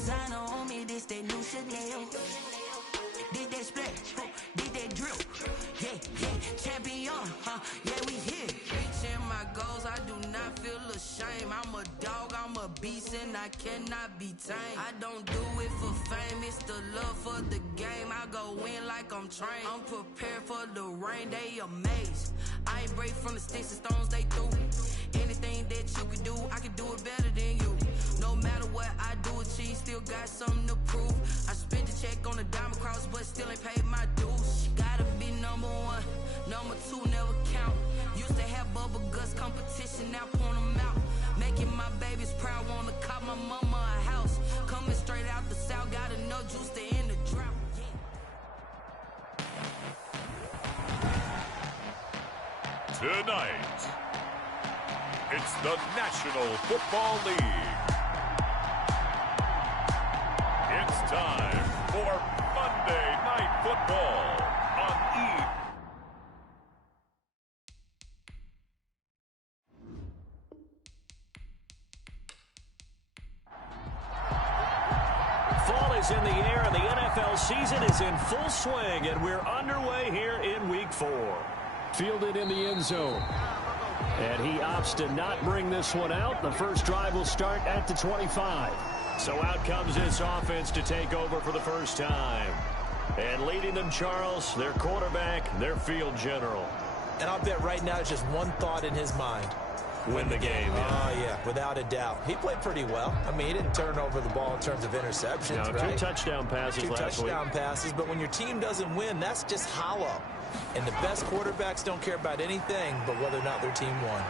designer on me, this that new Chanel. This that splash, this that drip. Yeah, champion, yeah, we here. Reaching my goals, I do not feel ashamed. I'm a dog, I'm a beast, and I cannot be tamed. I don't do it for fame, it's the love for the game. I go in like I'm trained. I'm prepared for the rain, they amazed. I ain't break from the sticks and stones they threw. Anything that you can do, I can do it better than you. No matter what I do, achieve, still got something to prove. I spent the check on the diamond cross, but still ain't paid my dues. Gotta be number one, number two never count. Used to have bubble guts competition, now point them out. Making my babies proud, wanna cop my mama a house. Coming straight out the south, got enough juice to end the drought. Tonight, it's the National Football League. It's time for Monday Night Football on E! Fall is in the air and the NFL season is in full swing, and we're underway here in Week 4. Fielded in the end zone. And he opts to not bring this one out. The first drive will start at the 25. So out comes this offense to take over for the first time. And leading them, Charles, their quarterback, their field general. And I'll bet right now it's just one thought in his mind. Win the game. Oh, yeah, without a doubt. He played pretty well. I mean, he didn't turn over the ball in terms of interceptions, no, right? 2 touchdown passes last week. 2 touchdown passes, but when your team doesn't win, that's just hollow. And the best quarterbacks don't care about anything but whether or not their team won.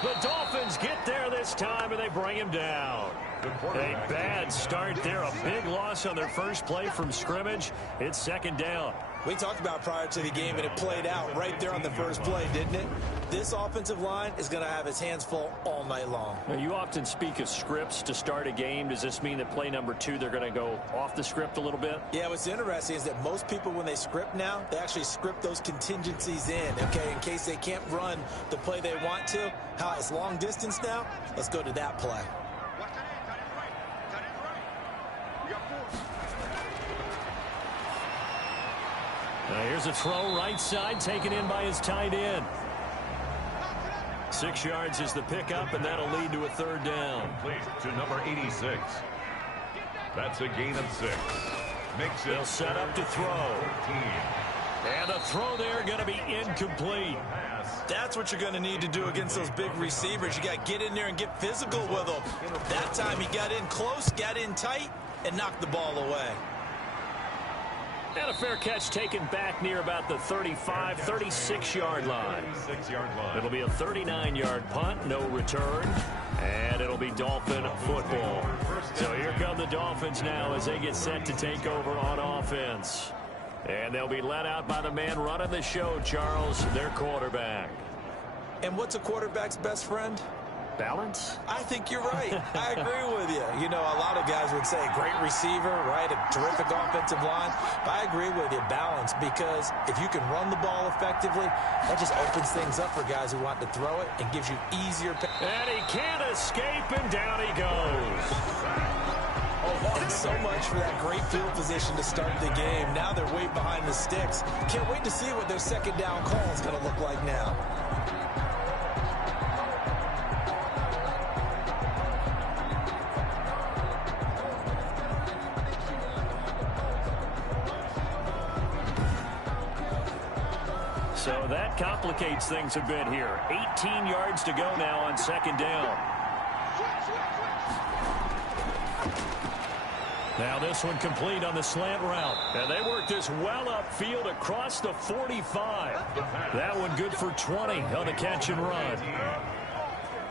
The Dolphins get there this time, and they bring him down. A bad start there. A big loss on their first play from scrimmage. It's second down. We talked about prior to the game, and it played out right there on the first play, didn't it? This offensive line is going to have its hands full all night long. Now, you often speak of scripts to start a game. Does this mean that play number 2, they're going to go off the script a little bit? Yeah, what's interesting is that most people, when they script now, they actually script those contingencies in, okay, in case they can't run the play they want to. How it's long distance now? Let's go to that play. Now here's a throw right side, taken in by his tight end. 6 yards is the pickup, and that'll lead to a third down. Complete to number 86. That's a gain of 6. Makes it. They'll set up to throw. 14. And a throw there going to be incomplete. That's what you're going to need to do against those big receivers. You got to get in there and get physical with them. That time he got in close, got in tight, and knocked the ball away. And a fair catch taken back near about the 35, 36-yard line. It'll be a 39-yard punt, no return. And it'll be Dolphin football. So here come the Dolphins now as they get set to take over on offense. And they'll be led out by the man running the show, Charles, their quarterback. And what's a quarterback's best friend? Balance? I think you're right. I agree with you. You know, a lot of guys would say great receiver, right? A terrific offensive line. But I agree with you, balance, because if you can run the ball effectively, that just opens things up for guys who want to throw it and gives you easier. And he can't escape, and down he goes. And so much for that great field position to start the game. Now they're way behind the sticks. Can't wait to see what their second down call is going to look like now. So that complicates things a bit here. 18 yards to go now on second down. Now this one complete on the slant route. And they work this well upfield across the 45. That one good for 20 on the catch and run.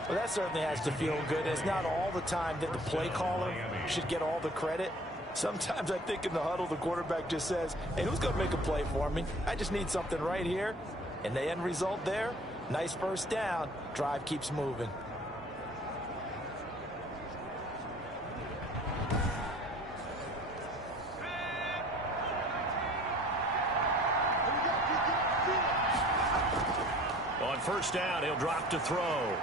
Well, that certainly has to feel good. It's not all the time that the play caller should get all the credit. Sometimes I think in the huddle, the quarterback just says, hey, who's going to make a play for me? I just need something right here. And the end result there, nice first down. Drive keeps moving. On first down, he'll drop to throw.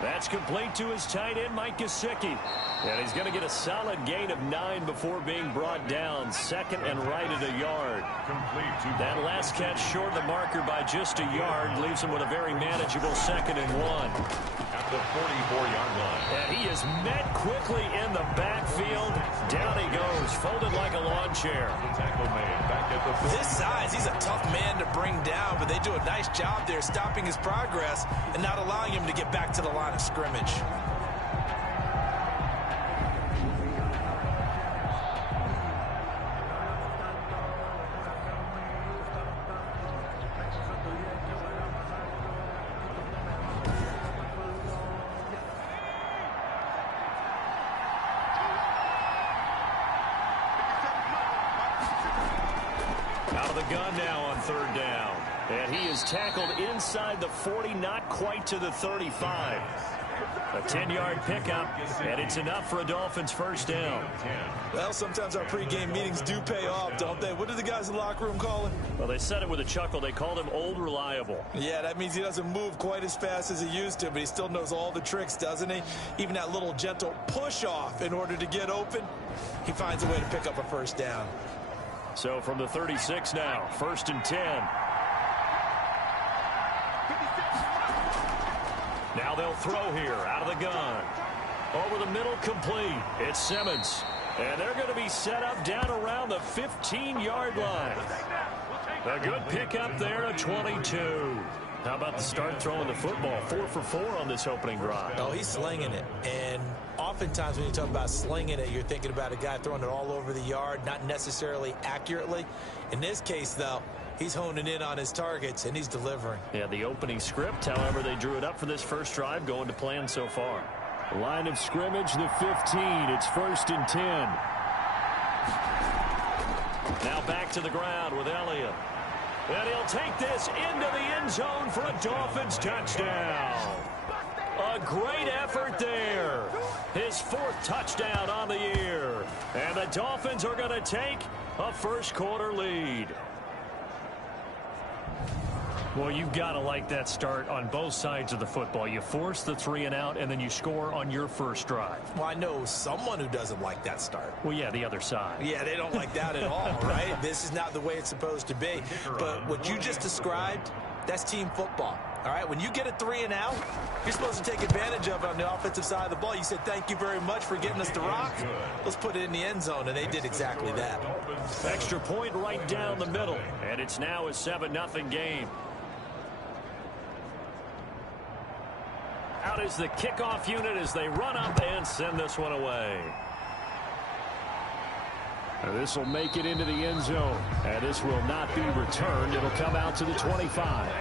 That's complete to his tight end, Mike Gesicki. And he's going to get a solid gain of 9 before being brought down. Second and right at a yard. That last catch short of the marker by just a yard leaves him with a very manageable 2nd and 1. At the 44-yard line. And he is met quickly in the backfield. Down he goes, folded like a lawn chair. The tackle made back at the 40. This size, he's a tough man to bring down, but they do a nice job there stopping his progress and not allowing him to get back to the line of scrimmage. Out of the gun now on 3rd down. And he is tackled inside the 40, not quite to the 35. A 10-yard pickup, and it's enough for a Dolphins 1st down. Well, sometimes our pregame meetings do pay off, don't they? What did the guys in the locker room call him? Well, they said it with a chuckle. They called him Old Reliable. Yeah, that means he doesn't move quite as fast as he used to, but he still knows all the tricks, doesn't he? Even that little gentle push-off in order to get open, he finds a way to pick up a 1st down. So from the 36 now, 1st and 10. Now they'll throw here out of the gun. Over the middle, complete. It's Simmons. And they're going to be set up down around the 15-yard line. A good pickup there at 22. How about the start throwing the football? 4 for 4 on this opening drive. Oh, he's slinging it. And oftentimes when you talk about slinging it, you're thinking about a guy throwing it all over the yard, not necessarily accurately. In this case, though, he's honing in on his targets, and he's delivering. Yeah, the opening script, however, they drew it up for this first drive, going to plan so far. Line of scrimmage, the 15. It's 1st and 10. Now back to the ground with Elliott. And he'll take this into the end zone for a Dolphins touchdown. A great effort there. His 4th touchdown on the year. And the Dolphins are going to take a first-quarter lead. Well, you've got to like that start on both sides of the football. You force the 3 and out, and then you score on your first drive. Well, I know someone who doesn't like that start. Well, yeah, the other side. Yeah, they don't like that at all, right? This is not the way it's supposed to be. But what you just described, that's team football. All right, when you get a 3 and out, you're supposed to take advantage of it on the offensive side of the ball. You said, thank you very much for getting us to rock. Let's put it in the end zone, and they did exactly that. Extra point right down the middle, and it's now a 7-0 game. Out is the kickoff unit as they run up and send this one away. This will make it into the end zone, and this will not be returned. It'll come out to the 25.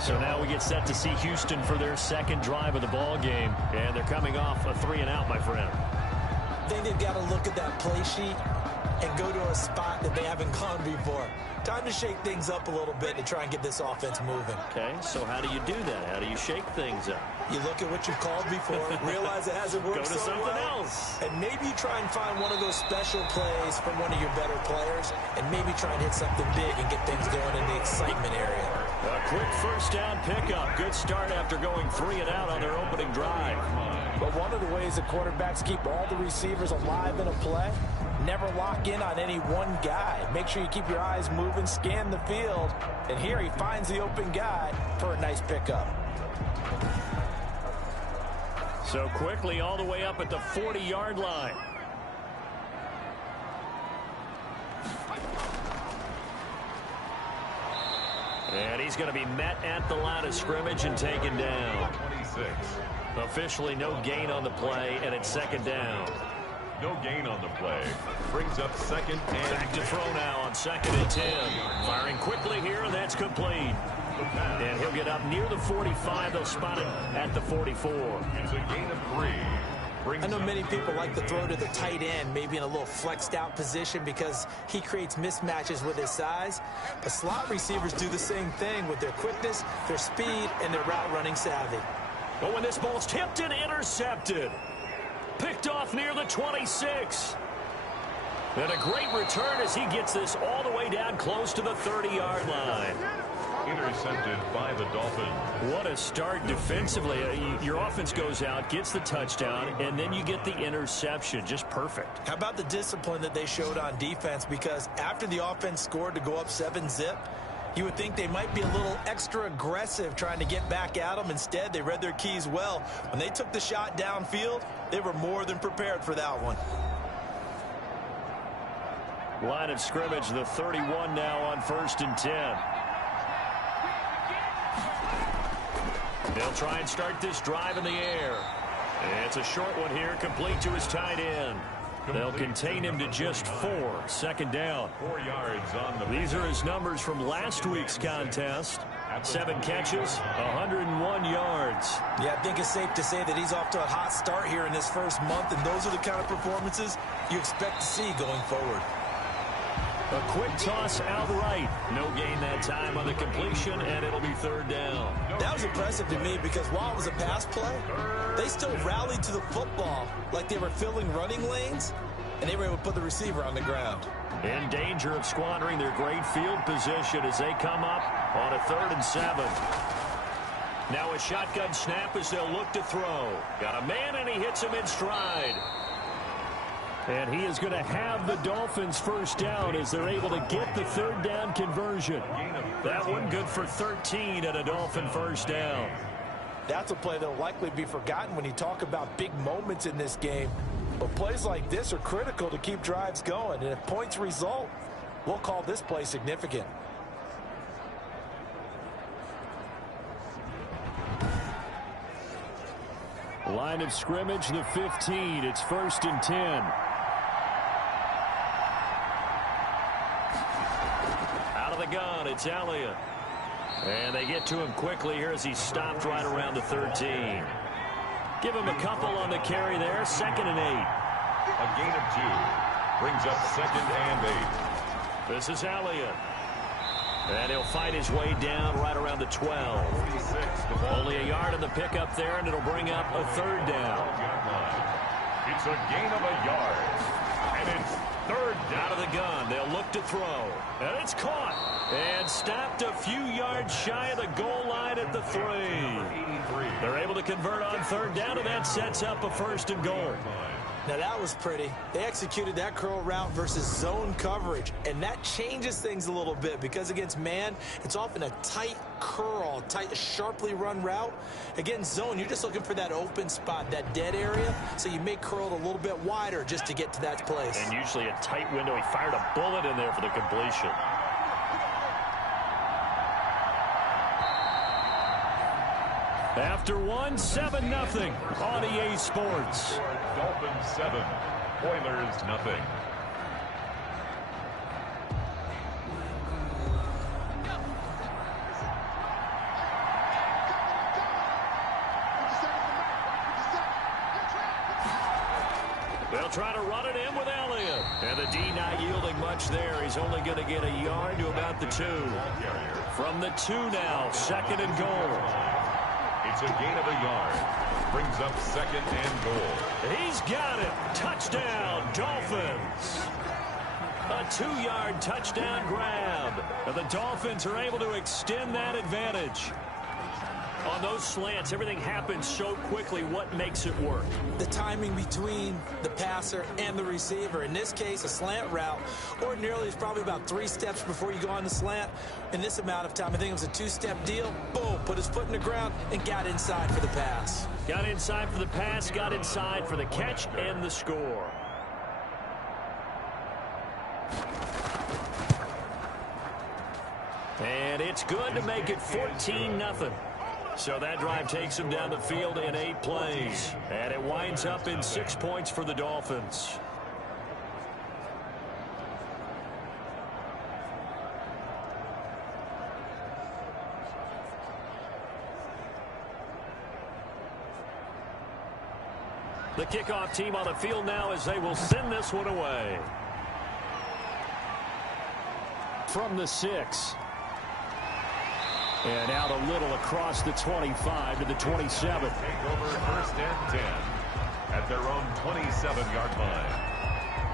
So now we get set to see Houston for their 2nd drive of the ball game, and they're coming off a 3 and out, my friend. I think they've got to look at that play sheet and go to a spot that they haven't gone before. Time to shake things up a little bit to try and get this offense moving. Okay, so how do you do that? How do you shake things up? You look at what you've called before, realize it hasn't worked Go to so something well, else. and maybe you try and find one of those special plays from one of your better players, and maybe try and hit something big and get things going in the excitement area. A quick 1st down pickup. Good start after going 3 and out on their opening drive. But one of the ways that quarterbacks keep all the receivers alive in a play, never lock in on any one guy. Make sure you keep your eyes moving, scan the field, and here he finds the open guy for a nice pickup. So quickly all the way up at the 40-yard line. And he's going to be met at the line of scrimmage and taken down. 26. Officially no gain on the play, and it's 2nd down. No gain on the play. Brings up 2nd and Back to throw now on 2nd and 10. Firing quickly here, and that's complete. And he'll get up near the 45. They'll spot it at the 44. It's a gain of 3. I know many people like to throw to the tight end, maybe in a little flexed out position because he creates mismatches with his size. But slot receivers do the same thing with their quickness, their speed, and their route running savvy. But when this ball's tipped and intercepted, picked off near the 26. And a great return as he gets this all the way down close to the 30-yard line. intercepted by the Dolphins. What a start defensively. Your offense goes out, gets the touchdown, and then you get the interception. Just perfect. How about the discipline that they showed on defense? Because after the offense scored to go up 7-zip, you would think they might be a little extra aggressive trying to get back at them. Instead, they read their keys well. When they took the shot downfield, they were more than prepared for that one. Line of scrimmage, the 31 now on 1st and 10. They'll try and start this drive in the air. It's a short one here, complete to his tight end. They'll contain him to just 4. 2nd down. 4 yards on the. These are his numbers from last week's contest. 7 catches, 101 yards. Yeah, I think it's safe to say that he's off to a hot start here in this first month, and those are the kind of performances you expect to see going forward. A quick toss out right. No gain that time on the completion, and it'll be 3rd down. That was impressive to me because while it was a pass play, they still rallied to the football like they were filling running lanes, and they were able to put the receiver on the ground. In danger of squandering their great field position as they come up on a 3rd and 7. Now a shotgun snap as they'll look to throw. Got a man, and he hits him in stride. And he is going to have the Dolphins 1st down as they're able to get the 3rd down conversion. That one good for 13 at a Dolphin 1st down. That's a play that will likely be forgotten when you talk about big moments in this game. But plays like this are critical to keep drives going. And if points result, we'll call this play significant. Line of scrimmage, the 15. It's 1st and 10. Gun, it's Elliott. And they get to him quickly here as he stopped right around the 13. Give him a couple on the carry there. 2nd and 8. A gain of 2. Brings up 2nd and 8. This is Elliott. And he'll fight his way down right around the 12. 46, Only a yard in the pickup there, and it'll bring up a 3rd down. It's a gain of a yard. And it's 3rd down. Out of the gun. They'll look to throw. And it's caught. And stopped a few yards shy of the goal line at the 3. They're able to convert on 3rd down, and that sets up a 1st and goal. Now that was pretty. They executed that curl route versus zone coverage, and that changes things a little bit because against man, it's often a tight curl, tight, sharply run route. Against zone, you're just looking for that open spot, that dead area, so you may curl it a little bit wider just to get to that place. And usually a tight window. He fired a bullet in there for the completion. After 7-0 on EA Sports. Dolphins 7, Oilers nothing. They'll try to run it in with Elliott. And the D not yielding much there. He's only going to get a yard to about the 2. From the 2 now, 2nd and goal. It's a gain of a yard. Brings up 2nd and goal. He's got it. Touchdown, Dolphins. A 2-yard touchdown grab. And the Dolphins are able to extend that advantage. On those slants, everything happens so quickly. What makes it work? The timing between the passer and the receiver. In this case, a slant route ordinarily is probably about 3 steps before you go on the slant. In this amount of time, I think it was a 2-step deal. Boom, put his foot in the ground and got inside for the pass. Got inside for the pass, got inside for the catch and the score. And it's good to make it 14-0. So that drive takes him down the field in 8 plays. And it winds up in 6 points for the Dolphins. The kickoff team on the field now as they will send this one away. From the 6. And out a little across the 25 to the 27. Take over 1st and 10 at their own 27-yard line.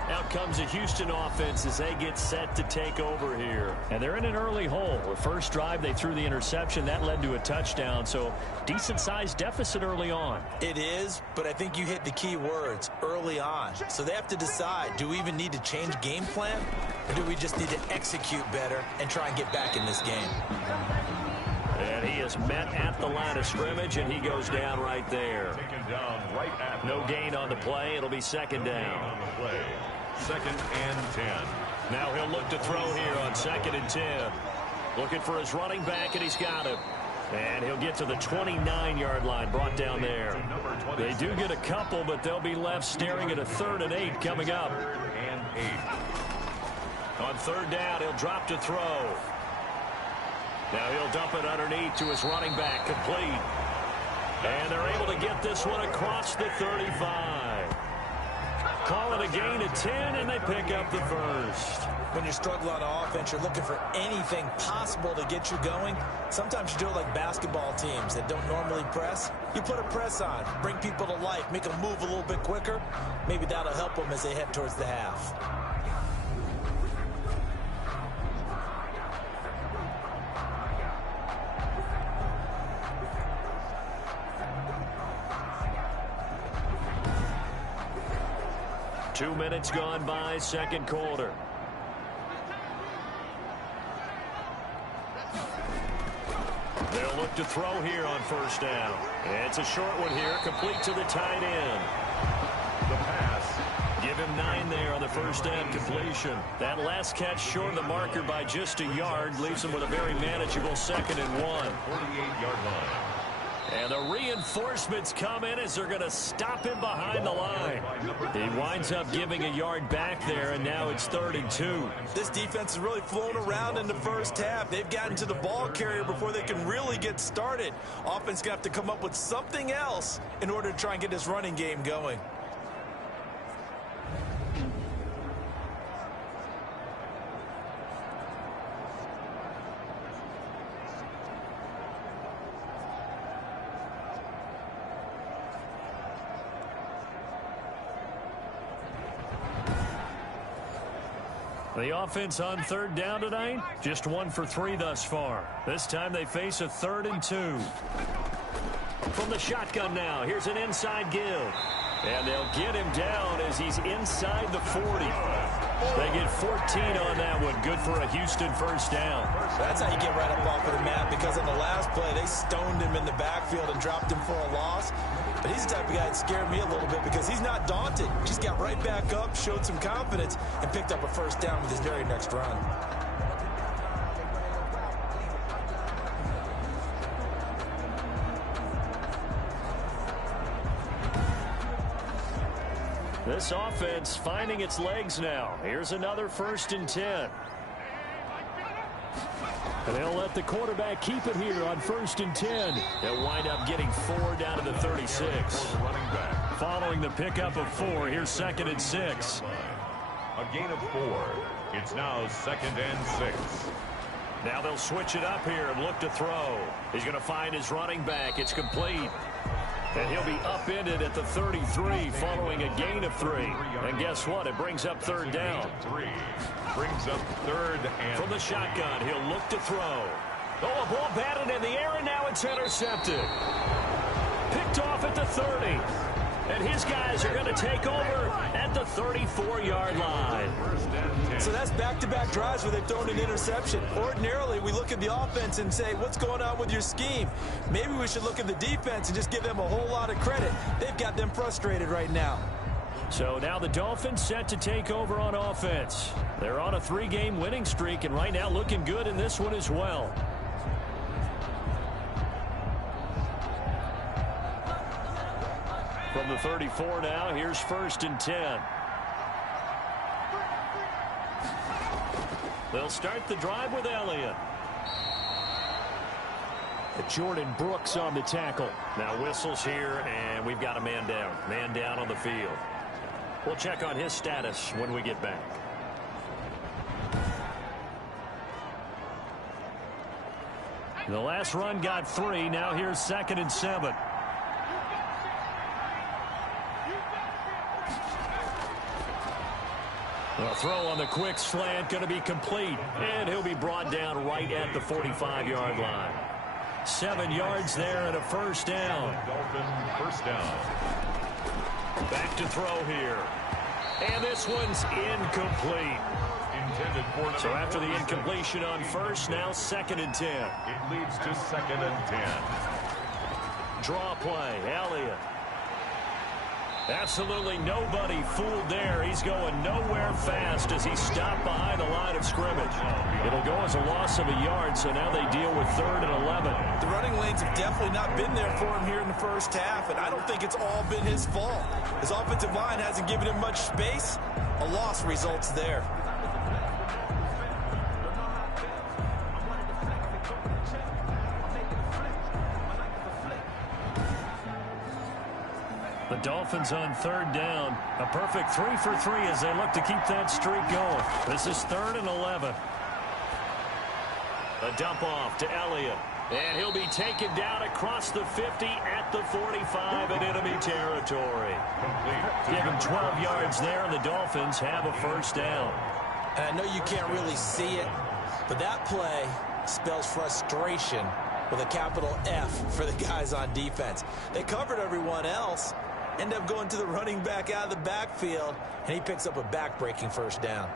Out comes the Houston offense as they get set to take over here. And they're in an early hole. The first drive, they threw the interception. That led to a touchdown, so decent-sized deficit early on. It is, but I think you hit the key words, early on. So they have to decide, do we even need to change game plan, or do we just need to execute better and try and get back in this game? And he is met at the line of scrimmage, and he goes down right there. No gain on the play. It'll be second down. Second and 10. Now he'll look to throw here on second and 10. Looking for his running back, and he's got him. And he'll get to the 29-yard line, brought down there. They do get a couple, but they'll be left staring at a 3rd and 8 coming up. On third down, he'll drop to throw. Now he'll dump it underneath to his running back, complete. And they're able to get this one across the 35. Call it a gain of 10, and they pick up the first. When you struggle on offense, you're looking for anything possible to get you going. Sometimes you do it like basketball teams that don't normally press. You put a press on, bring people to life, make them move a little bit quicker. Maybe that'll help them as they head towards the half. Two minutes gone by, second quarter. They'll look to throw here on first down. It's a short one here, complete to the tight end. The pass. Give him 9 there on the first down completion. That last catch short of the marker by just a yard leaves him with a very manageable second and 1. 48-yard line. And the reinforcements come in as they're going to stop him behind the line. He winds up giving a yard back there, and now it's 3rd and 2. This defense is really flown around in the first half. They've gotten to the ball carrier before they can really get started. Offense going to have to come up with something else in order to try and get this running game going. The offense on third down tonight, just 1 for 3 thus far. This time they face a 3rd and 2. From the shotgun now, here's an inside give. And they'll get him down as he's inside the 40. They get 14 on that one. Good for a Houston first down. That's how you get right up off of the mat, because on the last play, they stoned him in the backfield and dropped him for a loss. But he's the type of guy that scared me a little bit because he's not daunted. Just got right back up, showed some confidence, and picked up a first down with his very next run. This offense finding its legs now. Here's another 1st and 10. And they'll let the quarterback keep it here on 1st and 10. They'll wind up getting 4 down to the 36. Following the pickup of 4, here's 2nd and 6. A gain of 4. It's now 2nd and 6. Now they'll switch it up here and look to throw. He's going to find his running back. It's complete. And he'll be upended at the 33 following a gain of 3. And guess what? It brings up 3rd down. 3 brings up 3rd and from the shotgun, he'll look to throw. Oh, a ball batted in the air, and now it's intercepted. Picked off at the 30. And his guys are going to take over at the 34-yard line. So that's back-to-back drives where they've thrown an interception. Ordinarily, we look at the offense and say, what's going on with your scheme? Maybe we should look at the defense and just give them a whole lot of credit. They've got them frustrated right now. So now the Dolphins set to take over on offense. They're on a 3-game winning streak, and right now looking good in this one as well. From the 34 now, here's 1st and 10. They'll start the drive with Elliott. Jordan Brooks on the tackle. Now whistles here, and we've got a man down. Man down on the field. We'll check on his status when we get back. The last run got 3. Now here's 2nd and 7. A throw on the quick slant going to be complete, and he'll be brought down right at the 45-yard line. 7 yards there and a first down. Dolphin first down. Back to throw here. And this one's incomplete. So after the incompletion on first, now 2nd and 10. It leads to 2nd and 10. Draw play, Elliott. Absolutely nobody fooled there. He's going nowhere fast as he's stopped behind the line of scrimmage. It'll go as a loss of a yard, so now they deal with 3rd and 11. The running lanes have definitely not been there for him here in the first half, and I don't think it's all been his fault. His offensive line hasn't given him much space. A loss results there. The Dolphins on 3rd down. A perfect 3 for 3 as they look to keep that streak going. This is 3rd and 11. A dump off to Elliott. And he'll be taken down across the 50 at the 45 in enemy territory. Give him 12 yards there, and the Dolphins have a first down. And I know you can't really see it, but that play spells frustration with a capital F for the guys on defense. They covered everyone else, end up going to the running back out of the backfield, and he picks up a back-breaking first down.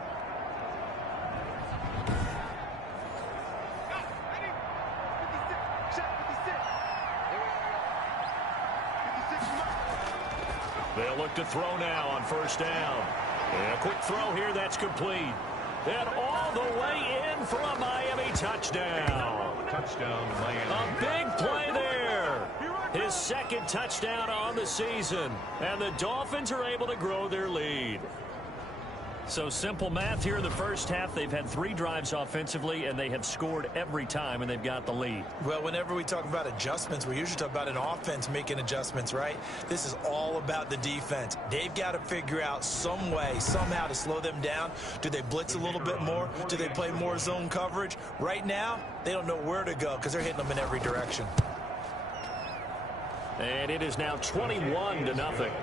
They'll look to throw now on first down. And a quick throw here that's complete. And all the way in for a Miami touchdown. Touchdown, Miami. A big play there. His 2nd touchdown on the season. And the Dolphins are able to grow their lead. So simple math here in the first half. They've had 3 drives offensively, and they have scored every time, and they've got the lead. Well, whenever we talk about adjustments, we usually talk about an offense making adjustments, right? This is all about the defense. They've got to figure out some way, somehow to slow them down. Do they blitz a little bit more? Do they play more zone coverage? Right now, they don't know where to go because they're hitting them in every direction. And it is now 21-0.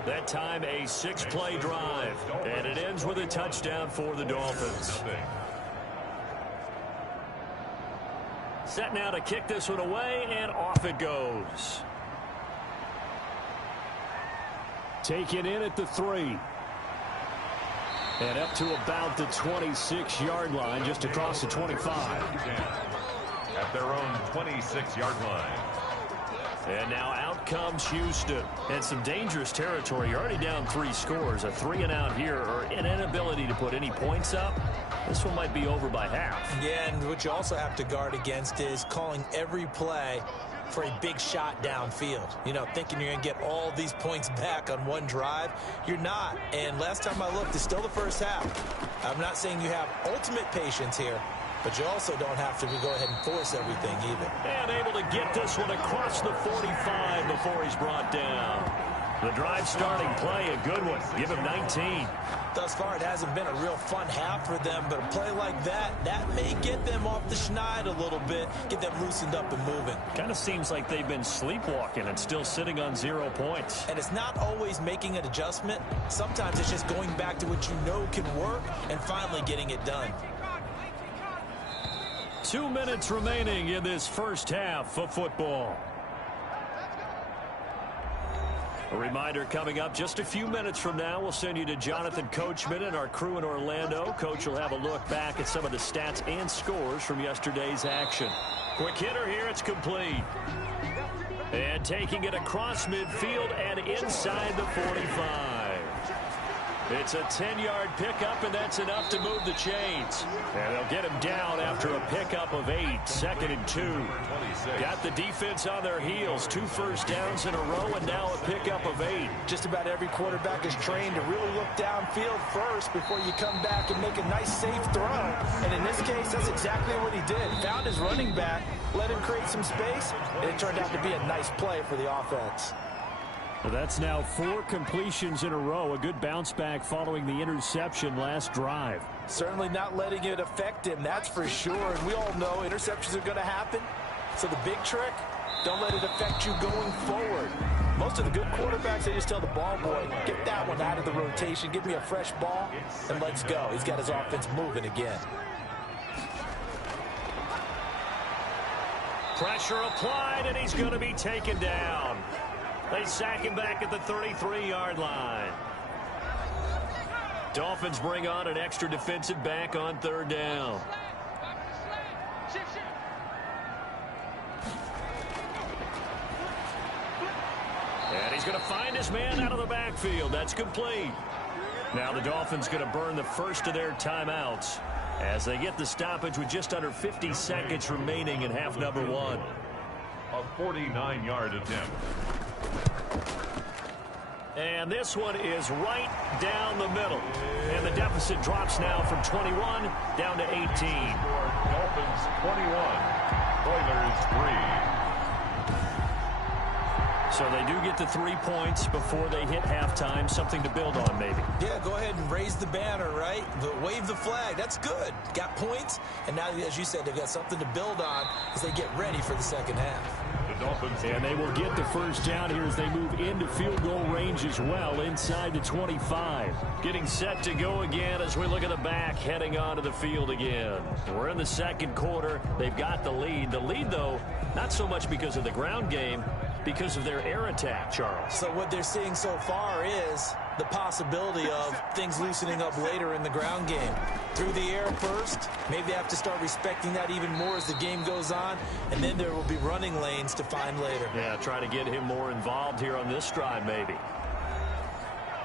That time a 6-play drive. And it ends with a touchdown for the Dolphins. Set now to kick this one away, and off it goes. Taken in at the 3. And up to about the 26-yard line, just across the 25. At their own 26-yard line. And now out comes Houston. And some dangerous territory. You're already down 3 scores. A 3-and-out here, or an inability to put any points up. This one might be over by half. Yeah, and what you also have to guard against is calling every play for a big shot downfield. You know, thinking you're going to get all these points back on one drive. You're not. And last time I looked, it's still the first half. I'm not saying you have ultimate patience here, but you also don't have to go ahead and force everything either. And able to get this one across the 45 before he's brought down. The drive starting play, a good one. Give him 19. Thus far, it hasn't been a real fun half for them, but a play like that may get them off the schneid a little bit, get them loosened up and moving. Kind of seems like they've been sleepwalking and still sitting on 0 points. And it's not always making an adjustment. Sometimes it's just going back to what you know can work and finally getting it done. 2 minutes remaining in this first half of football. A reminder coming up just a few minutes from now. We'll send you to Jonathan Coachman and our crew in Orlando. Coach will have a look back at some of the stats and scores from yesterday's action. Quick hitter here. It's complete. And taking it across midfield and inside the 45. It's a 10-yard pickup, and that's enough to move the chains. And they'll get him down after a pickup of 8. 2nd and 2. Got the defense on their heels. 2 first downs in a row, and now a pickup of 8. Just about every quarterback is trained to really look downfield first before you come back and make a nice, safe throw. And in this case, that's exactly what he did. Found his running back, let him create some space, and it turned out to be a nice play for the offense. Well, that's now 4 completions in a row. A good bounce back following the interception last drive. Certainly not letting it affect him, that's for sure. And we all know interceptions are going to happen. So the big trick, don't let it affect you going forward. Most of the good quarterbacks, they just tell the ball boy, get that one out of the rotation, give me a fresh ball, and let's go. He's got his offense moving again. Pressure applied, and he's going to be taken down. They sack him back at the 33-yard line. Dolphins bring on an extra defensive back on third down. And he's going to find his man out of the backfield. That's complete. Now the Dolphins going to burn the first of their timeouts as they get the stoppage with just under 50 seconds remaining in half number one. A 49-yard attempt. And this one is right down the middle. And the deficit drops now from 21 down to 18. Dolphins 21, Oilers 3. So they do get the 3 points before they hit halftime. Something to build on, maybe. Yeah, go ahead and raise the banner, right? Wave the flag. That's good. Got points. And now, as you said, they've got something to build on as they get ready for the second half. The Dolphins. And they will get the first down here as they move into field goal range as well, inside the 25. Getting set to go again as we look at the back, heading onto the field again. We're in the second quarter. They've got the lead. The lead, though, not so much because of the ground game, because of their air attack, Charles. So what they're seeing so far is the possibility of things loosening up later in the ground game. Through the air first, maybe they have to start respecting that even more as the game goes on, and then there will be running lanes to find later. Yeah, try to get him more involved here on this drive, maybe.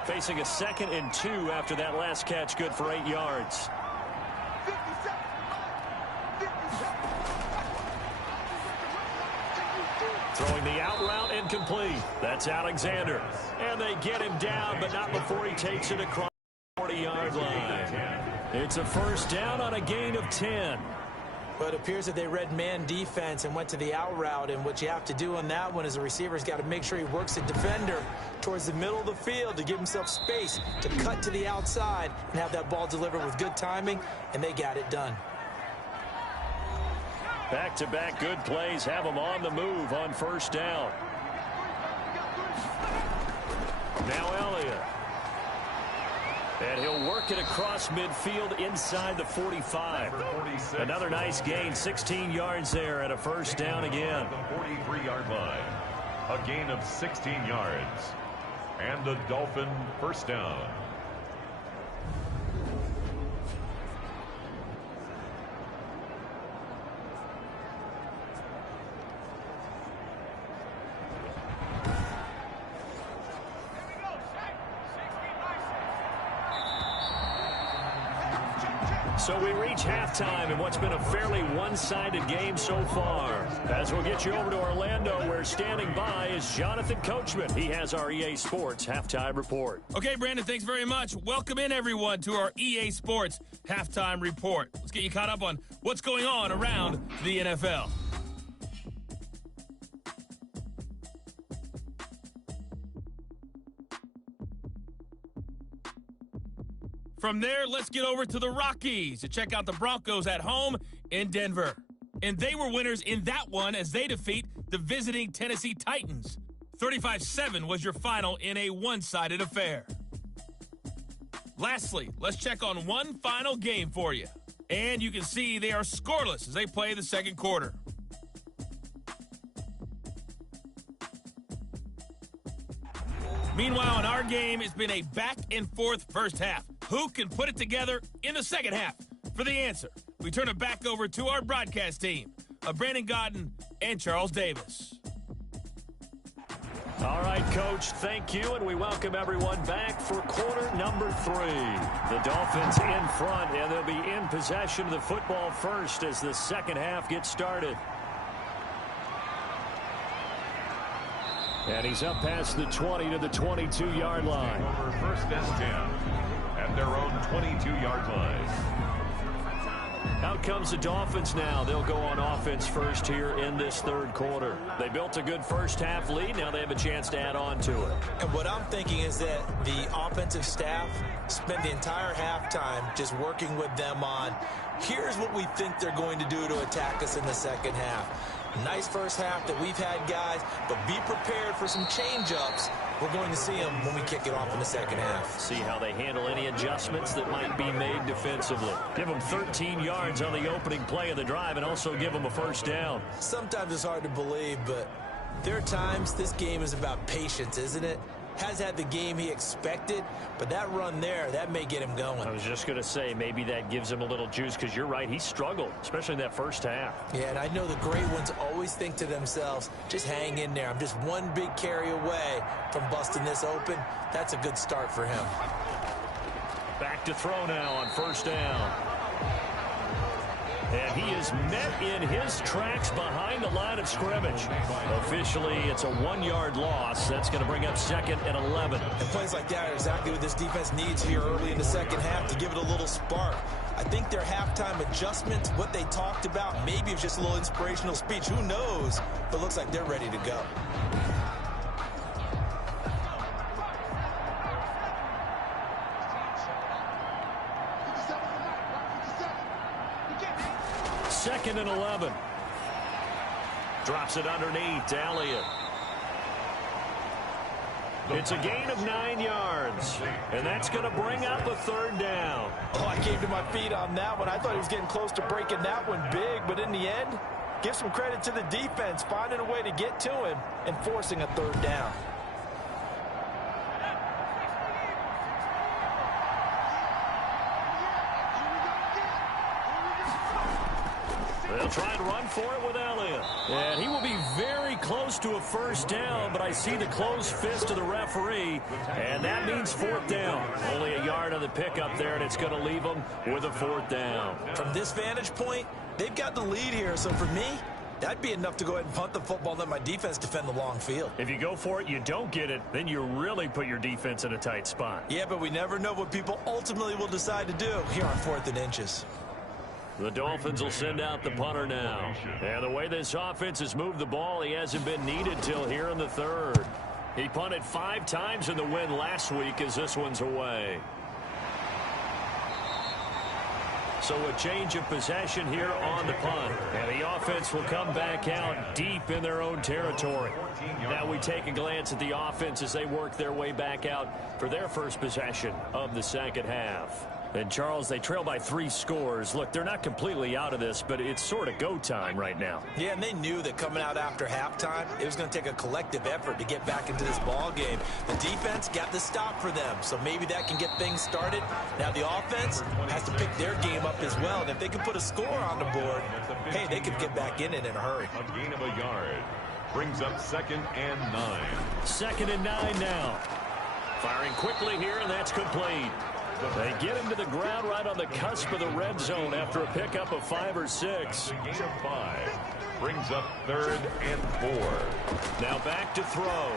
Facing a 2nd and 2 after that last catch, good for 8 yards. Throwing the out route incomplete. That's Alexander. And they get him down, but not before he takes it across the 40-yard line. It's a first down on a gain of 10. But it appears that they read man defense and went to the out route, and what you have to do on that one is the receiver's got to make sure he works the defender towards the middle of the field to give himself space to cut to the outside and have that ball delivered with good timing, and they got it done. Back-to-back good plays have them on the move on first down. Now Elliott. And he'll work it across midfield inside the 45. Another nice gain, 16 yards there and a first down again. The 43-yard line. A gain of 16 yards. And the Dolphin first down. So we reach halftime in what's been a fairly one-sided game so far. As we'll get you over to Orlando, where standing by is Jonathan Coachman. He has our EA Sports Halftime Report. Okay, Brandon, thanks very much. Welcome in, everyone, to our EA Sports Halftime Report. Let's get you caught up on what's going on around the NFL. From there, let's get over to the Rockies to check out the Broncos at home in Denver. And they were winners in that one as they defeat the visiting Tennessee Titans. 35-7 was your final in a one-sided affair. Lastly, let's check on one final game for you. And you can see they are scoreless as they play the second quarter. Meanwhile, in our game, it's been a back-and-forth first half. Who can put it together in the second half? For the answer, we turn it back over to our broadcast team of Brandon Godden and Charles Davis. All right, Coach, thank you, and we welcome everyone back for quarter number 3. The Dolphins in front, and they'll be in possession of the football first as the second half gets started. And he's up past the 20 to the 22-yard line. Over first and 10 at their own 22-yard line. Out comes the Dolphins now. They'll go on offense first here in this third quarter. They built a good first half lead. Now they have a chance to add on to it. And what I'm thinking is that the offensive staff spent the entire halftime just working with them on, here's what we think they're going to do to attack us in the second half. Nice first half that we've had, guys, but be prepared for some change-ups. We're going to see them when we kick it off in the second half. See how they handle any adjustments that might be made defensively. Give them 13 yards on the opening play of the drive and also give them a first down. Sometimes it's hard to believe, but there are times this game is about patience, isn't it? Has had the game he expected, but that run there, that may get him going. I was just going to say, maybe that gives him a little juice, because you're right, he struggled, especially in that first half. Yeah, and I know the great ones always think to themselves, just hang in there. I'm just one big carry away from busting this open. That's a good start for him. Back to throw now on first down. And he is met in his tracks behind the line of scrimmage. Officially, it's a 1-yard loss. That's going to bring up 2nd and 11. And plays like that are exactly what this defense needs here early in the second half to give it a little spark. I think their halftime adjustment, what they talked about, maybe it's just a little inspirational speech. Who knows? But looks like they're ready to go. Second and 11. Drops it underneath to Elliott. It's a gain of 9 yards, and that's going to bring up a third down. Oh, I came to my feet on that one. I thought he was getting close to breaking that one big, but in the end, give some credit to the defense, finding a way to get to him and forcing a third down. They'll try and run for it with Elliott. And he will be very close to a first down, but I see the closed fist of the referee, and that means fourth down. Only a yard on the pickup there, and it's going to leave them with a fourth down. From this vantage point, they've got the lead here, so for me, that'd be enough to go ahead and punt the football and let my defense defend the long field. If you go for it, you don't get it, then you really put your defense in a tight spot. Yeah, but we never know what people ultimately will decide to do here on 4th and inches. The Dolphins will send out the punter now. And the way this offense has moved the ball, he hasn't been needed till here in the third. He punted 5 times in the win last week as this one's away. So a change of possession here on the punt. And the offense will come back out deep in their own territory. Now we take a glance at the offense as they work their way back out for their first possession of the second half. And, Charles, they trail by 3 scores. Look, they're not completely out of this, but it's sort of go time right now. Yeah, and they knew that coming out after halftime, it was going to take a collective effort to get back into this ball game. The defense got the stop for them, so maybe that can get things started. Now the offense has to pick their game up as well, and if they can put a score on the board, hey, they could get back in it in a hurry. A gain of a yard brings up 2nd and 9. 2nd and 9 now. Firing quickly here, and that's complete. They get him to the ground right on the cusp of the red zone after a pickup of 5 or 6. A gain of 5 brings up 3rd and 4. Now back to throw.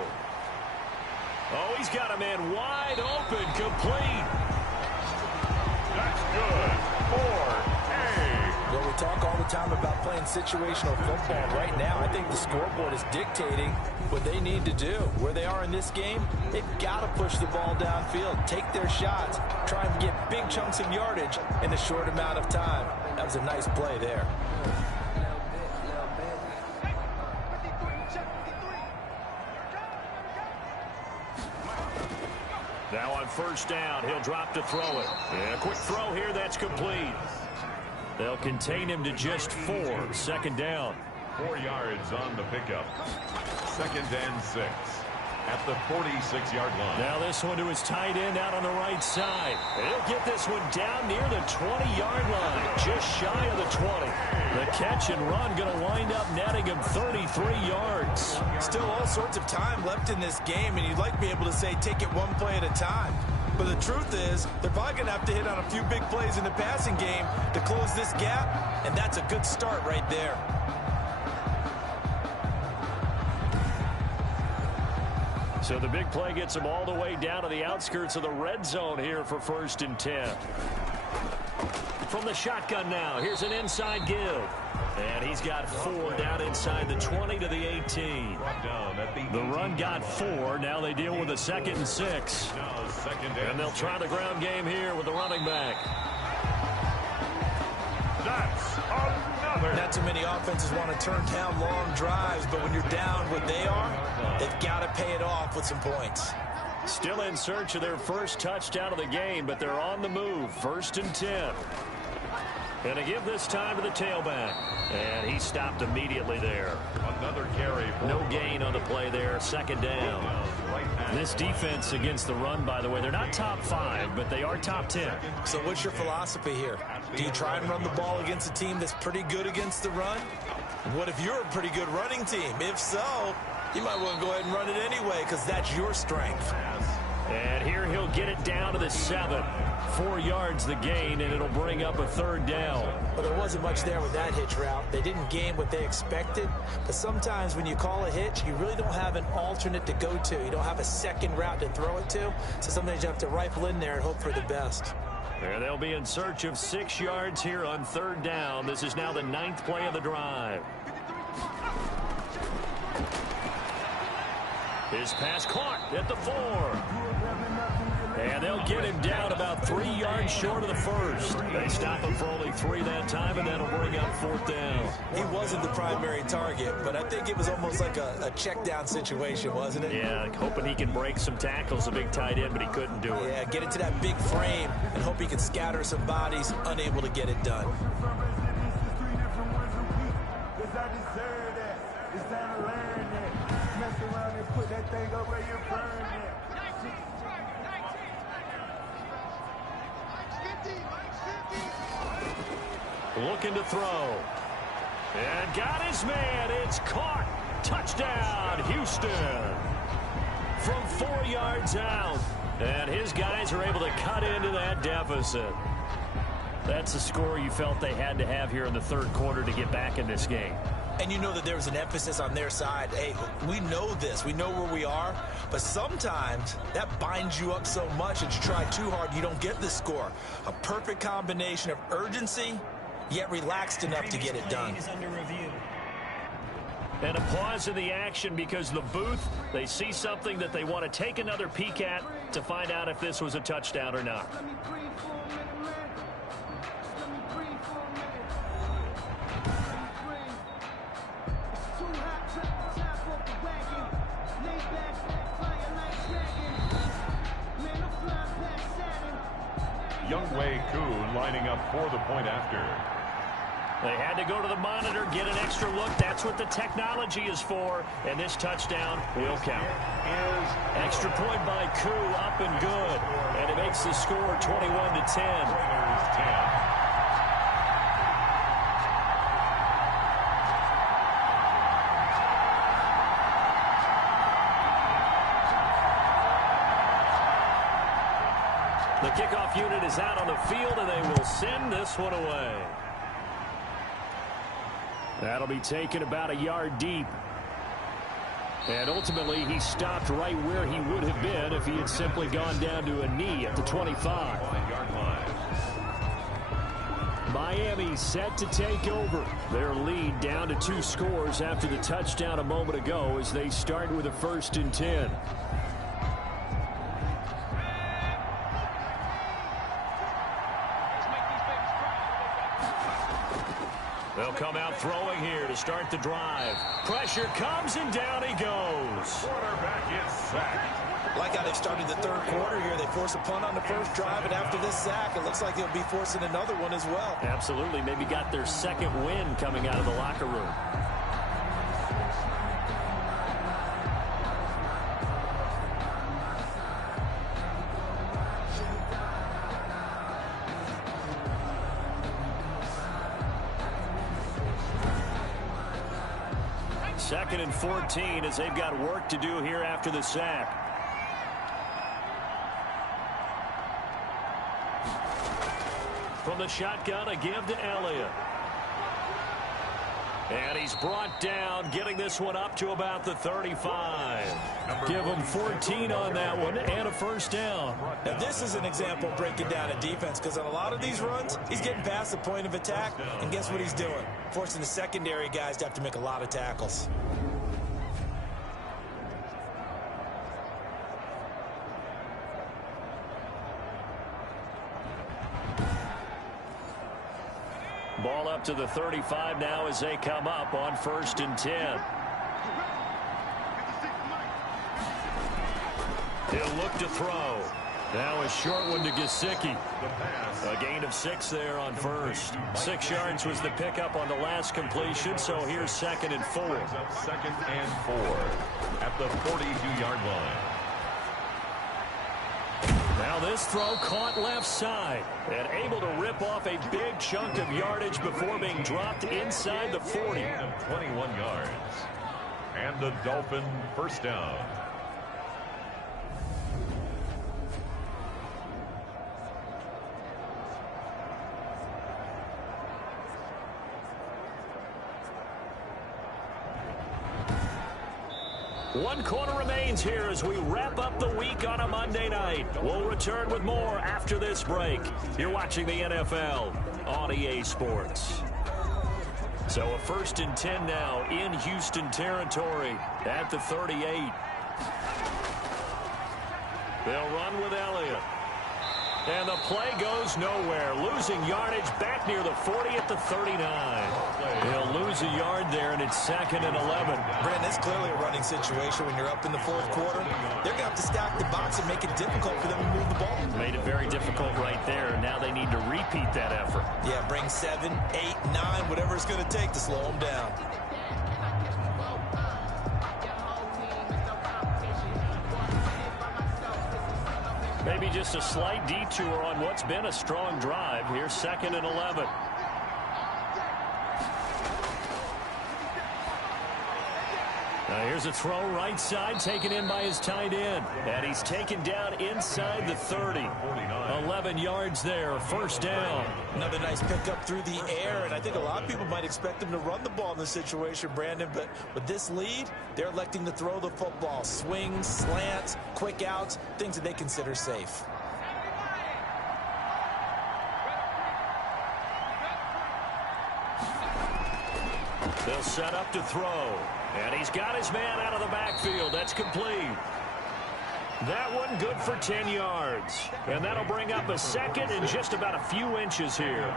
Oh, he's got a man wide open, complete. That's good. 4A. Well, we talk all the time about playing situational football. Right now, I think the scoreboard is dictating what they need to do. Where they are in this game, they've got to push the ball downfield, take their shots, try and get big chunks of yardage in a short amount of time. That was a nice play there. Now on first down, he'll drop to throw it. And a quick throw here, that's complete. They'll contain him to just 4. 2nd down. 4 yards on the pickup. 2nd and 6 at the 46-yard line. Now this one to his tight end out on the right side. And he'll get this one down near the 20-yard line, just shy of the 20. The catch and run going to wind up netting him 33 yards. Still all sorts of time left in this game, and you'd like to be able to say take it one play at a time. But the truth is, they're probably going to have to hit on a few big plays in the passing game to close this gap, and that's a good start right there. So the big play gets him all the way down to the outskirts of the red zone here for 1st and 10. From the shotgun now, here's an inside give. And he's got 4 down inside the 20 to the 18. The run got 4. Now they deal with a 2nd and 6. And they'll try the ground game here with the running back. That's another Not too many offenses want to turn down long drives, but when you're down what they are, they've got to pay it off with some points. Still in search of their first touchdown of the game, but they're on the move. 1st and 10. And to give this time to the tailback. And he stopped immediately there. Another carry. No gain on the play there. 2nd down. This defense against the run, by the way, they're not top 5, but they are top 10. So what's your philosophy here? Do you try and run the ball against a team that's pretty good against the run? What if you're a pretty good running team? If so, you might want to go ahead and run it anyway because that's your strength. And here he'll get it down to the 7. 4 yards the gain, and it'll bring up a 3rd down. Well, there wasn't much there with that hitch route. They didn't gain what they expected. But sometimes when you call a hitch, you really don't have an alternate to go to. You don't have a second route to throw it to. So sometimes you have to rifle in there and hope for the best. And they'll be in search of 6 yards here on 3rd down. This is now the 9th play of the drive. His pass caught at the 4. And they'll get him down about 3 yards short of the first. They stop him for only 3 that time, and that'll bring up 4th down. He wasn't the primary target, but I think it was almost like a check down situation, wasn't it? Yeah, hoping he can break some tackles, a big tight end, but he couldn't do it. Yeah, get into that big frame and hope he can scatter some bodies, unable to get it done. Looking to throw. And got his man. It's caught. Touchdown, Houston. From 4 yards out. And his guys are able to cut into that deficit. That's a score you felt they had to have here in the 3rd quarter to get back in this game. And you know that there was an emphasis on their side. Hey, we know this. We know where we are. But sometimes that binds you up so much that you try too hard, you don't get the score. A perfect combination of urgency, yet relaxed enough to get it done. And a pause in the action because the booth, they see something that they want to take another peek at to find out if this was a touchdown or not. Youngwei Koo lining up for the point after. They had to go to the monitor, get an extra look. That's what the technology is for. And this touchdown will count. Extra point by Koo, up and good. And it makes the score 21-10. The kickoff unit is out on the field, and they will send this one away. That'll be taken about a yard deep. And ultimately, he stopped right where he would have been if he had simply gone down to a knee at the 25. Miami set to take over. Their lead down to 2 scores after the touchdown a moment ago as they start with a 1st and 10. They'll come out throwing here to start the drive. Pressure comes, and down he goes. Quarterback is sacked. Like how they've started the 3rd quarter here. They force a punt on the first drive, and after this sack, it looks like they'll be forcing another one as well. Absolutely. Maybe got their 2nd win coming out of the locker room. Second and 14 as they've got work to do here after the sack. From the shotgun, a give to Elliott. And he's brought down, getting this one up to about the 35. Give him 14 on that one and a 1st down. Now, this is an example of breaking down a defense because on a lot of these runs, he's getting past the point of attack, and guess what he's doing? Forcing the secondary guys to have to make a lot of tackles. Ball up to the 35 now as they come up on 1st and 10. He'll look to throw. Now a short one to Gesicki. A gain of 6 there on first. 6 yards was the pickup on the last completion, so here's 2nd and 4. 2nd and 4 at the 42-yard line. Now this throw caught left side and able to rip off a big chunk of yardage before being dropped inside the 40. 21 yards. And the Dolphin first down. One quarter remains here as we wrap up the week on a Monday night. We'll return with more after this break. You're watching the NFL on EA Sports. So a 1st and 10 now in Houston territory at the 38. They'll run with Elliott. And the play goes nowhere. Losing yardage back near the 40 at the 39. They'll lose a yard there, and it's 2nd and 11. Brandon, it's clearly a running situation when you're up in the 4th quarter. They're going to have to stack the box and make it difficult for them to move the ball. Made it very difficult right there. Now they need to repeat that effort. Yeah, bring 7, 8, 9, whatever it's going to take to slow them down. Maybe just a slight detour on what's been a strong drive. Here's 2nd and 11. Now here's a throw right side taken in by his tight end. And he's taken down inside the 30. 11 yards there, 1st down. Another nice pickup through the air, and I think a lot of people might expect them to run the ball in this situation, Brandon, but with this lead, they're electing to throw the football. Swings, slants, quick outs, things that they consider safe. They'll set up to throw. And he's got his man out of the backfield. That's complete. That one good for 10 yards. And that'll bring up a 2nd and just about a few inches here.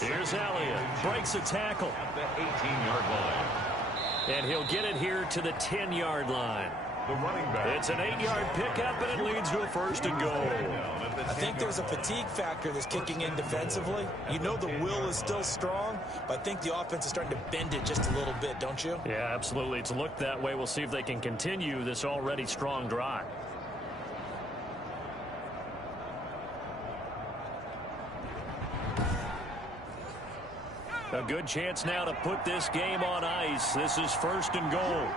Here's Elliott. Breaks a tackle. At the 18-yard line. And he'll get it here to the 10-yard line. The running back. It's an 8-yard pickup, and it leads to a 1st and goal. I think there's a fatigue factor that's kicking in defensively. You know the will is still strong, but I think the offense is starting to bend it just a little bit, don't you? Yeah, absolutely. It's looked that way. We'll see if they can continue this already strong drive. A good chance now to put this game on ice. This is 1st and goal.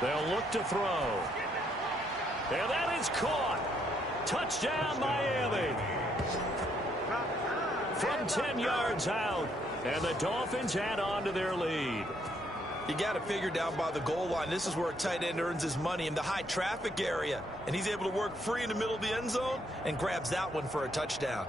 They'll look to throw. And that is caught. Touchdown, Miami. From 10 yards out. And the Dolphins add on to their lead. You got to figure down by the goal line. This is where a tight end earns his money, in the high traffic area. And he's able to work free in the middle of the end zone and grabs that one for a touchdown.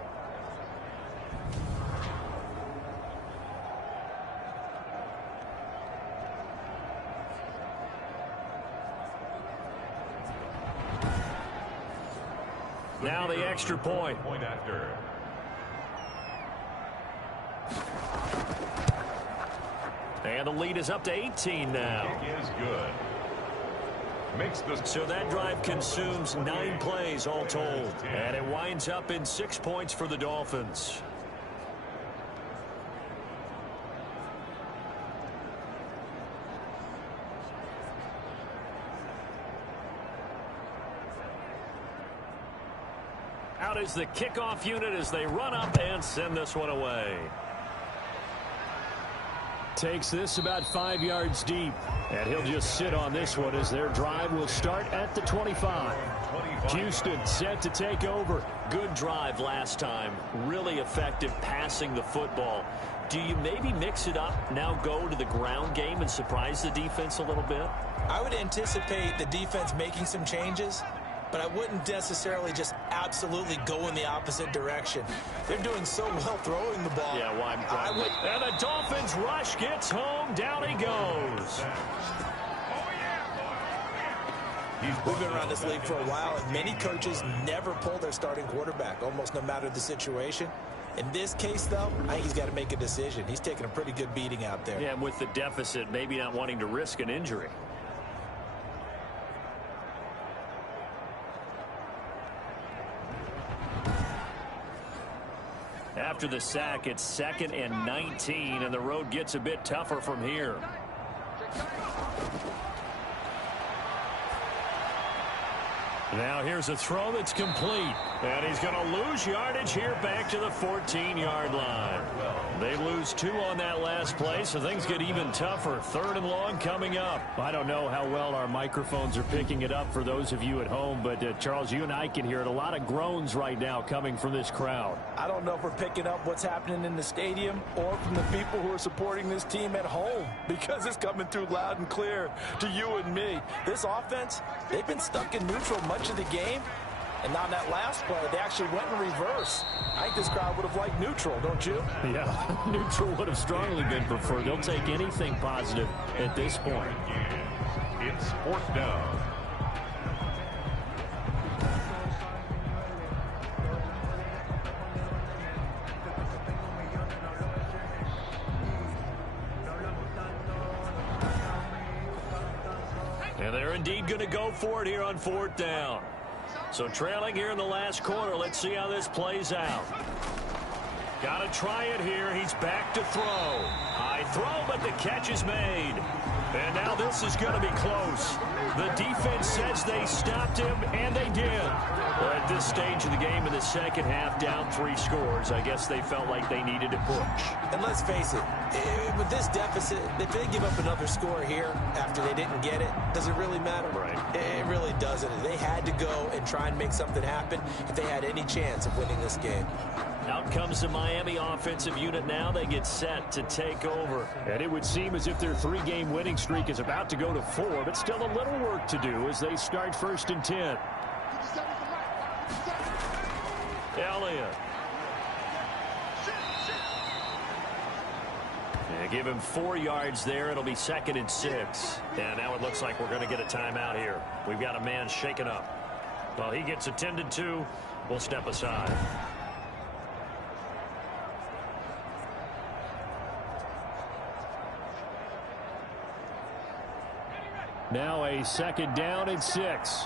Now the extra point. Point after. And the lead is up to 18 now. Kick is good. Makes the So that drive consumes 9 plays all told. And it winds up in 6 points for the Dolphins. Out is the kickoff unit as they run up and send this one away. Takes this about 5 yards deep. And he'll just sit on this one as their drive will start at the 25. Houston set to take over. Good drive last time. Really effective passing the football. Do you maybe mix it up, now go to the ground game and surprise the defense a little bit? I would anticipate the defense making some changes, but I wouldn't necessarily just absolutely go in the opposite direction. They're doing so well throwing the ball. Yeah, why? And the Dolphins rush gets home. Down he goes. We've been around this league for a while, and many coaches never pull their starting quarterback, almost no matter the situation. In this case, though, I think he's got to make a decision. He's taking a pretty good beating out there. Yeah, and with the deficit, maybe not wanting to risk an injury. After the sack, it's 2nd and 19, and the road gets a bit tougher from here. Now here's a throw that's complete. And he's going to lose yardage here back to the 14-yard line. They lose 2 on that last play, so things get even tougher. 3rd and long coming up. I don't know how well our microphones are picking it up for those of you at home, but Charles, you and I can hear it. A lot of groans right now coming from this crowd. I don't know if we're picking up what's happening in the stadium or from the people who are supporting this team at home, because it's coming through loud and clear to you and me. This offense, they've been stuck in neutral much of the game. And on that last play, they actually went in reverse. I think this crowd would have liked neutral, don't you? Yeah, neutral would have strongly been preferred. They'll take anything positive at this point. It's 4th down. And they're indeed going to go for it here on 4th down. So trailing here in the last quarter. Let's see how this plays out. Got to try it here. He's back to throw. High throw, but the catch is made. And now this is going to be close. The defense says they stopped him, and they did. Well, at this stage of the game in the second half, down 3 scores, I guess they felt like they needed to push. And let's face it, with this deficit, if they give up another score here after they didn't get it, does it really matter? Right. It really doesn't. They had to go and try and make something happen if they had any chance of winning this game. Out comes the Miami offensive unit now. They get set to take over. And it would seem as if their 3-game winning streak is about to go to 4, but still a little work to do as they start 1st and 10. Elliott. And give him 4 yards there. It'll be 2nd and 6. And now it looks like we're going to get a timeout here. We've got a man shaken up. Well, he gets attended to. We'll step aside. Now a 2nd down and 6.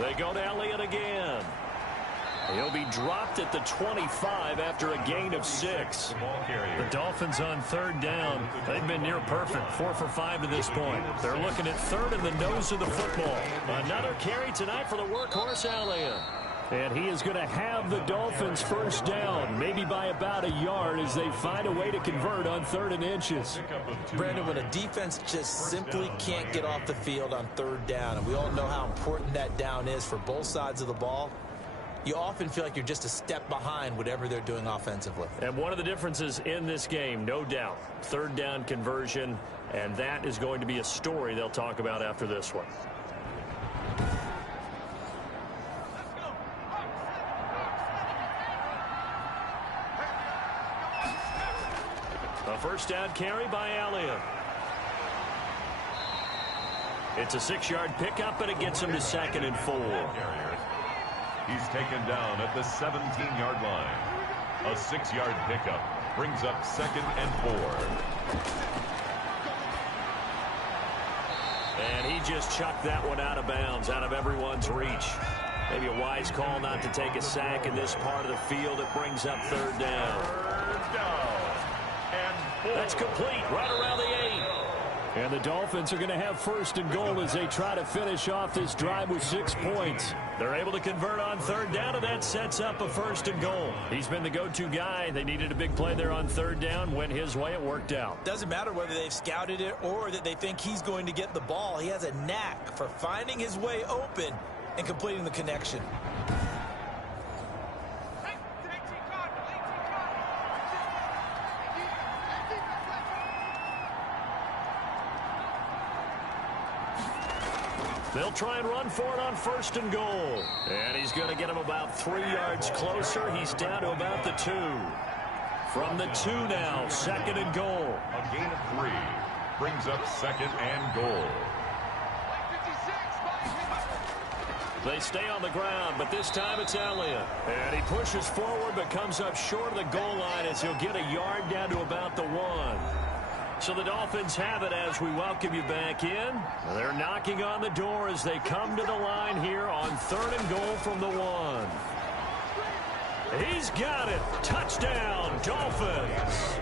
They go to Elliott again. He'll be dropped at the 25 after a gain of 6. The Dolphins on 3rd down. They've been near perfect, 4 for 5 to this point. They're looking at 3rd in the nose of the football. Another carry tonight for the workhorse Elliott. And he is going to have the Dolphins 1st down, maybe by about a yard as they find a way to convert on 3rd and inches. Brandon, when a defense just simply can't get off the field on 3rd down, and we all know how important that down is for both sides of the ball, you often feel like you're just a step behind whatever they're doing offensively. And one of the differences in this game, no doubt, 3rd down conversion, and that is going to be a story they'll talk about after this one. A 1st down carry by Elliott. It's a 6-yard pickup, and it gets him to 2nd and 4. He's taken down at the 17-yard line. A 6-yard pickup brings up 2nd and 4. And he just chucked that one out of bounds, out of everyone's reach. Maybe a wise call not to take a sack in this part of the field. It brings up 3rd down. 3rd down. That's complete right around the 8. And the Dolphins are going to have 1st and goal as they try to finish off this drive with 6 points. They're able to convert on 3rd down, and that sets up a 1st and goal. He's been the go-to guy. They needed a big play there on 3rd down. Went his way. It worked out. Doesn't matter whether they've scouted it or that they think he's going to get the ball. He has a knack for finding his way open and completing the connection. They'll try and run for it on 1st and goal. And he's going to get him about 3 yards closer. He's down to about the 2. From the 2 now, 2nd and goal. A gain of 3 brings up 2nd and goal. They stay on the ground, but this time it's Elliott. And he pushes forward but comes up short of the goal line as he'll get a yard down to about the 1. So the Dolphins have it as we welcome you back in. They're knocking on the door as they come to the line here on 3rd and goal from the 1. He's got it. Touchdown, Dolphins.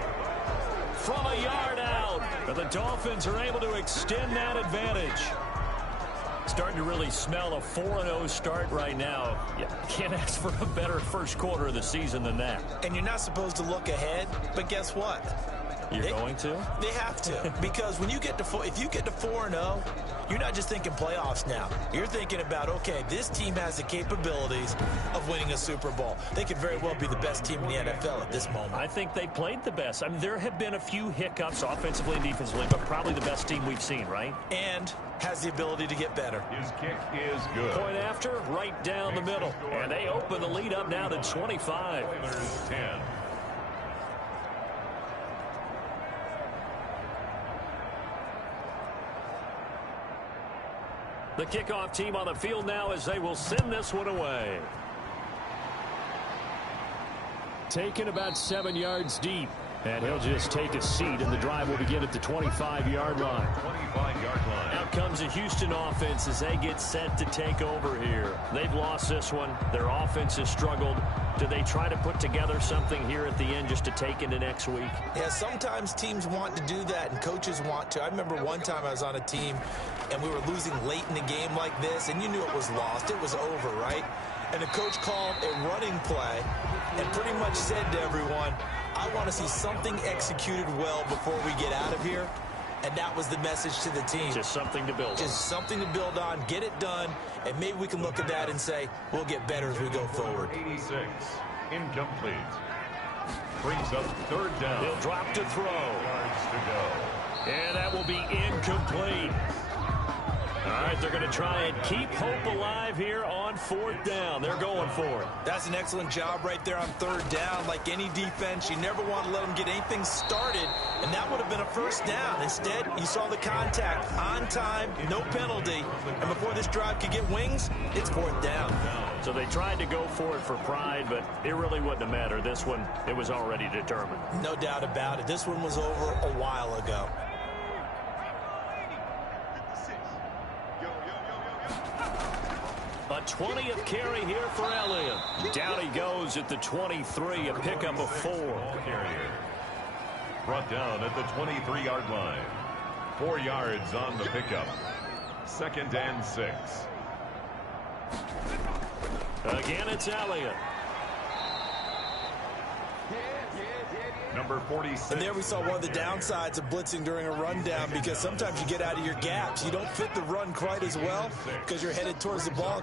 From a yard out. But the Dolphins are able to extend that advantage. Starting to really smell a 4-0 start right now. You can't ask for a better first quarter of the season than that. And you're not supposed to look ahead, but guess what? You're going to? They have to. Because when you get to if you get to 4-0, you're not just thinking playoffs now. You're thinking about, okay, this team has the capabilities of winning a Super Bowl. They could very well be the best team in the NFL at this moment. I think they played the best. I mean, there have been a few hiccups offensively and defensively, but probably the best team we've seen, right? And has the ability to get better. His kick is good. Point after, right down the middle. And they open the lead up now to 25. Oilers 10. The kickoff team on the field now as they will send this one away. Taken about 7 yards deep. And he'll just take a seat, and the drive will begin at the 25-yard line. 25-yard line. Out comes the Houston offense as they get set to take over here. They've lost this one. Their offense has struggled. Do they try to put together something here at the end just to take into next week? Yeah, sometimes teams want to do that, and coaches want to. I remember one time I was on a team, and we were losing late in the game like this, and you knew it was lost. It was over, right? And the coach called a running play and pretty much said to everyone, I want to see something executed well before we get out of here. And that was the message to the team. Just something to build on. Just something to build on, get it done, and maybe we can look at that and say, we'll get better as we go forward. 86, incomplete. Brings up 3rd down. He'll drop to throw. Yards to go. And that will be incomplete. All right, they're going to try and keep hope alive here on 4th down. They're going for it. That's an excellent job right there on 3rd down. Like any defense, you never want to let them get anything started, and that would have been a 1st down. Instead, you saw the contact on time, no penalty, and before this drive could get wings, it's 4th down. So they tried to go for it for pride, but it really wouldn't have mattered. This one, it was already determined. No doubt about it. This one was over a while ago. A 20th carry here for Elliott. Down he goes at the 23, a pickup of 4. Carrier. Brought down at the 23-yard line. 4 yards on the pickup. 2nd and 6. Again, it's Elliott. Number 46. And there we saw one of the downsides of blitzing during a rundown, because sometimes you get out of your gaps. You don't fit the run quite as well because you're headed towards the ball.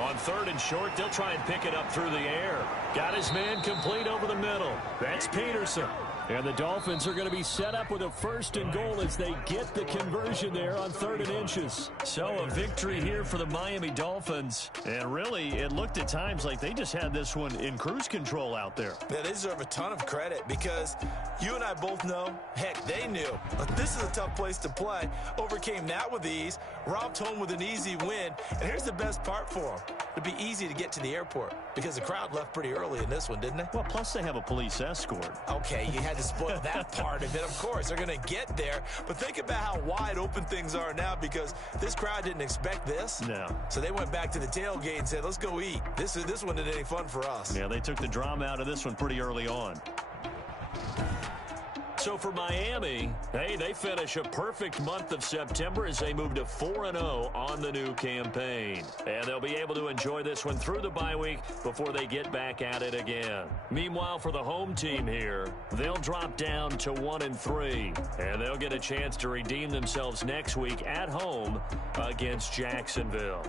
On 3rd and short, they'll try and pick it up through the air. Got his man complete over the middle. That's Peterson. And the Dolphins are going to be set up with a 1st and goal as they get the conversion there on 3rd and inches. So a victory here for the Miami Dolphins. And really, it looked at times like they just had this one in cruise control out there. Yeah, they deserve a ton of credit, because you and I both know, heck, they knew. But this is a tough place to play. Overcame that with ease, romped home with an easy win. And here's the best part for them. It'd be easy to get to the airport because the crowd left pretty early in this one, didn't they? Well, plus they have a police escort. Okay, you had to spoil that part of it. Of course, they're going to get there. But think about how wide open things are now, because this crowd didn't expect this. No. So they went back to the tailgate and said, let's go eat. This one isn't any fun for us. Yeah, they took the drama out of this one pretty early on. So for Miami, hey, they finish a perfect month of September as they move to 4-0 on the new campaign. And they'll be able to enjoy this one through the bye week before they get back at it again. Meanwhile, for the home team here, they'll drop down to 1-3. And they'll get a chance to redeem themselves next week at home against Jacksonville.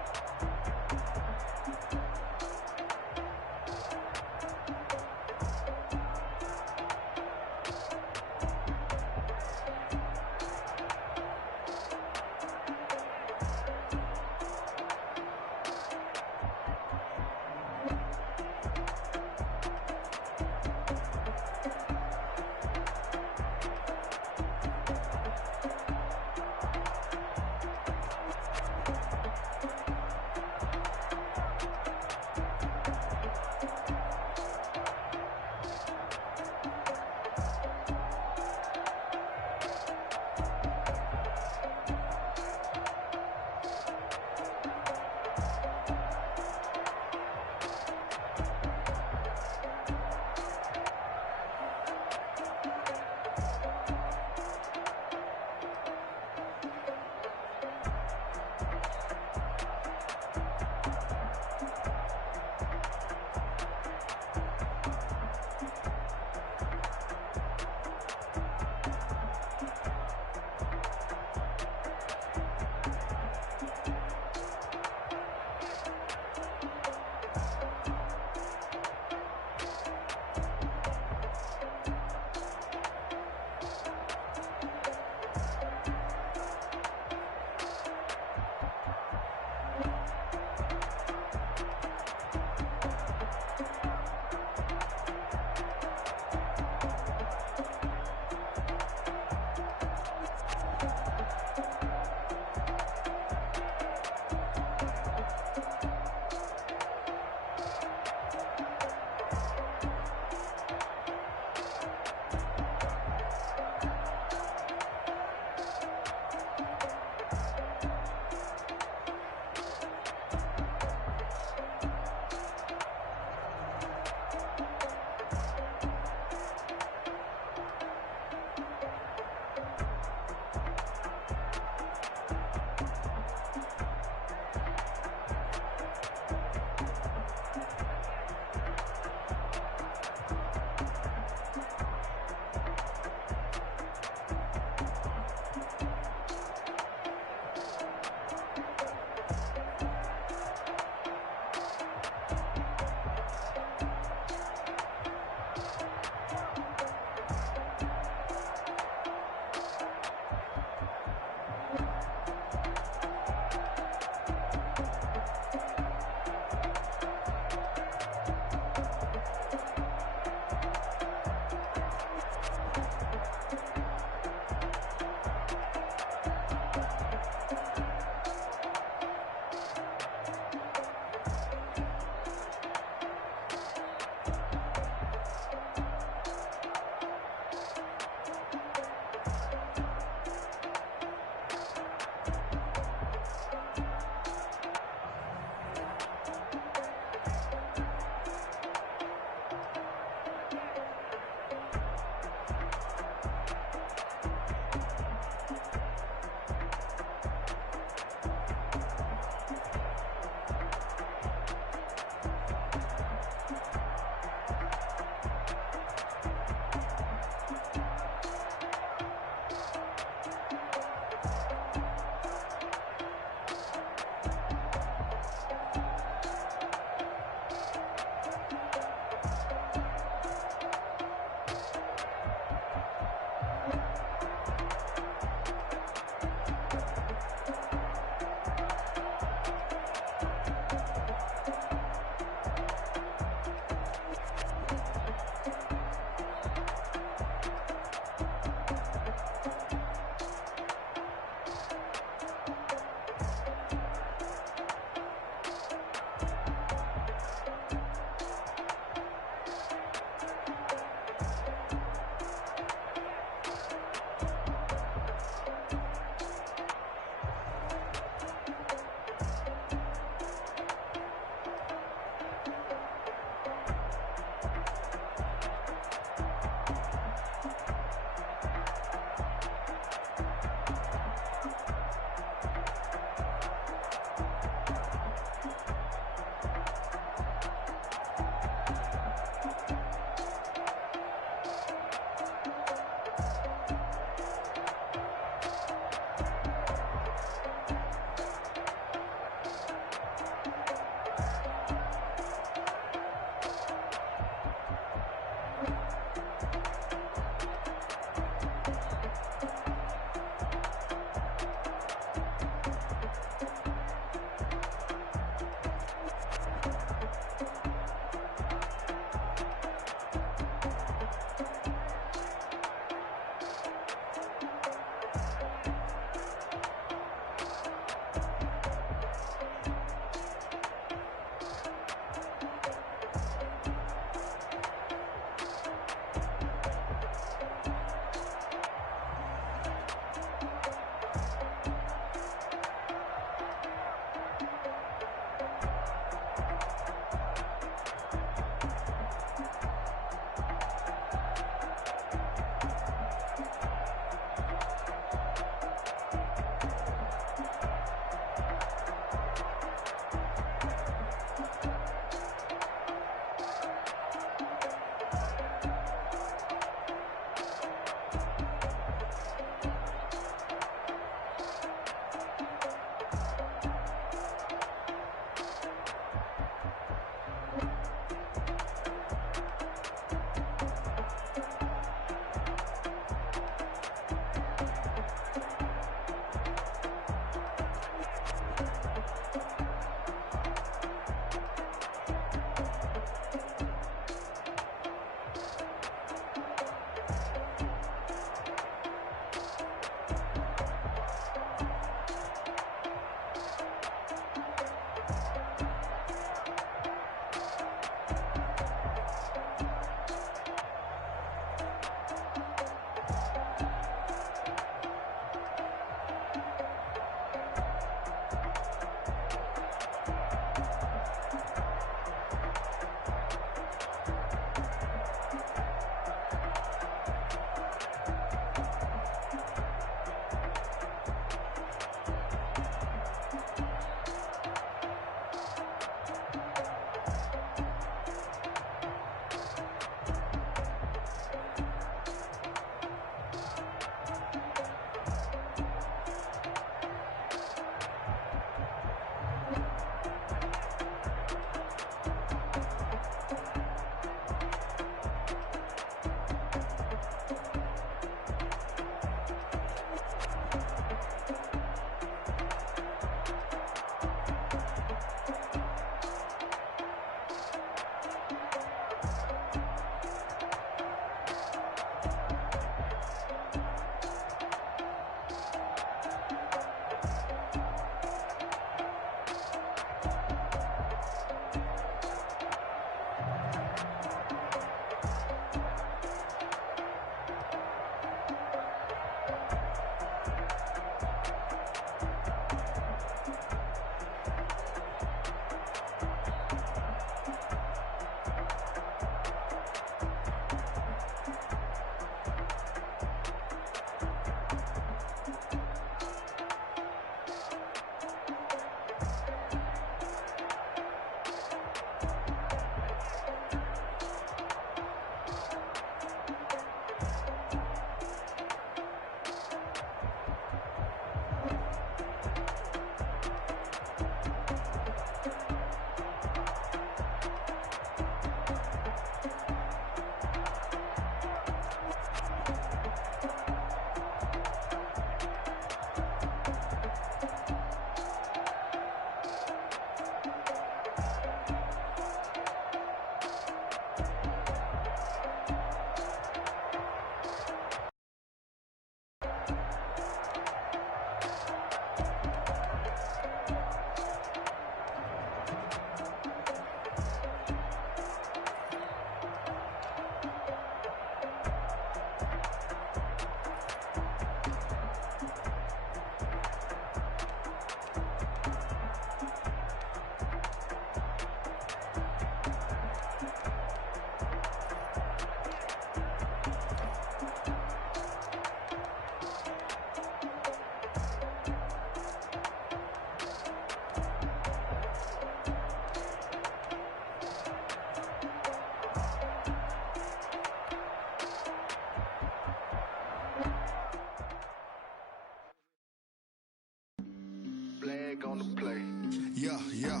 yeah.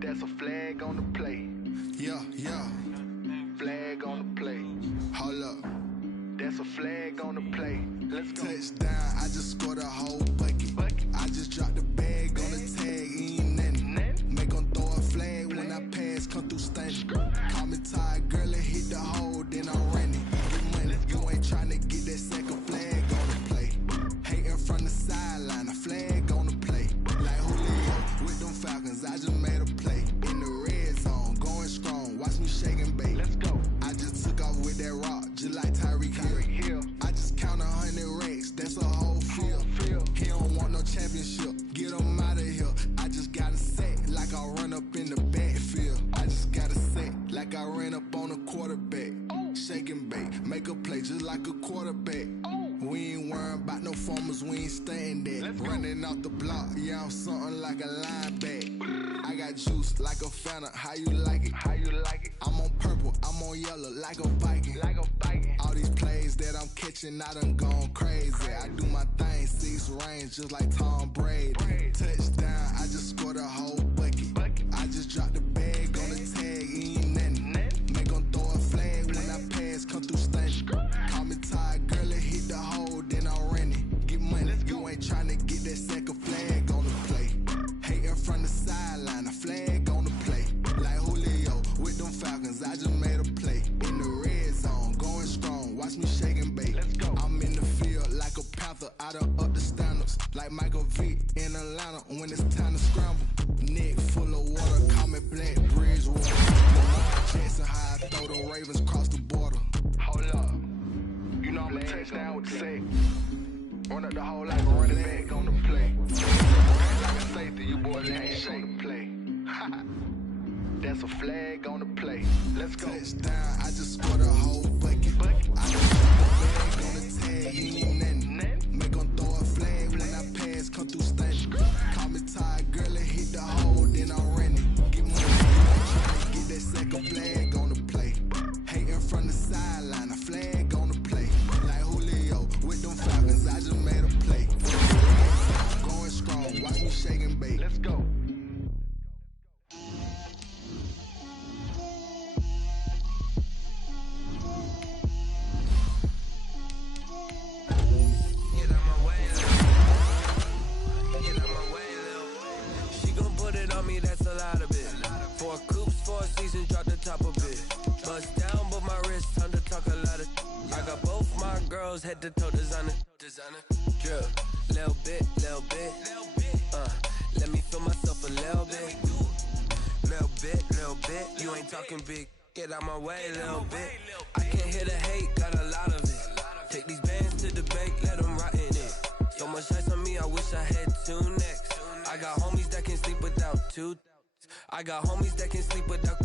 That's a flag on the play. Yeah. Flag on the play. Hold up. That's a flag on the play. Let's go. Touchdown, I just scored a whole bucket. I just dropped the bag on the tag, ain't nothing. Make 'em throw a flag when I pass, come through stunning. Call me tired, girl, and hit the hole, then I'm running. You ain't tryna get that second flag on the play. Hating from the sideline, a flag on the play. Like Julio with them Falcons, I just made a play. In the red zone, going strong, watch me shake and bake. Let's go. I just took off with that rock, just like Tyreek Hill. I just count 100 racks, that's a whole field. He don't want no championship, get him out of here. I just got a set, like I run up in the backfield. I just got a set, like I ran up on a quarterback. Shake and bake, make a play just like a quarterback. We ain't worrying about no formers, we ain't staying there. Running off the block, yeah, I'm something like a linebacker. I got juice like a Fanta, how you like it? I'm on purple, I'm on yellow, like a Viking. All these plays that I'm catching, I done gone crazy. I do my thing, 6 range, just like Tom Brady. Touchdown, I just scored a whole bucket. I just dropped the bag on the tag, ain't nothing. Make 'em throw a flag when I pass, come through stunning. Call me tired, girl, and hit the hole, then I'm running. Get money, you ain't tryna get that second flag on the play. Hating from the sideline, a flag on the play. Like Julio with them Falcons, I just made a play. In the red zone, going strong, watch me shake and bake. I'm in the field like a panther, I done up the standards. Like Michael Vick in Atlanta when it's time to scramble. Neck full of water, call me Black Bridgewater. Jackson, how I throw them Ravens cross the border. Hold up. You know I'm a touchdown with the sack. Run up the whole like a running back on the play. Like a safety, you boys ain't shake the play. That's a flag on the play. Let's go. Touchdown, I just scored a whole bucket. I just dropped the bag on the tag, ain't nothing. Make 'em throw a flag when I pass, come through stunning. Call me tired, girl, and hit the hole, then I'm running. Get money, tryna get that second flag on the play. Hating from the sideline, a flag on the play. Like Julio with them Falcons, I just made a play. Going strong, watch me shake and bake. Let's go. That's a lot of it. 4 coops, 4 seasons, drop the top of it. Bust down, but my wrist, time to talk a lot of. I got both my girls head to toe designer. Drip, little bit. Let me feel myself a little bit. Little bit. You ain't talking big. Get out my way, little bit. I can't hear the hate, got a lot of it. Take these bands to the bank, let them rot in it. So much ice on me, I wish I had 2 necks. I got homies that can sleep without 2. I got homies that can sleep without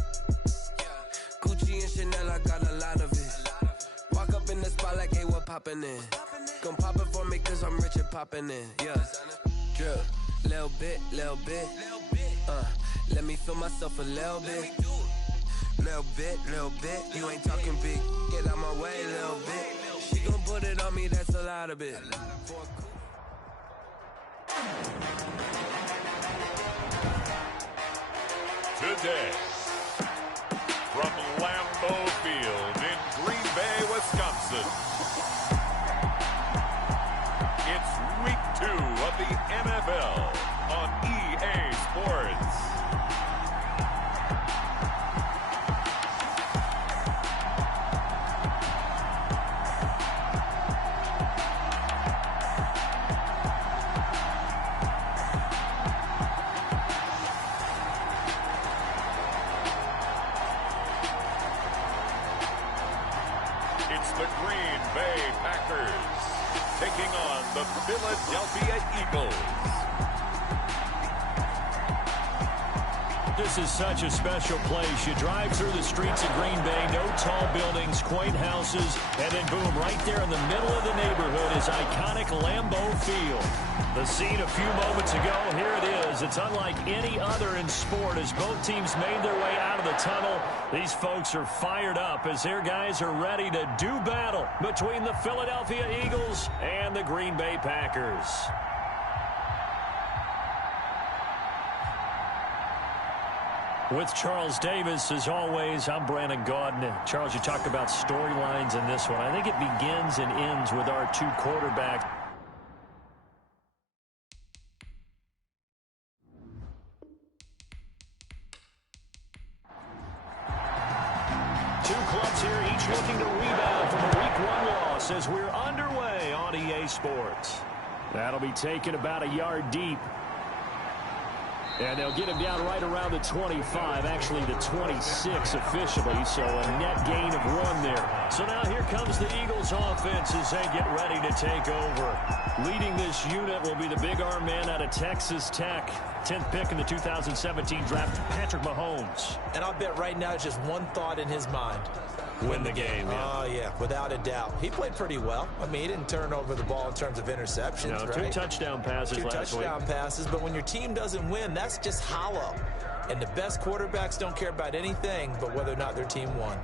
Gucci and Chanel, I got a lot of it. Walk up in the spot like, hey, what poppin' in? Gon' pop it for me cause I'm rich and poppin' in. Yeah, drip, little bit. Let me feel myself a little bit. Little bit. You ain't talking big. Get out my way, little bit. She gon' put it on me, that's a lot of it. Today, from Lambeau Field in Green Bay, Wisconsin, it's week 2 of the NFL on EA Sports. The Green Bay Packers taking on the Philadelphia Eagles. This is such a special place. You drive through the streets of Green Bay, no tall buildings, quaint houses, and then boom, right there in the middle of the neighborhood is iconic Lambeau Field. The scene a few moments ago, here it is. It's unlike any other in sport as both teams made their way out of the tunnel. These folks are fired up as their guys are ready to do battle between the Philadelphia Eagles and the Green Bay Packers. With Charles Davis, as always, I'm Brandon Gaudin. Charles, you talked about storylines in this one. I think it begins and ends with our two quarterbacks. Two clubs here, each looking to rebound from a Week 1 loss as we're underway on EA Sports. That'll be taken about a yard deep. And they'll get him down right around the 25, actually the 26 officially, so a net gain of 1 there. So now here comes the Eagles offense as they get ready to take over. Leading this unit will be the big arm man out of Texas Tech. 10th pick in the 2017 draft, Patrick Mahomes. And I'll bet right now it's just one thought in his mind. Win the game, yeah. Oh, yeah, without a doubt. He played pretty well. I mean, he didn't turn over the ball in terms of interceptions, no, right? 2 touchdown passes last week. 2 touchdown passes, but when your team doesn't win, that's just hollow. And the best quarterbacks don't care about anything but whether or not their team won.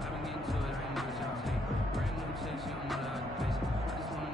I've been getting to it, I ain't know what y'all take. Brand new chicks, you don't know that I can place it. I just wanna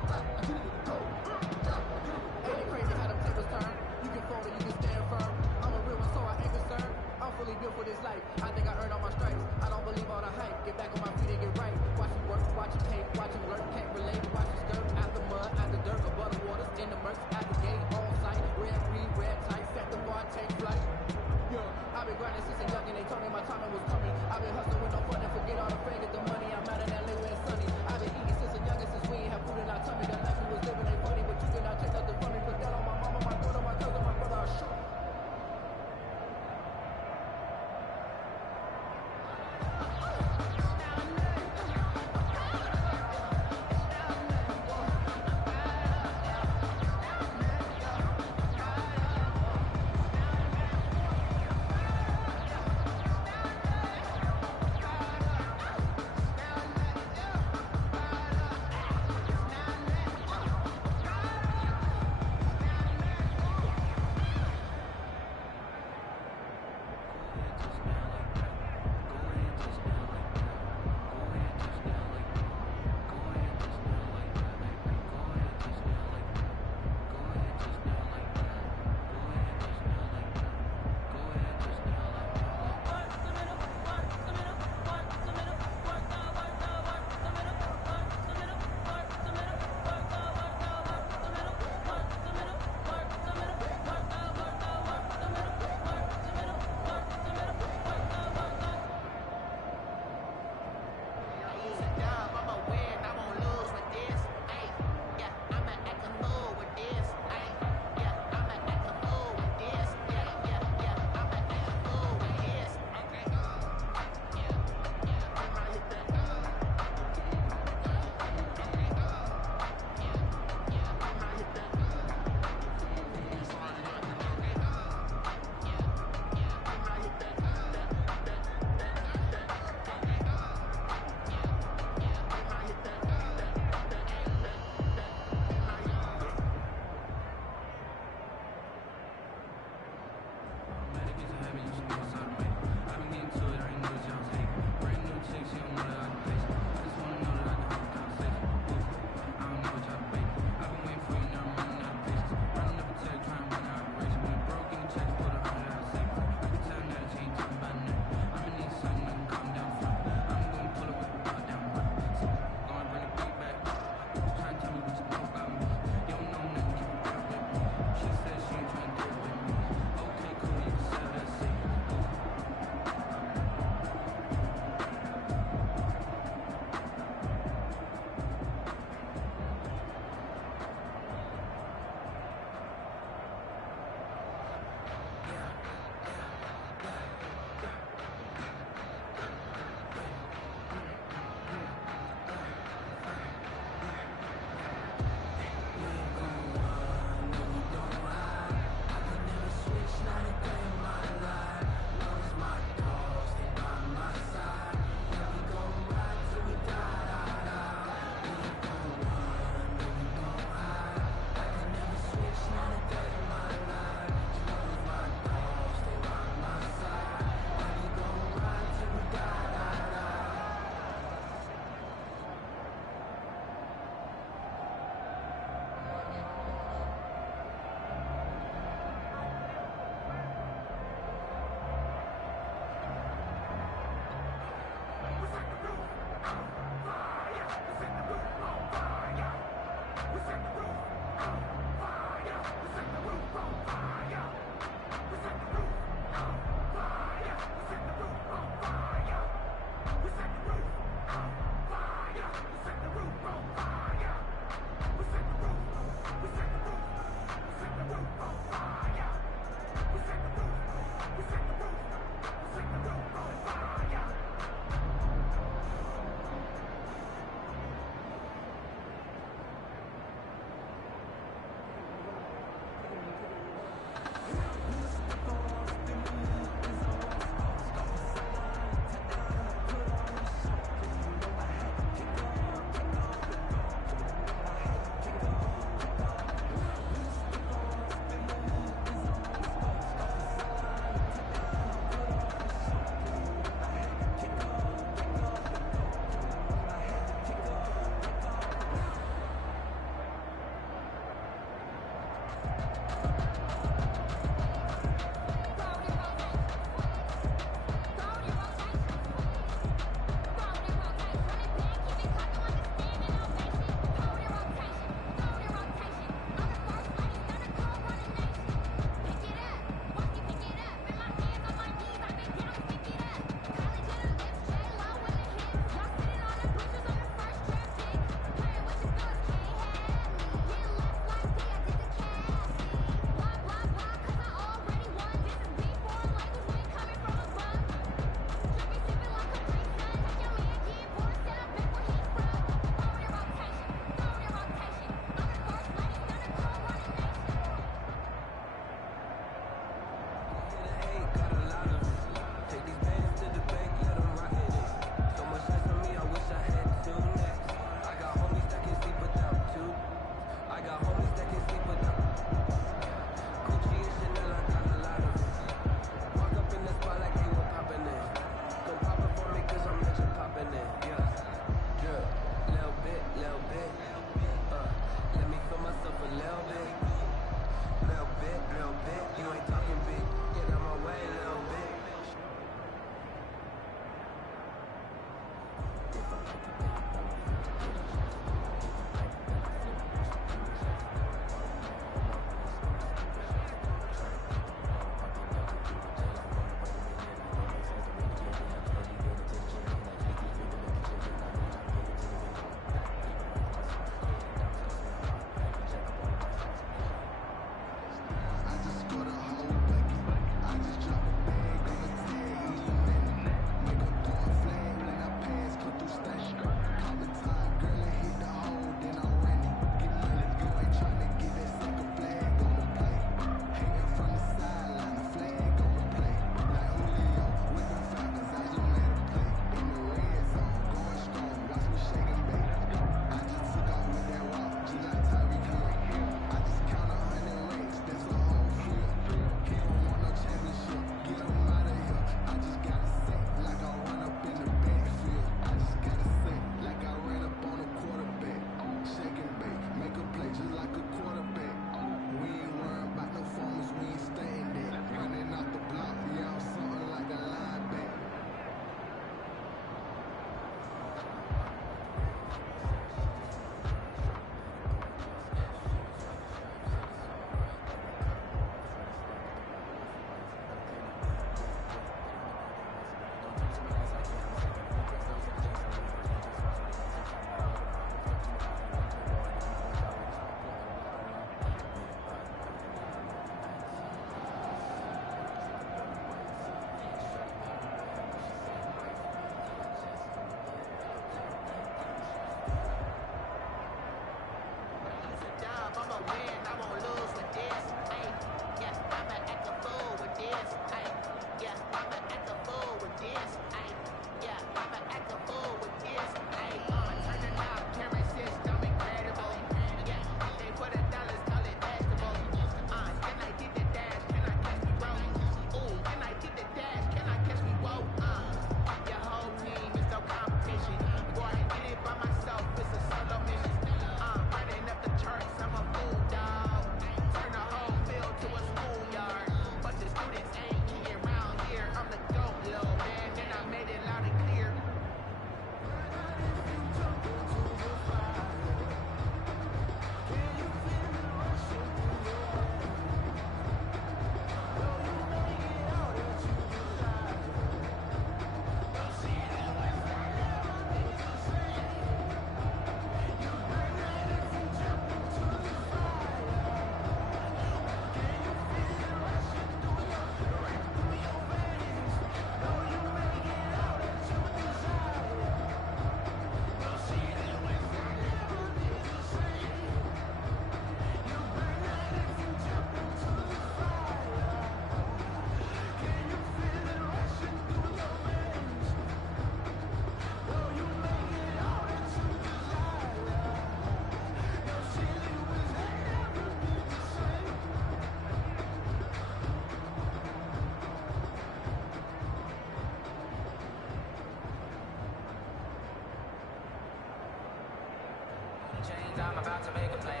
I'm about to make a play.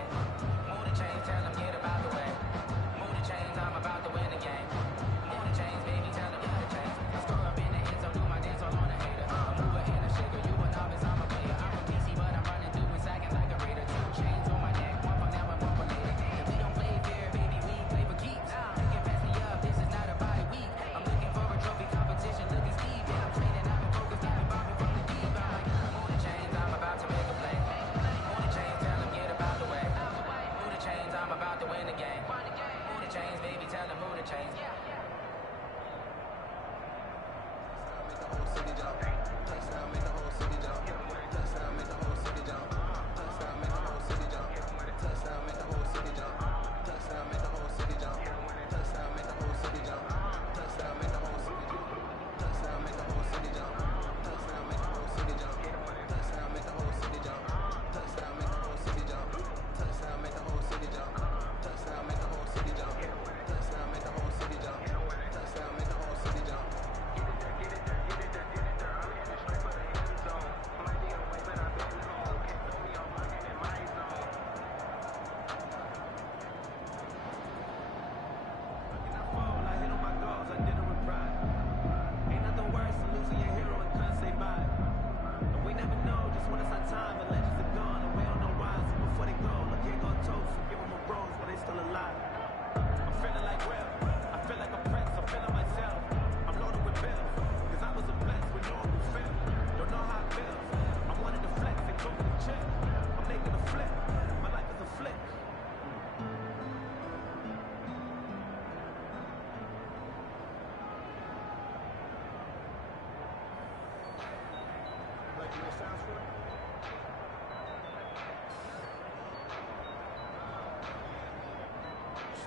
Move the chain, tell them get about the way.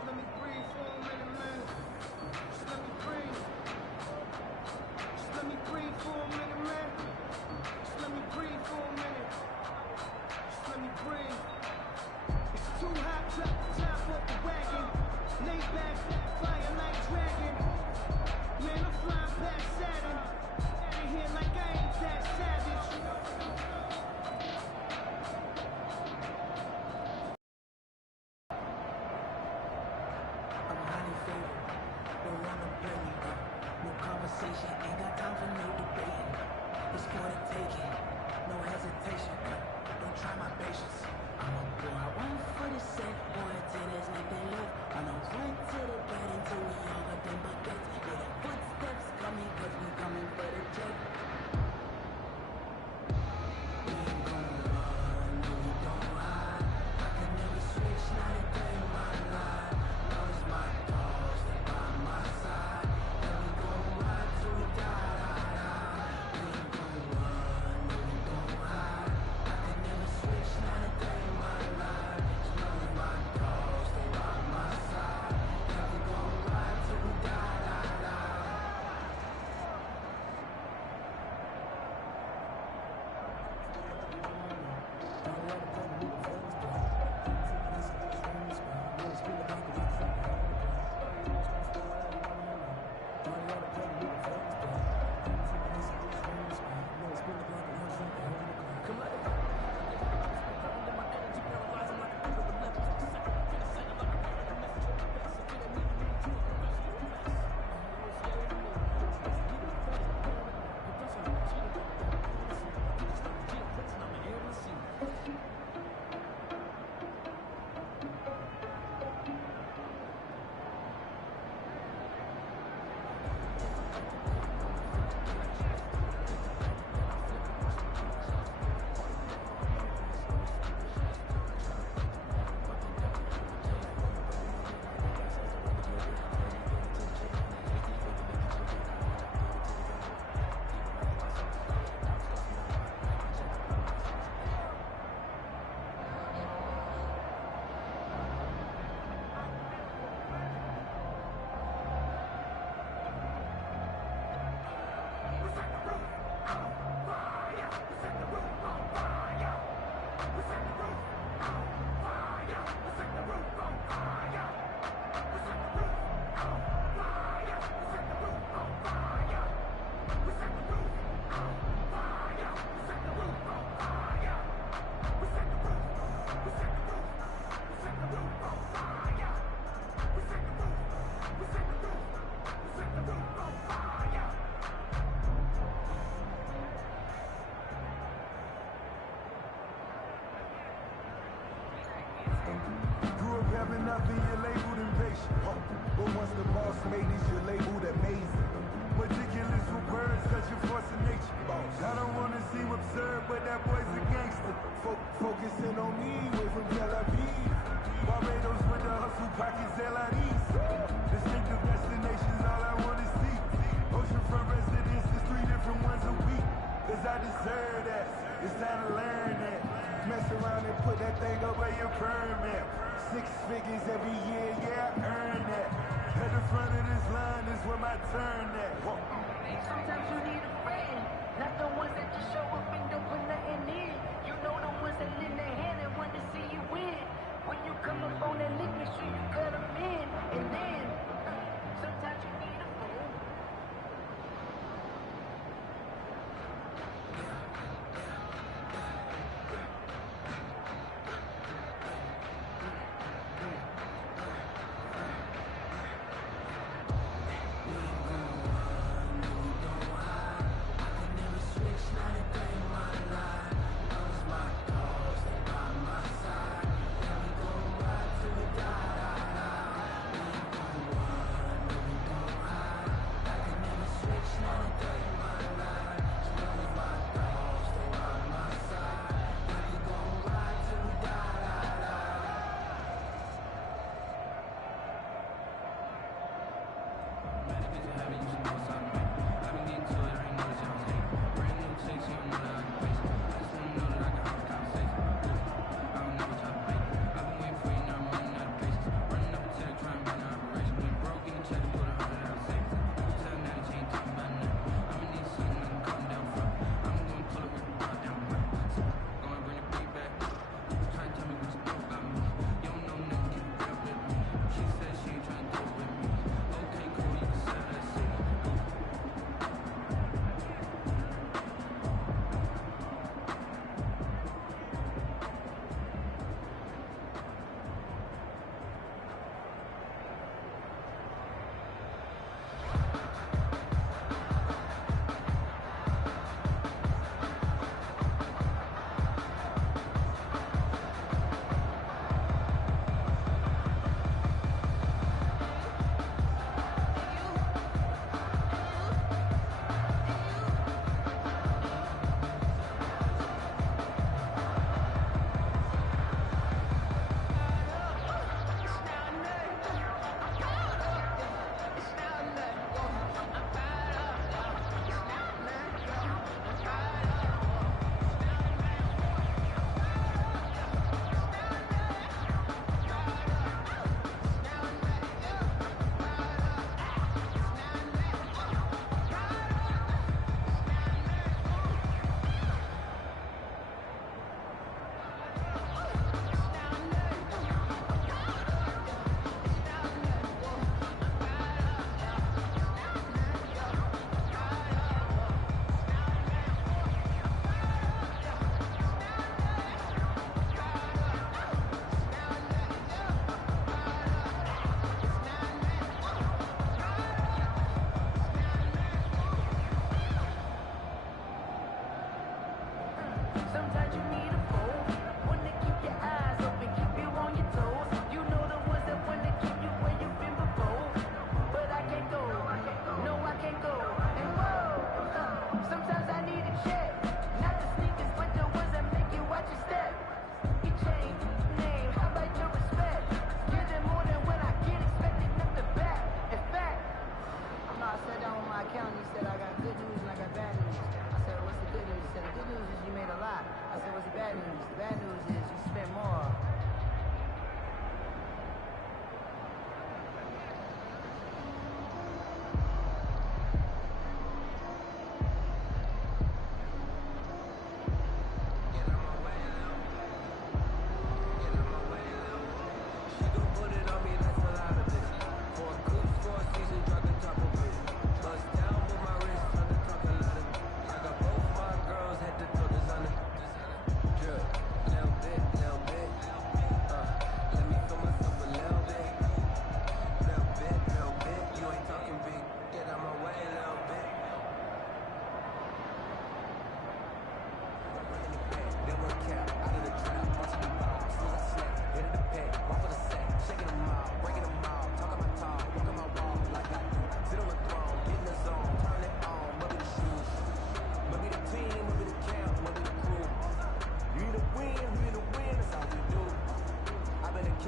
let me breathe for a minute, man. Just let me breathe. Just let me breathe for a minute, man. Just let me breathe for a minute. Just let me breathe. It's too hot, drop the top off the wagon. Lay back, fire like dragon. Man, I'm flying past Saturn. Out of here like I ain't that savage. I'm highly favored, don't wanna play me. No conversation, ain't got time for no debating. It's for the taking, no hesitation. Don't try my patience. I'm a boy, one for the set, boy, till there's nothing left. I know run to the bed until we all got them buckets. Yeah, the footsteps coming, cause we coming for the check. We ain't gonna run, no, we don't hide. I can never switch, not a day in my life. Knows my dogs, they by my side. And we gon' ride till we die. We ain't gonna run, no, we don't hide. I can never switch, not a day in my life. Knows my dogs, they by my side. And we gon' ride till we die. Grew up having nothing, you're labeled impatient. But once the boss made it, you're labeled amazing. Meticulous with words, cause you're forcing nature. I don't wanna seem absurd, but that boy's a gangster. Focusing on me, way from Tel Aviv. Barbados with the hustle pockets, LIDs. Distinctive destinations, all I wanna see. Oceanfront residences, 3 different ones a week. Cause I deserve that, it's time to learn that. Mess around and put that thing up where your permit. 6 figures every year, yeah, I earn that. At the front of this line is where my turn at. Sometimes you need a friend, not the ones that just show up and don't put nothing in. You know the ones that lend their hand and want to see you win. When you come up on that lick, make sure you cut them in. And then, sometimes you need a friend. Switch, not a day in my life. Knows my dogs, they by my side.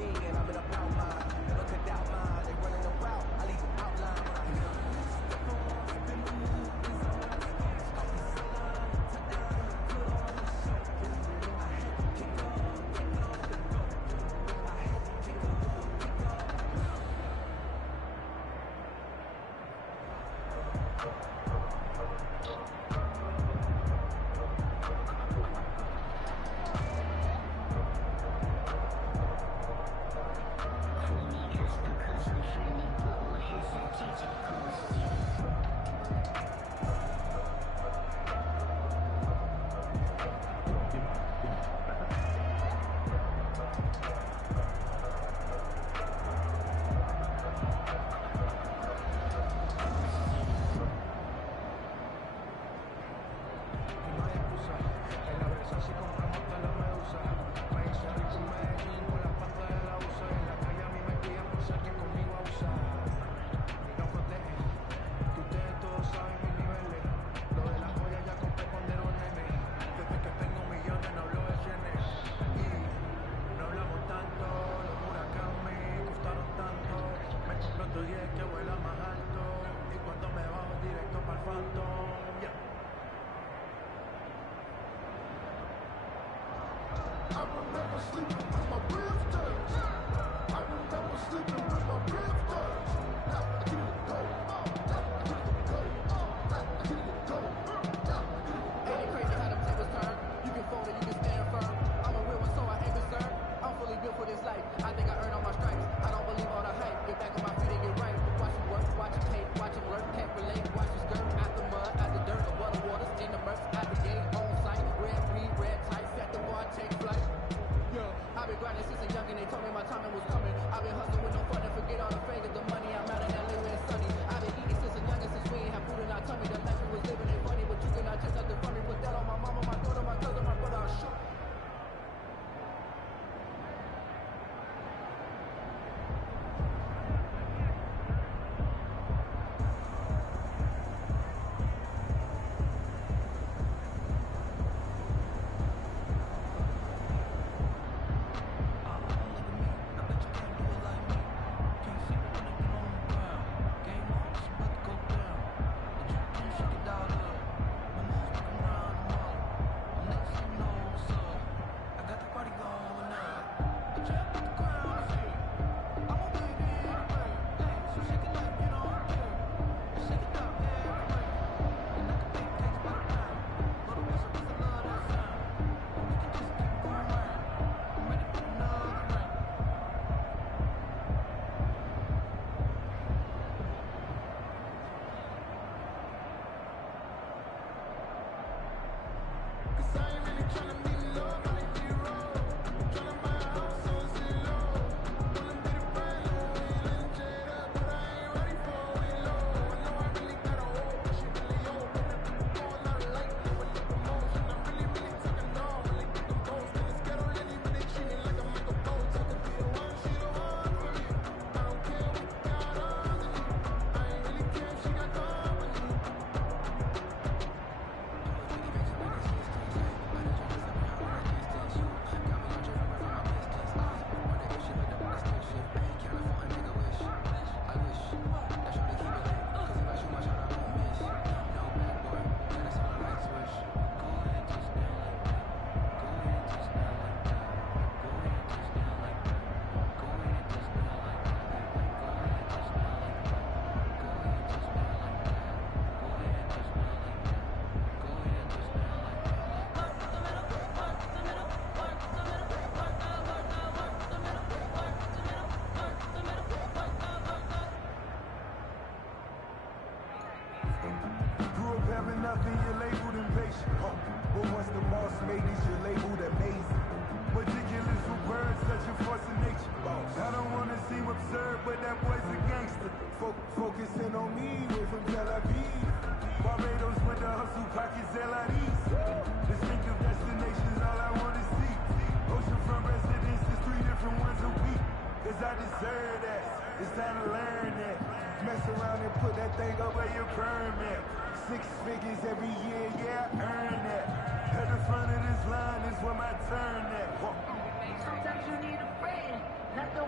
king and I'm in a power line. Never could doubt mine. They running the route. I leave them outline when I hit them. nothing, you're labeled impatient. But once the boss made it, you're labeled amazing. Ridiculous with words, such a force of nature. I don't wanna seem absurd, but that boy's a gangster. Focusing on me, way from Tel Aviv. Barbados with the hustle, pockets LIDs. Distinctive destinations, all I wanna see. Oceanfront residences, 3 different ones a week. Cause I deserve that, it's time to learn that. Mess around and put that thing up where your permit. 6 figures every year, yeah, I earn that. At the front of this line is where my turn at. Sometimes you need a friend, not the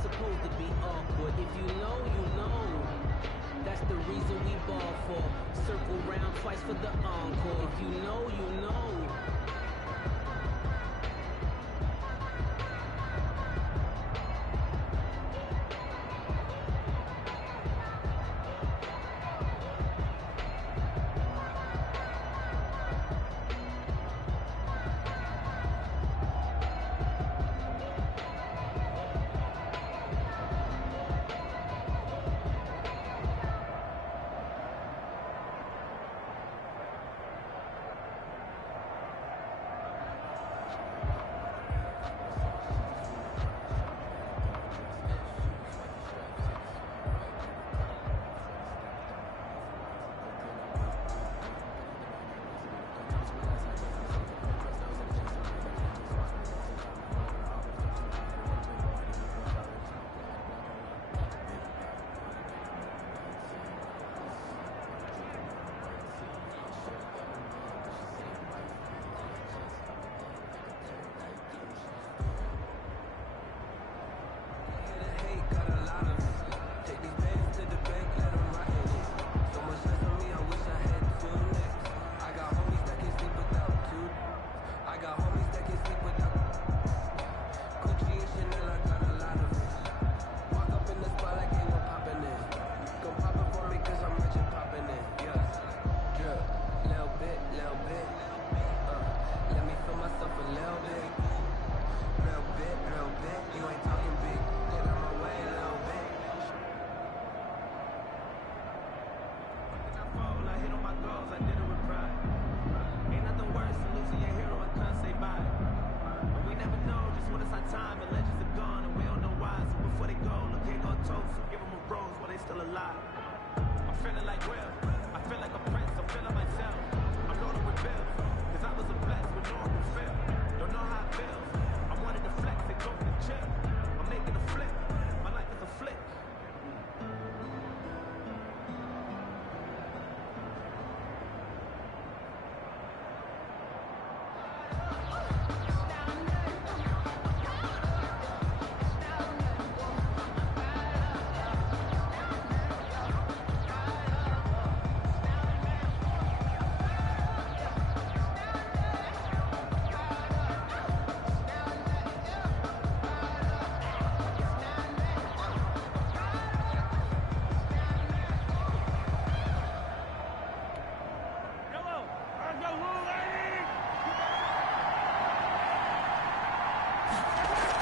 ain't supposed to be awkward. If you know, you know. That's the reason we ball for. Circle round twice for the encore. If you know, you know.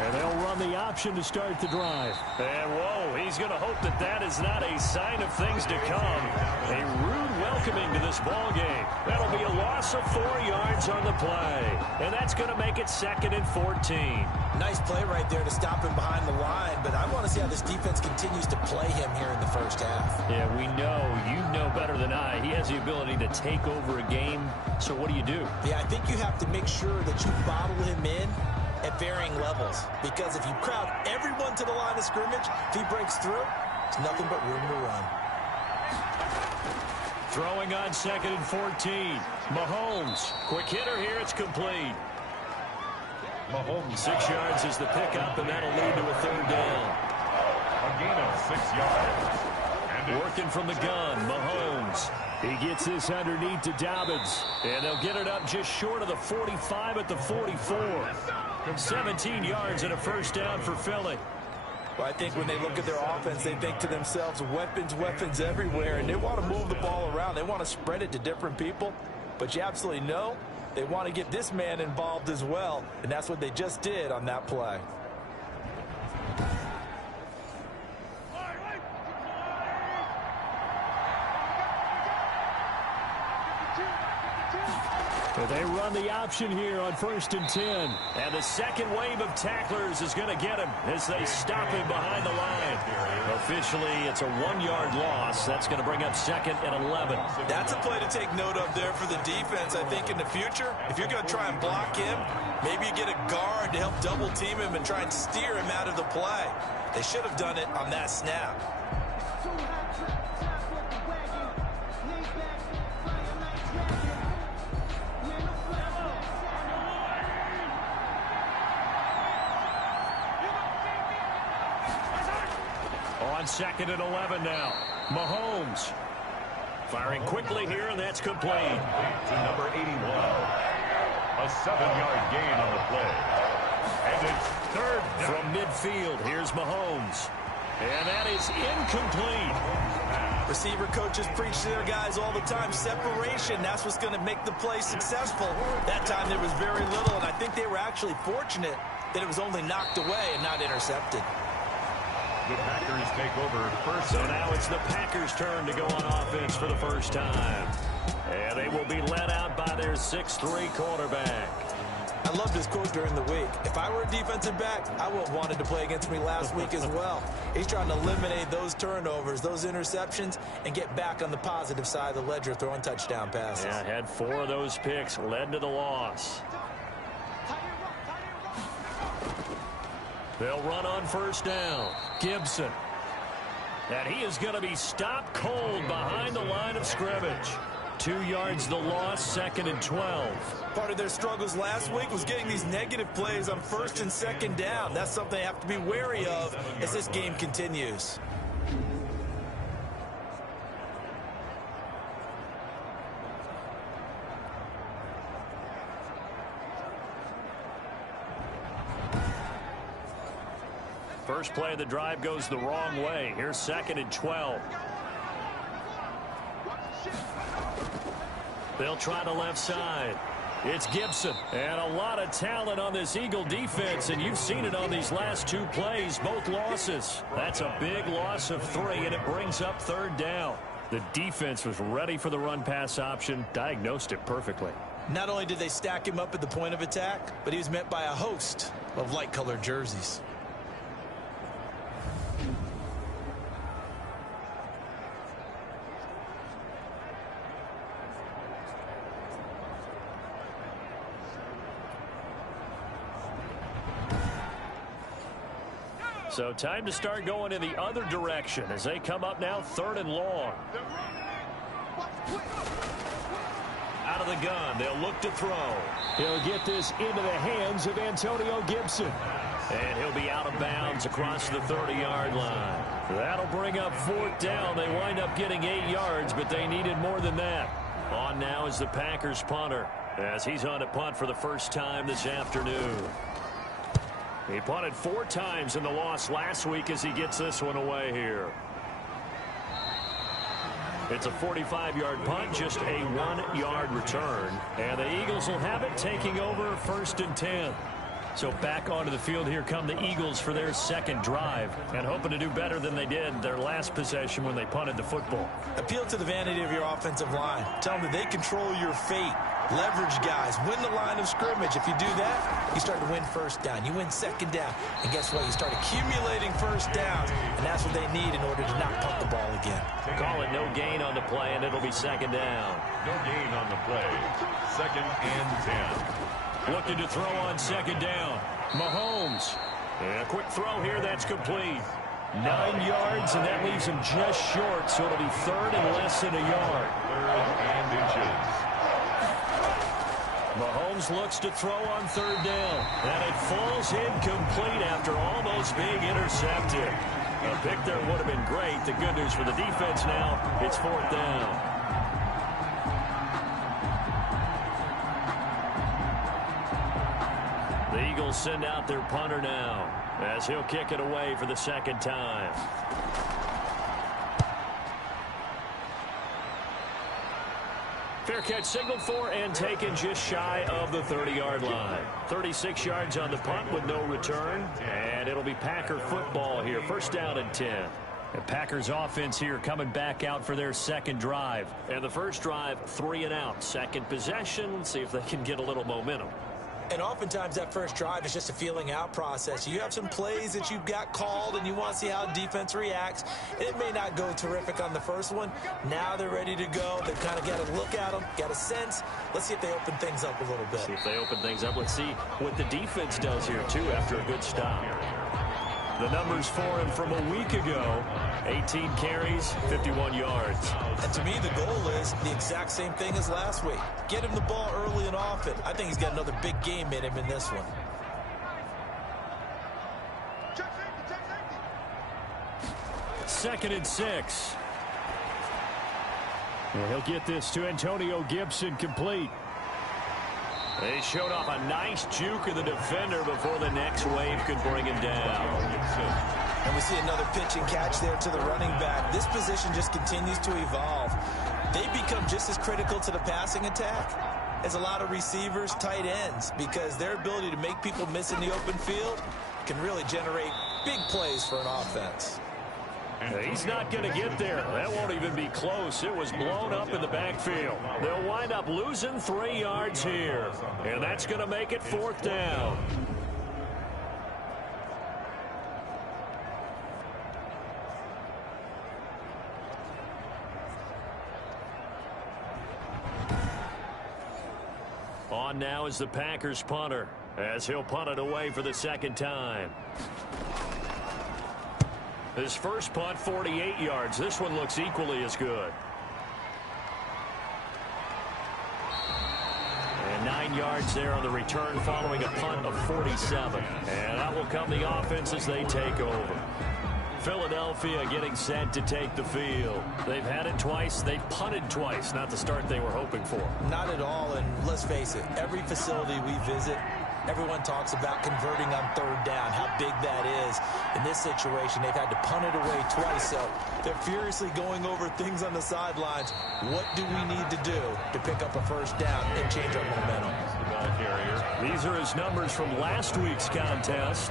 And they'll run the option to start the drive. And, whoa, he's going to hope that that is not a sign of things to come. A rude welcoming to this ball game. That'll be a loss of 4 yards on the play. And that's going to make it 2nd and 14. Nice play right there to stop him behind the line, but I want to see how this defense continues to play him here in the first half. Yeah, we know. You know better than I. He has the ability to take over a game. So what do you do? Yeah, I think you have to make sure that you bottle him in at varying levels, because if you crowd everyone to the line of scrimmage, if he breaks through, it's nothing but room to run. Throwing on 2nd and 14. Mahomes, quick hitter here, it's complete. Mahomes. 6 yards is the pickup, and that'll lead to a 3rd down. A gain of 6 yards. And working from the gun, Mahomes. He gets this underneath to Dobbins, and they'll get it up just short of the 45 at the 44. 17 yards and a 1st down for Philly. Well, I think when they look at their offense, they think to themselves, weapons, weapons everywhere, and they want to move the ball around. They want to spread it to different people, but you absolutely know they want to get this man involved as well, and that's what they just did on that play. They run the option here on 1st and 10. And the second wave of tacklers is going to get him as they stop him behind the line. Officially, it's a 1-yard loss. That's going to bring up 2nd and 11. That's a play to take note of there for the defense. I think in the future, if you're going to try and block him, maybe you get a guard to help double team him and try and steer him out of the play. They should have done it on that snap. On 2nd and 11 now. Mahomes firing quickly here, and that's complete. To number 81. A 7-yard gain on the play. And it's third down. From midfield, here's Mahomes. And that is incomplete. Receiver coaches preach to their guys all the time. Separation, that's what's going to make the play successful. That time there was very little, and I think they were actually fortunate that it was only knocked away and not intercepted. The Packers take over first. So now it's the Packers' turn to go on offense for the first time. And they will be led out by their 6'3" quarterback. I love this quote during the week. If I were a defensive back, I would have wanted to play against me last week as well. He's trying to eliminate those turnovers, those interceptions, and get back on the positive side of the ledger throwing touchdown passes. Yeah, had 4 of those picks, led to the loss. They'll run on first down. Gibson. And he is going to be stopped cold behind the line of scrimmage. 2 yards the loss, 2nd and 12. Part of their struggles last week was getting these negative plays on 1st and 2nd down. That's something they have to be wary of as this game continues. First play of the drive goes the wrong way. Here's 2nd and 12. They'll try the left side. It's Gibson. And a lot of talent on this Eagle defense, and you've seen it on these last 2 plays, both losses. That's a big loss of 3, and it brings up 3rd down. The defense was ready for the run-pass option, diagnosed it perfectly. Not only did they stack him up at the point of attack, but he was met by a host of light-colored jerseys. So time to start going in the other direction as they come up now 3rd and long. Out of the gun, they'll look to throw. He'll get this into the hands of Antonio Gibson. And he'll be out of bounds across the 30-yard line. That'll bring up 4th down. They wind up getting 8 yards, but they needed more than that. On now is the Packers punter as he's on to punt for the first time this afternoon. He punted 4 times in the loss last week as he gets this one away here. It's a 45-yard punt, just a 1-yard return. And the Eagles will have it, taking over 1st and 10. So back onto the field here come the Eagles for their 2nd drive, and hoping to do better than they did their last possession when they punted the football. Appeal to the vanity of your offensive line. Tell them that they control your fate. Leverage guys. Win the line of scrimmage. If you do that, you start to win 1st down. You win 2nd down. And guess what? You start accumulating 1st downs, and that's what they need in order to not punt the ball again. Call it no gain on the play, and it'll be 2nd down. No gain on the play. 2nd and 10. Looking to throw on 2nd down. Mahomes. And a quick throw here. That's complete. 9 yards, and that leaves him just short, so it'll be 3rd and less than a yard. 3rd and inches. Mahomes looks to throw on 3rd down, and it falls incomplete after almost being intercepted. A pick there would have been great. The good news for the defense now, it's 4th down. The Eagles send out their punter now as he'll kick it away for the 2nd time. Fair catch signaled for and taken just shy of the 30-yard line. 36 yards on the punt with no return. And it'll be Packer football here. 1st down and 10. The Packers offense here coming back out for their 2nd drive. And the first drive, 3 and out. 2nd possession, see if they can get a little momentum. And oftentimes that first drive is just a feeling out process. You have some plays that you've got called and you want to see how defense reacts. It may not go terrific on the first one. Now they're ready to go. They've kind of got to look at them, got a sense. Let's see if they open things up a little bit. See if they open things up. Let's see what the defense does here, too, after a good stop. The numbers for him from a week ago, 18 carries, 51 yards. And to me, the goal is the exact same thing as last week. Get him the ball early and often. I think he's got another big game in him in this one. 2nd and 6. And he'll get this to Antonio Gibson complete. They showed off a nice juke of the defender before the next wave could bring him down. And we see another pitch and catch there to the running back. This position just continues to evolve. They become just as critical to the passing attack as a lot of receivers, tight ends, because their ability to make people miss in the open field can really generate big plays for an offense. He's not going to get there. That won't even be close. It was blown up in the backfield. They'll wind up losing 3 yards here, and that's going to make it 4th down. On now is the Packers punter, as he'll punt it away for the 2nd time. His first punt, 48 yards. This one looks equally as good. And 9 yards there on the return following a punt of 47. And that will come the offense as they take over. Philadelphia getting set to take the field. They've had it twice. They've punted twice. Not the start they were hoping for. Not at all, and let's face it, every facility we visit, everyone talks about converting on 3rd down, how big that is. In this situation, they've had to punt it away twice, so they're furiously going over things on the sidelines. What do we need to do to pick up a 1st down and change our momentum? These are his numbers from last week's contest.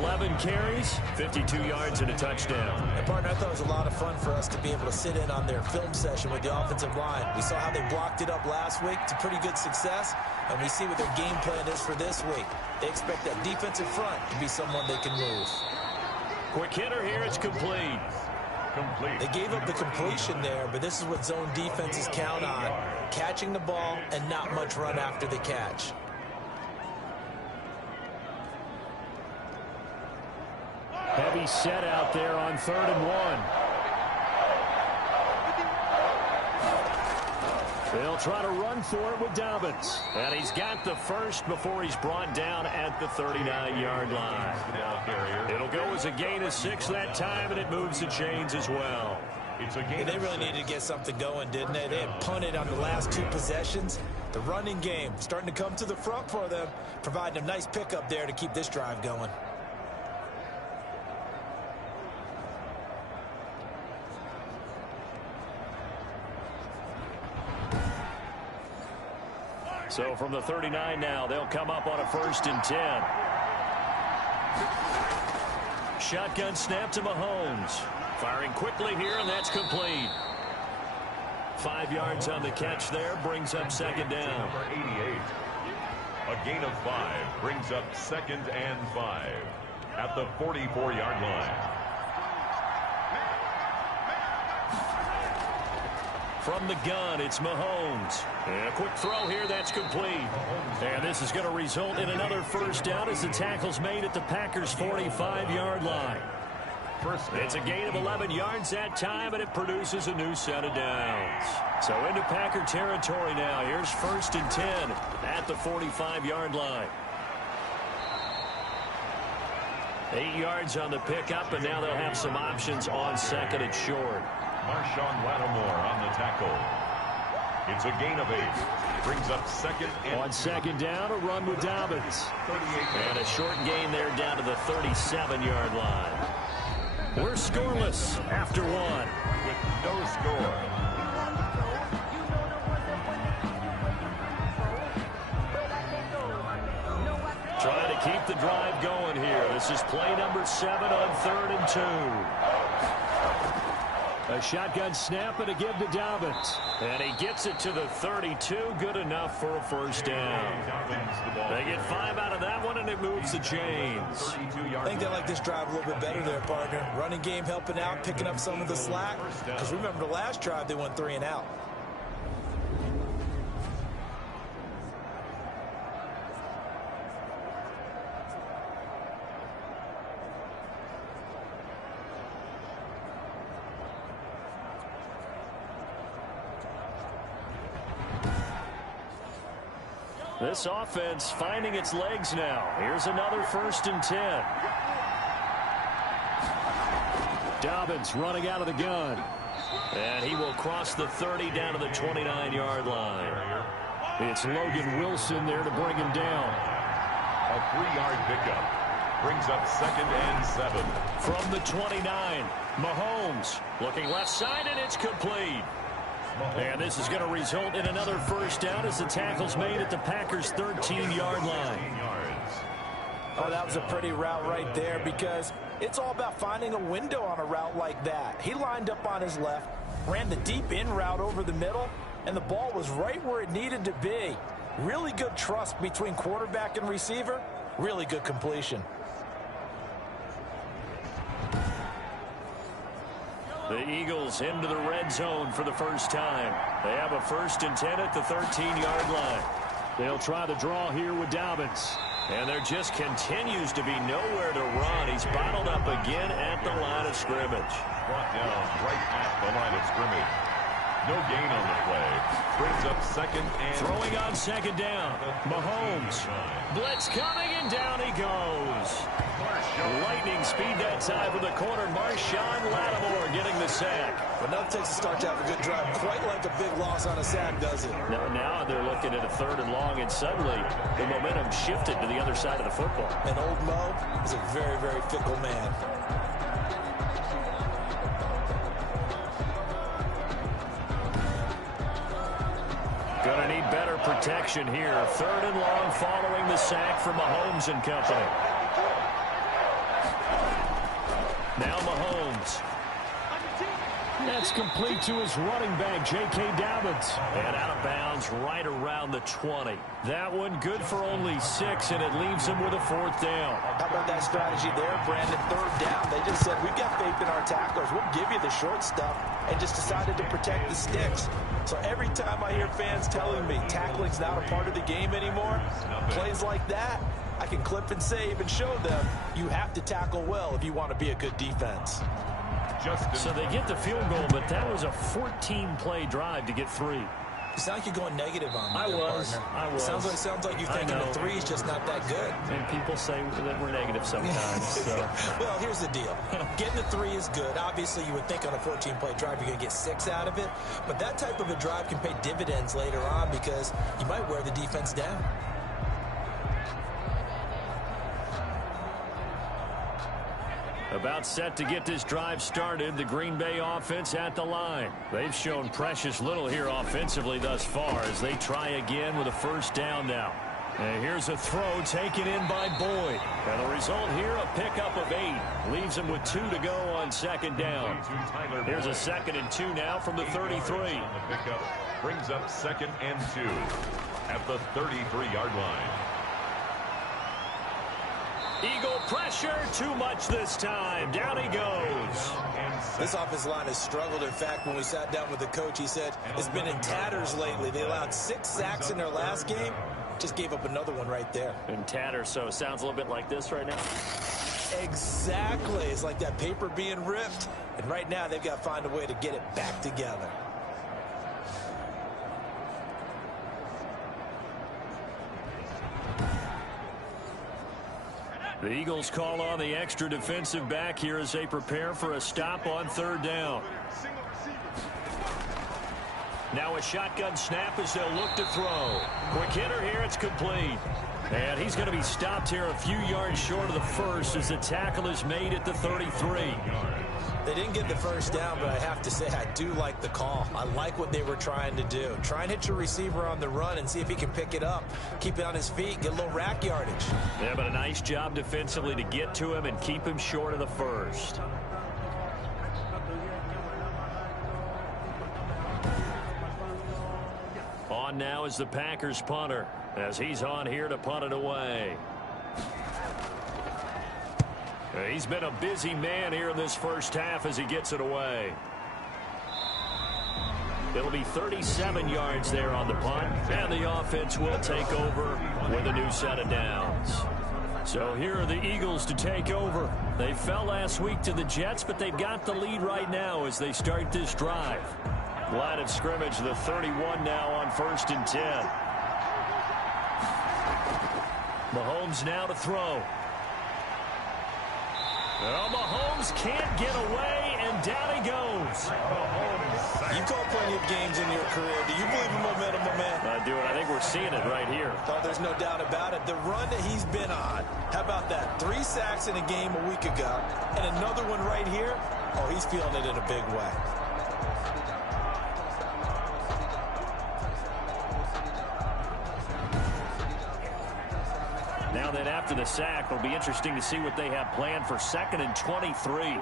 11 carries, 52 yards, and a touchdown. And partner, I thought it was a lot of fun for us to be able to sit in on their film session with the offensive line. We saw how they blocked it up last week to pretty good success, and we see what their game plan is for this week. They expect that defensive front to be someone they can move. Quick hitter here, it's complete. They gave up the completion there, but this is what zone defenses count on. Catching the ball and not much run after the catch. Heavy set out there on 3rd and 1. They'll try to run for it with Dobbins. And he's got the first before he's brought down at the 39-yard line. It'll go as a gain of 6 that time, and it moves the chains as well. They really needed to get something going, didn't they? They had punted on the last 2 possessions. The running game starting to come to the front for them, providing a nice pickup there to keep this drive going. So from the 39 now, they'll come up on a 1st and 10. Shotgun snap to Mahomes. Firing quickly here, and that's complete. 5 yards on the catch there, brings up 2nd down. Number 88. A gain of 5 brings up 2nd and 5 at the 44-yard line. From the gun, it's Mahomes. And a quick throw here, that's complete. And this is going to result in another 1st down as the tackle's made at the Packers' 45-yard line. It's a gain of 11 yards that time, and it produces a new set of downs. So into Packer territory now. Here's 1st and 10 at the 45-yard line. 8 yards on the pickup, and now they'll have some options on 2nd and short. Marshawn Lattimore on the tackle. It's a gain of 8. Brings up 2nd and on 2nd down, a run with Dobbins. And a short gain there down to the 37-yard line. We're scoreless after 1. With no score. Trying to keep the drive going here. This is play number 7 on 3rd and 2. A shotgun snap and a give to Dobbins. And he gets it to the 32. Good enough for a 1st down. They get 5 out of that one, and it moves the chains. I think they like this drive a little bit better there, partner. Running game helping out, picking up some of the slack. Because remember the last drive, they went 3 and out. This offense finding its legs now. Here's another 1st and 10. Dobbins running out of the gun. And he will cross the 30 down to the 29-yard line. It's Logan Wilson there to bring him down. A 3-yard pickup brings up 2nd and 7. From the 29, Mahomes looking left side, and it's complete. And this is going to result in another first down as the tackle's made at the Packers' 13-yard line. Oh, that was a pretty route right there because it's all about finding a window on a route like that. He lined up on his left, ran the deep in route over the middle, and the ball was right where it needed to be. Really good trust between quarterback and receiver. Really good completion. The Eagles into the red zone for the first time. They have a 1st and 10 at the 13-yard line. They'll try the draw here with Dobbins. And there just continues to be nowhere to run. He's bottled up again at the line of scrimmage. Brought down right at the line of scrimmage. No gain on the play. Brings up 2nd and... Throwing on 2nd down. Mahomes. Blitz coming, and down he goes. Lightning speed that time from the corner. Marshawn Lattimore getting the sack. But nothing takes a start to have a good drive. Quite like a big loss on a sack, does it? Now they're looking at a 3rd and long, and suddenly the momentum shifted to the other side of the football. And old Mo is a very, very fickle man. Going to need better protection here. 3rd and long following the sack from Mahomes and company. Now Mahomes. That's complete to his running back, J.K. Dobbins. And out of bounds right around the 20. That one good for only 6, and it leaves him with a 4th down. How about that strategy there, Brandon? 3rd down. They just said, we've got faith in our tacklers. We'll give you the short stuff, and just decided to protect the sticks. So every time I hear fans telling me tackling's not a part of the game anymore, plays like that, I can clip and save and show them you have to tackle well if you want to be a good defense. So they get the field goal, but that was a 14-play drive to get 3. You sound like you're going negative on me. I was. Sounds like you're thinking the 3 is just not that good. And people say that we're negative sometimes. So. Well, here's the deal. Getting the 3 is good. Obviously, you would think on a 14-play drive you're going to get 6 out of it. But that type of a drive can pay dividends later on because you might wear the defense down. About set to get this drive started, the Green Bay offense at the line. They've shown precious little here offensively thus far as they try again with a 1st down now. And here's a throw taken in by Boyd. And the result here, a pickup of 8. Leaves him with 2 to go on 2nd down. Here's a 2nd and 2 now from the 33. The pickup brings up 2nd and 2 at the 33-yard line. Eagle pressure, too much this time. Down he goes. This offensive line has struggled. In fact, when we sat down with the coach, he said it's been in tatters lately. They allowed 6 sacks in their last game. Just gave up another one right there. In tatters, so it sounds a little bit like this right now. Exactly. It's like that paper being ripped. And right now, they've got to find a way to get it back together. The Eagles call on the extra defensive back here as they prepare for a stop on 3rd down. Now a shotgun snap as they'll look to throw. Quick hitter here, it's complete. And he's going to be stopped here a few yards short of the 1st as the tackle is made at the 33. They didn't get the 1st down, but I have to say I do like the call. I like what they were trying to do. Try and hit your receiver on the run and see if he can pick it up. Keep it on his feet, get a little rack yardage. Yeah, but a nice job defensively to get to him and keep him short of the 1st. On now is the Packers punter as he's on here to punt it away. He's been a busy man here in this 1st half as he gets it away. It'll be 37 yards there on the punt, and the offense will take over with a new set of downs. So here are the Eagles to take over. They fell last week to the Jets, but they've got the lead right now as they start this drive. Line of scrimmage, the 31 now on 1st and 10. Mahomes now to throw. Well, Mahomes can't get away, and down he goes. You've called plenty of games in your career. Do you believe in momentum, my man? I do, and I think we're seeing it right here. Oh, there's no doubt about it. The run that he's been on. How about that? 3 sacks in a game a week ago, and another one right here. Oh, he's feeling it in a big way. Now then, after the sack, it'll be interesting to see what they have planned for 2nd and 23.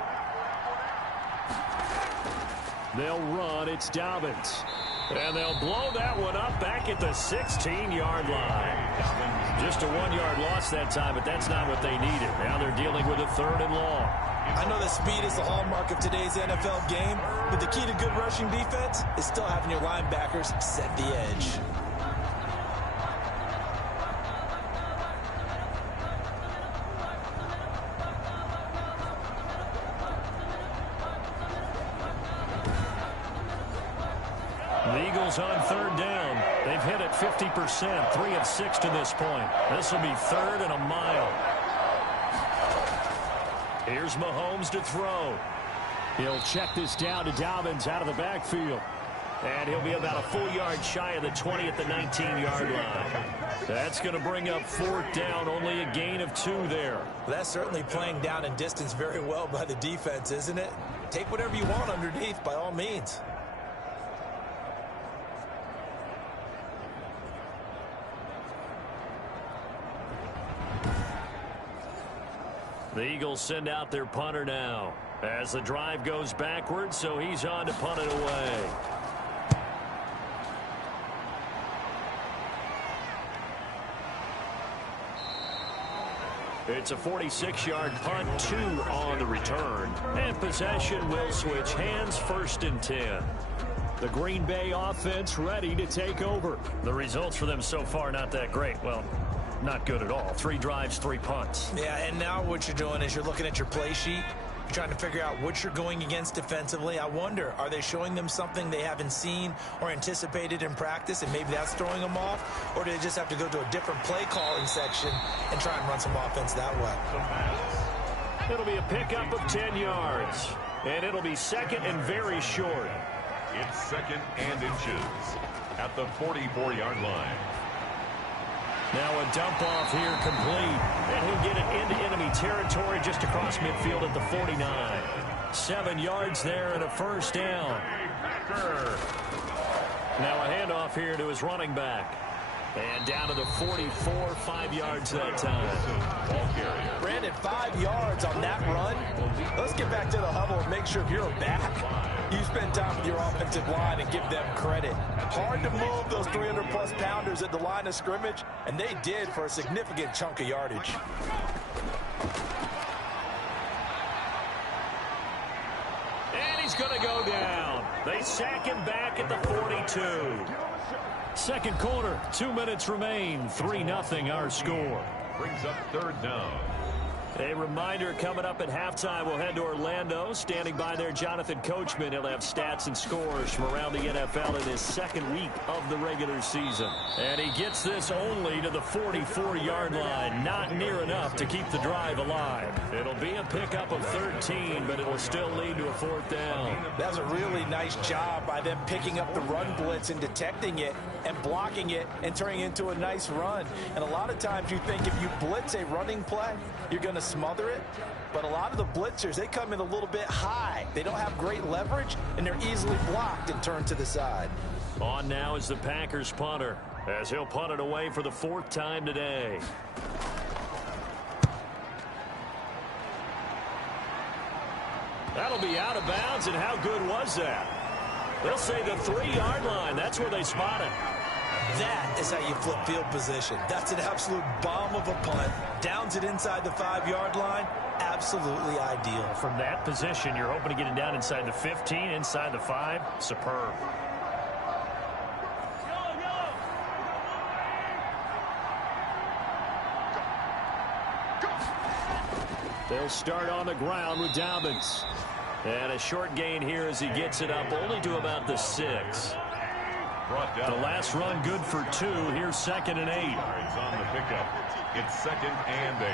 They'll run. It's Dobbins. And they'll blow that one up back at the 16-yard line. Just a 1-yard loss that time, but that's not what they needed. Now they're dealing with a 3rd and long. I know that speed is the hallmark of today's NFL game, but the key to good rushing defense is still having your linebackers set the edge. The Eagles on 3rd down. They've hit it 50%, 3 of 6 to this point. This will be 3rd and a mile. Here's Mahomes to throw. He'll check this down to Dobbins out of the backfield. And he'll be about a full yard shy of the 20 at the 19-yard line. That's going to bring up 4th down, only a gain of 2 there. That's certainly playing down in distance very well by the defense, isn't it? Take whatever you want underneath, by all means. The Eagles send out their punter now as the drive goes backwards, so he's on to punt it away. It's a 46-yard punt, 2 on the return. And possession will switch hands, 1st and 10. The Green Bay offense ready to take over. The results for them so far not that great. Well, not good at all. 3 drives, 3 punts. Yeah, and now what you're doing is you're looking at your play sheet. You're trying to figure out what you're going against defensively. I wonder, are they showing them something they haven't seen or anticipated in practice, and maybe that's throwing them off? Or do they just have to go to a different play calling section and try and run some offense that way? It'll be a pickup of 10 yards. And it'll be 2nd and very short. It's 2nd and inches at the 44-yard line. Now a dump off here complete. And he'll get it into enemy territory just across midfield at the 49. 7 yards there and a 1st down. Now a handoff here to his running back. And down to the 44, 5 yards that time. Brandon, 5 yards on that run. Let's get back to the huddle and make sure if you're a back, you spend time with your offensive line and give them credit. Hard to move those 300-plus pounders at the line of scrimmage, and they did for a significant chunk of yardage. And he's going to go down. They sack him back at the 42. Second quarter, 2 minutes remain. 3-0 our score. Brings up 3rd down. A reminder coming up at halftime, we'll head to Orlando. Standing by there, Jonathan Coachman. He'll have stats and scores from around the NFL in his 2nd week of the regular season. And he gets this only to the 44-yard line. Not near enough to keep the drive alive. It'll be a pickup of 13, but it'll still lead to a 4th down. That was a really nice job by them picking up the run blitz and detecting it and blocking it and turning it into a nice run. And a lot of times you think if you blitz a running play, you're going to smother it. But a lot of the blitzers, they come in a little bit high. They don't have great leverage, and they're easily blocked and turned to the side. On now is the Packers punter, as he'll punt it away for the 4th time today. That'll be out of bounds, and how good was that? They'll say the 3-yard line. That's where they spot it. That is how you flip field position. That's an absolute bomb of a punt. Downs it inside the 5-yard line. Absolutely ideal. From that position, you're hoping to get it down inside the 15, inside the 5. Superb. They'll start on the ground with Dobbins. And a short gain here as he gets it up only to about the 6. The last run good for 2. Here's 2nd and 8. On the pickup. It's 2nd and 8.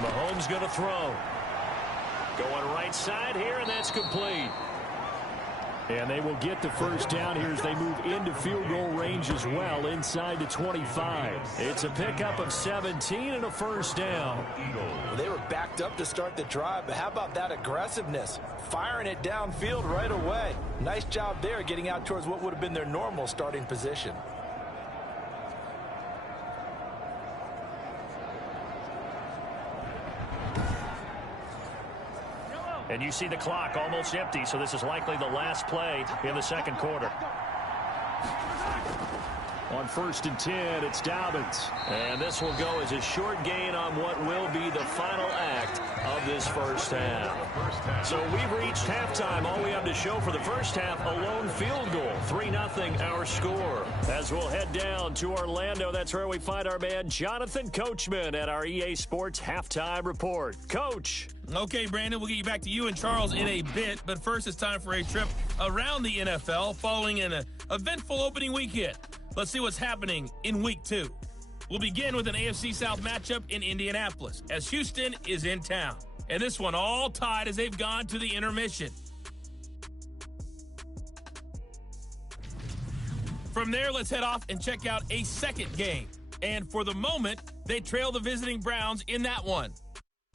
Mahomes going to throw. Going right side here, and that's complete. And they will get the first down here as they move into field goal range as well, inside the 25. It's a pickup of 17 and a first down. Well, they were backed up to start the drive, but how about that aggressiveness? Firing it downfield right away. Nice job there getting out towards what would have been their normal starting position. And you see the clock almost empty, so this is likely the last play in the second quarter. On 1st and 10, it's Dobbins. And this will go as a short gain on what will be the final act of this first half. So we've reached halftime. All we have to show for the first half, a lone field goal. 3-0 our score. As we'll head down to Orlando, that's where we find our man Jonathan Coachman at our EA Sports Halftime Report. Coach. Okay, Brandon, we'll get you back to you and Charles in a bit, but first it's time for a trip around the NFL following an eventful opening weekend. Let's see what's happening in Week 2. We'll begin with an AFC South matchup in Indianapolis as Houston is in town. And this one all tied as they've gone to the intermission. From there, let's head off and check out a second game. And for the moment, they trail the visiting Browns in that one.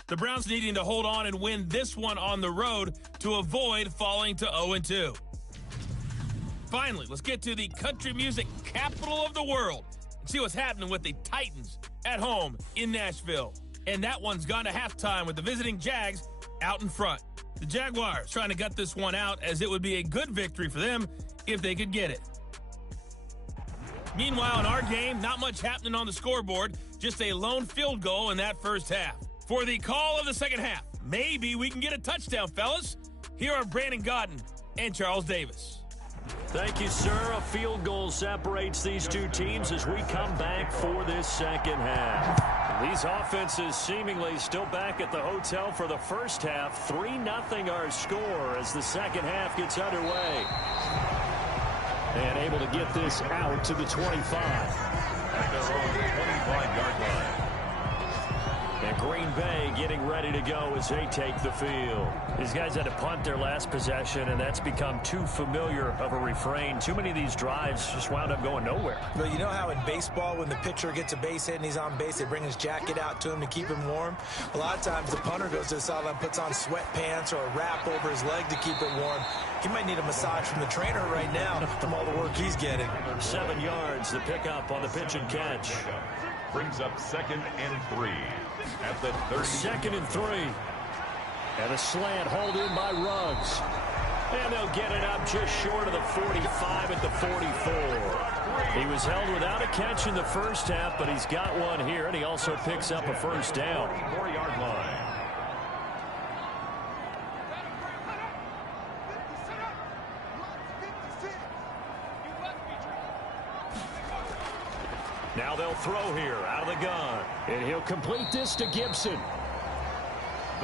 The Browns needing to hold on and win this one on the road to avoid falling to 0-2. Finally, let's get to the country music capital of the world and see what's happening with the Titans at home in Nashville. And that one's gone to halftime with the visiting Jags out in front. The Jaguars trying to gut this one out as it would be a good victory for them if they could get it. Meanwhile, in our game, not much happening on the scoreboard, just a lone field goal in that first half. For the call of the second half, maybe we can get a touchdown, fellas. Here are Brandon Godden and Charles Davis. Thank you, sir. A field goal separates these two teams as we come back for this second half. These offenses seemingly still back at the hotel for the first half. 3-0 our score as the second half gets underway. And able to get this out to the 25. At their own 25-yard line. And Green Bay getting ready to go as they take the field. These guys had to punt their last possession, and that's become too familiar of a refrain. Too many of these drives just wound up going nowhere. But you know how in baseball, when the pitcher gets a base hit and he's on base, they bring his jacket out to him to keep him warm? A lot of times the punter goes to the sideline, puts on sweatpants or a wrap over his leg to keep it warm. He might need a massage from the trainer right now from all the work he's getting. 7 yards, the pickup on the pitch and catch. Brings up 2nd and 3 at the 30. 2nd and 3. And a slant hauled in by Ruggs. And they'll get it up just short of the 45 at the 44. He was held without a catch in the first half, but he's got one here, and he also picks up a first down. 4-yard line. Now they'll throw here out of the gun. And he'll complete this to Gibson.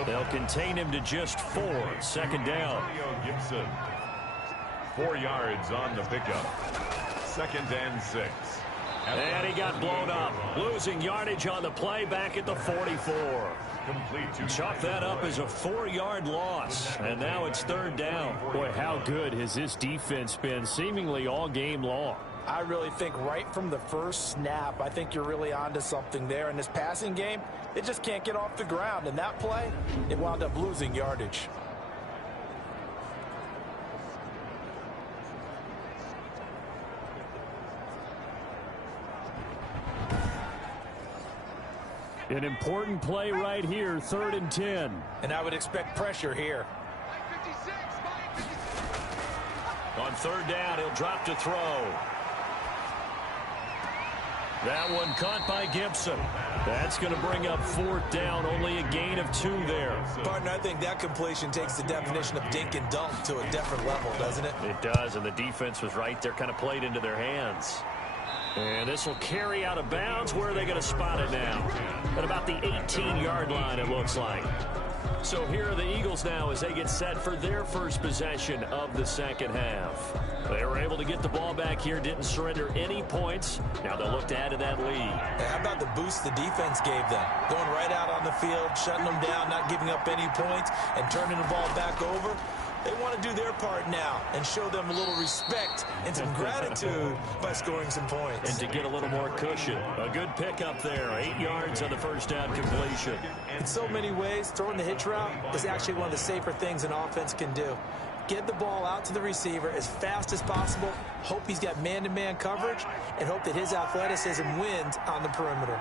They'll contain him to just 4. 2nd down. Gibson. 4 yards on the pickup. 2nd and 6. And he got blown up. Losing yardage on the play back at the 44. Chalk that up as a 4-yard loss. And now it's 3rd down. Boy, how good has this defense been seemingly all game long? I really think right from the first snap, I think you're really onto something there. In this passing game, it just can't get off the ground. And that play, it wound up losing yardage. An important play right here, 3rd and 10. And I would expect pressure here. On 3rd down, he'll drop to throw. That one caught by Gibson. That's going to bring up 4th down, only a gain of 2 there. Partner, I think that completion takes the definition of dink and dunk to a different level, doesn't it? It does, and the defense was right there, kind of played into their hands. And this will carry out of bounds. Where are they going to spot it now? At about the 18-yard line, it looks like. So here are the Eagles now as they get set for their first possession of the second half. They were able to get the ball back here, didn't surrender any points. Now they'll look to add to that lead. Hey, how about the boost the defense gave them? Going right out on the the field, shutting them down, not giving up any points, and turning the ball back over. They want to do their part now and show them a little respect and some gratitude by scoring some points. And to get a little more cushion. A good pickup there. 8 yards on the first down completion. In so many ways, throwing the hitch route is actually one of the safer things an offense can do. Get the ball out to the receiver as fast as possible, hope he's got man-to-man coverage, and hope that his athleticism wins on the perimeter.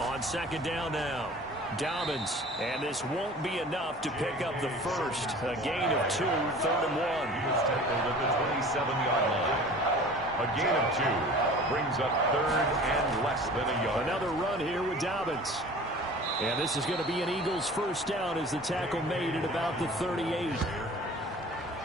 On second down now, Dobbins, and this won't be enough to pick up the first. A gain of 2, 3rd and 1. He was tackled at the 27-yard line. A gain of 2 brings up 3rd and less than a yard. Another run here with Dobbins. And this is going to be an Eagles first down as the tackle made at about the 38.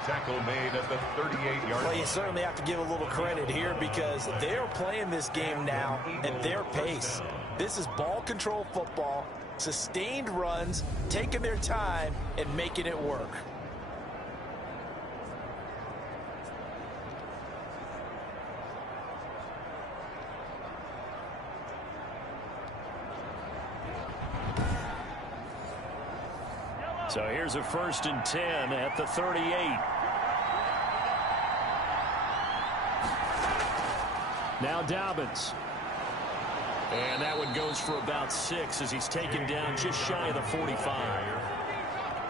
Tackle made at the 38-yard line. Well, you certainly have to give a little credit here because they're playing this game now at their pace. This is ball control football, sustained runs, taking their time, and making it work. So here's a 1st and 10 at the 38. Now Dobbins. And that one goes for about 6 as he's taken down just shy of the 45.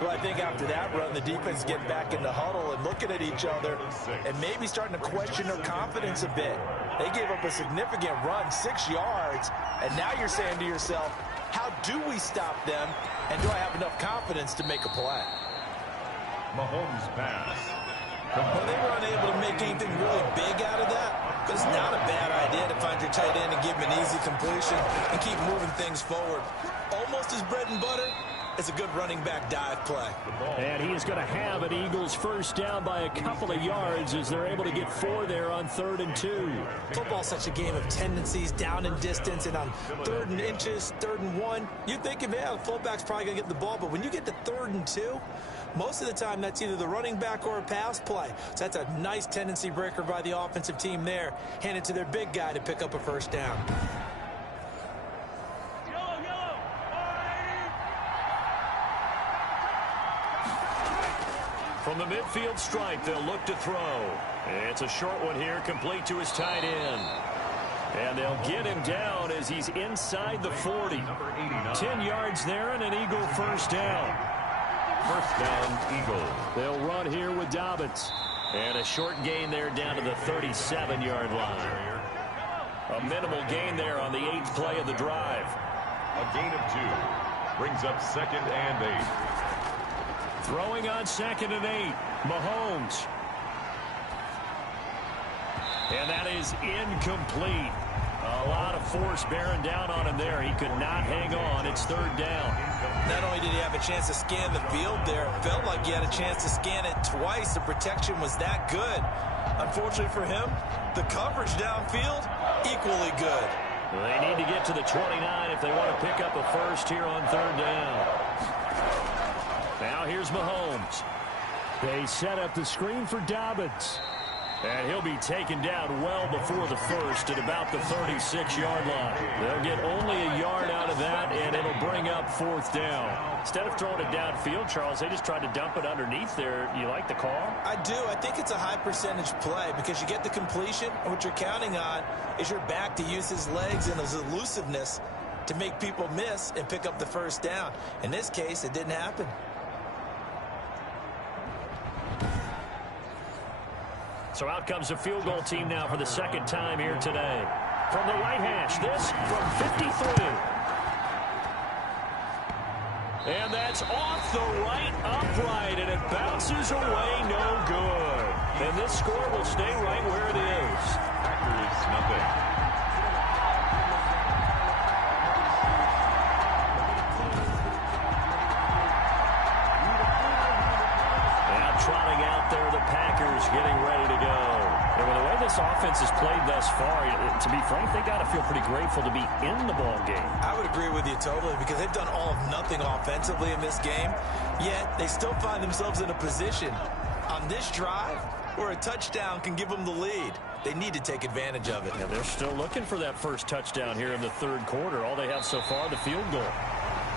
Well, I think after that run, the defense getting back in the huddle and looking at each other and maybe starting to question their confidence a bit. They gave up a significant run, 6 yards, and now you're saying to yourself, how do we stop them, and do I have enough confidence to make a play? Mahomes pass. Well, they were unable to make anything really big out of that, but it's not a bad idea to find your tight end and give him an easy completion and keep moving things forward. Almost as bread and butter as a good running back dive play. And he is going to have an Eagles first down by a couple of yards as they're able to get 4 there on 3rd and 2. Football's such a game of tendencies, down and distance, and on 3rd and inches, 3rd and 1, you're thinking, yeah, the fullback's probably going to get the ball, but when you get to 3rd and 2, most of the time that's either the running back or a pass play. So that's a nice tendency breaker by the offensive team there, hand it to their big guy to pick up a first down. From the midfield stripe, they'll look to throw. It's a short one here, complete to his tight end. And they'll get him down as he's inside the 40. 10 yards there and an Eagle first down. First down, Eagle. They'll run here with Dobbins. And a short gain there down to the 37-yard line. A minimal gain there on the 8th play of the drive. A gain of 2 brings up 2nd and 8. Throwing on 2nd and 8, Mahomes. And that is incomplete. A lot of force bearing down on him there. He could not hang on. It's 3rd down. Not only did he have a chance to scan the field there, it felt like he had a chance to scan it twice. The protection was that good. Unfortunately for him, the coverage downfield, equally good. They need to get to the 29 if they want to pick up a first here on 3rd down. Now here's Mahomes. They set up the screen for Dobbins. And he'll be taken down well before the first at about the 36-yard line. They'll get only a yard out of that, and it'll bring up 4th down. Instead of throwing it downfield, Charles, they just tried to dump it underneath there. You like the call? I do. I think it's a high-percentage play because you get the completion, and what you're counting on is your back to use his legs and his elusiveness to make people miss and pick up the first down. In this case, it didn't happen. So out comes the field goal team now for the 2nd time here today. From the right hash, this from 53. And that's off the right upright, and it bounces away no good. And this score will stay right where it is. Packers nothing. Trotting out there, the Packers getting ready to go. And with the way this offense has played thus far, to be frank, they got to feel pretty grateful to be in the ball game. I would agree with you totally because they've done all of nothing offensively in this game, yet they still find themselves in a position on this drive where a touchdown can give them the lead. They need to take advantage of it. Yeah, they're still looking for that first touchdown here in the third quarter. All they have so far, the field goal.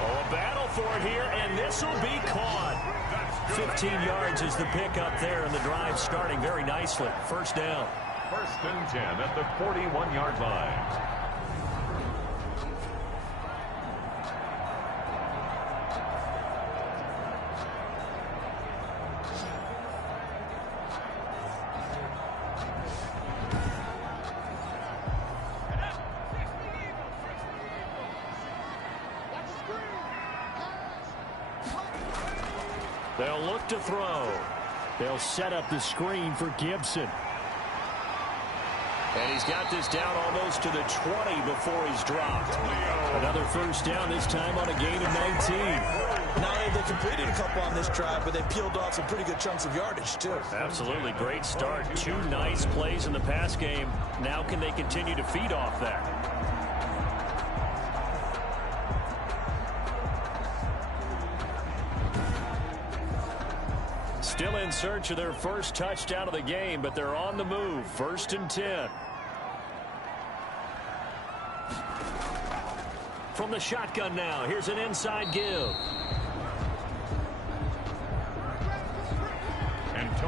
Oh, a battle for it here, and this will be caught. 15 yards is the pickup there, and the drive starting very nicely. First down. First and 10 at the 41-yard line. They'll look to throw. They'll set up the screen for Gibson. And he's got this down almost to the 20 before he's dropped. Another first down, this time on a gain of 19. Not only they completed a couple on this drive, but they peeled off some pretty good chunks of yardage, too. Absolutely. Great start. Two nice plays in the pass game. Now can they continue to feed off that? Still in search of their first touchdown of the game, but they're on the move. First and 10. From the shotgun now, here's an inside give.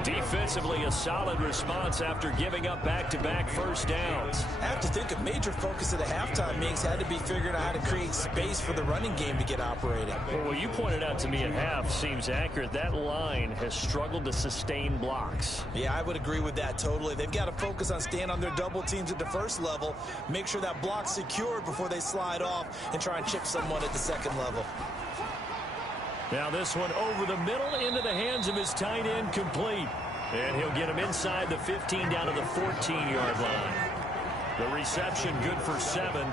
Defensively, a solid response after giving up back-to-back first downs. I have to think a major focus of the halftime meetings had to be figuring out how to create space for the running game to get operating. Well, what you pointed out to me at half seems accurate. That line has struggled to sustain blocks. Yeah, I would agree with that totally. They've got to focus on staying on their double teams at the first level, make sure that block's secured before they slide off and try and chip someone at the second level. Now this one over the middle into the hands of his tight end, complete. And he'll get him inside the 15 down to the 14-yard line. The reception good for 7.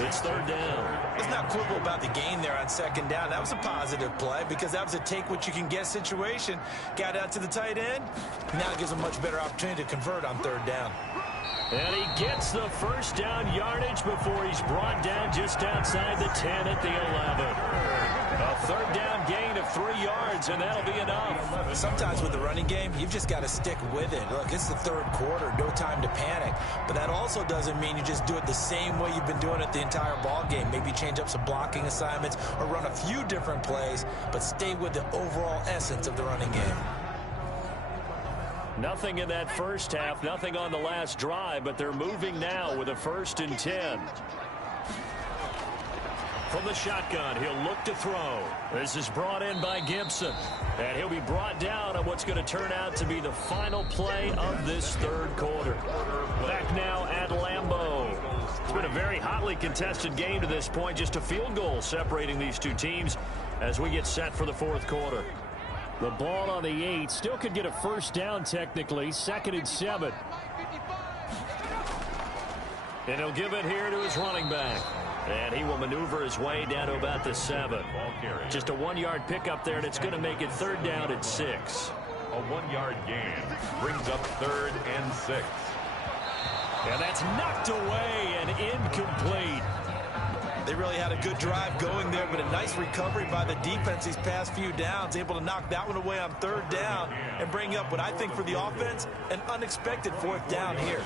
It's third down. Let's not quibble about the gain there on second down. That was a positive play because that was a take-what-you-can-get situation. Got out to the tight end. Now it gives him a much better opportunity to convert on third down. And he gets the first down yardage before he's brought down just outside the 10 at the 11. A third down gain of 3 yards, and that'll be enough. Sometimes with the running game, you've just got to stick with it. Look, it's the third quarter, no time to panic. But that also doesn't mean you just do it the same way you've been doing it the entire ball game. Maybe change up some blocking assignments or run a few different plays, but stay with the overall essence of the running game. Nothing in that first half, nothing on the last drive, but they're moving now with a first and 10. From the shotgun, he'll look to throw. This is brought in by Gibson. And he'll be brought down on what's going to turn out to be the final play of this third quarter. Back now at Lambeau. It's been a very hotly contested game to this point. Just a field goal separating these two teams as we get set for the fourth quarter. The ball on the 8. Still could get a first down technically. Second and 7. And he'll give it here to his running back. And he will maneuver his way down to about the 7. Just a 1-yard pickup there, and it's going to make it third down at 6. A 1-yard gain brings up third and 6. And that's knocked away and incomplete. They really had a good drive going there, but a nice recovery by the defense these past few downs, able to knock that one away on third down and bring up what I think for the offense, an unexpected fourth down here.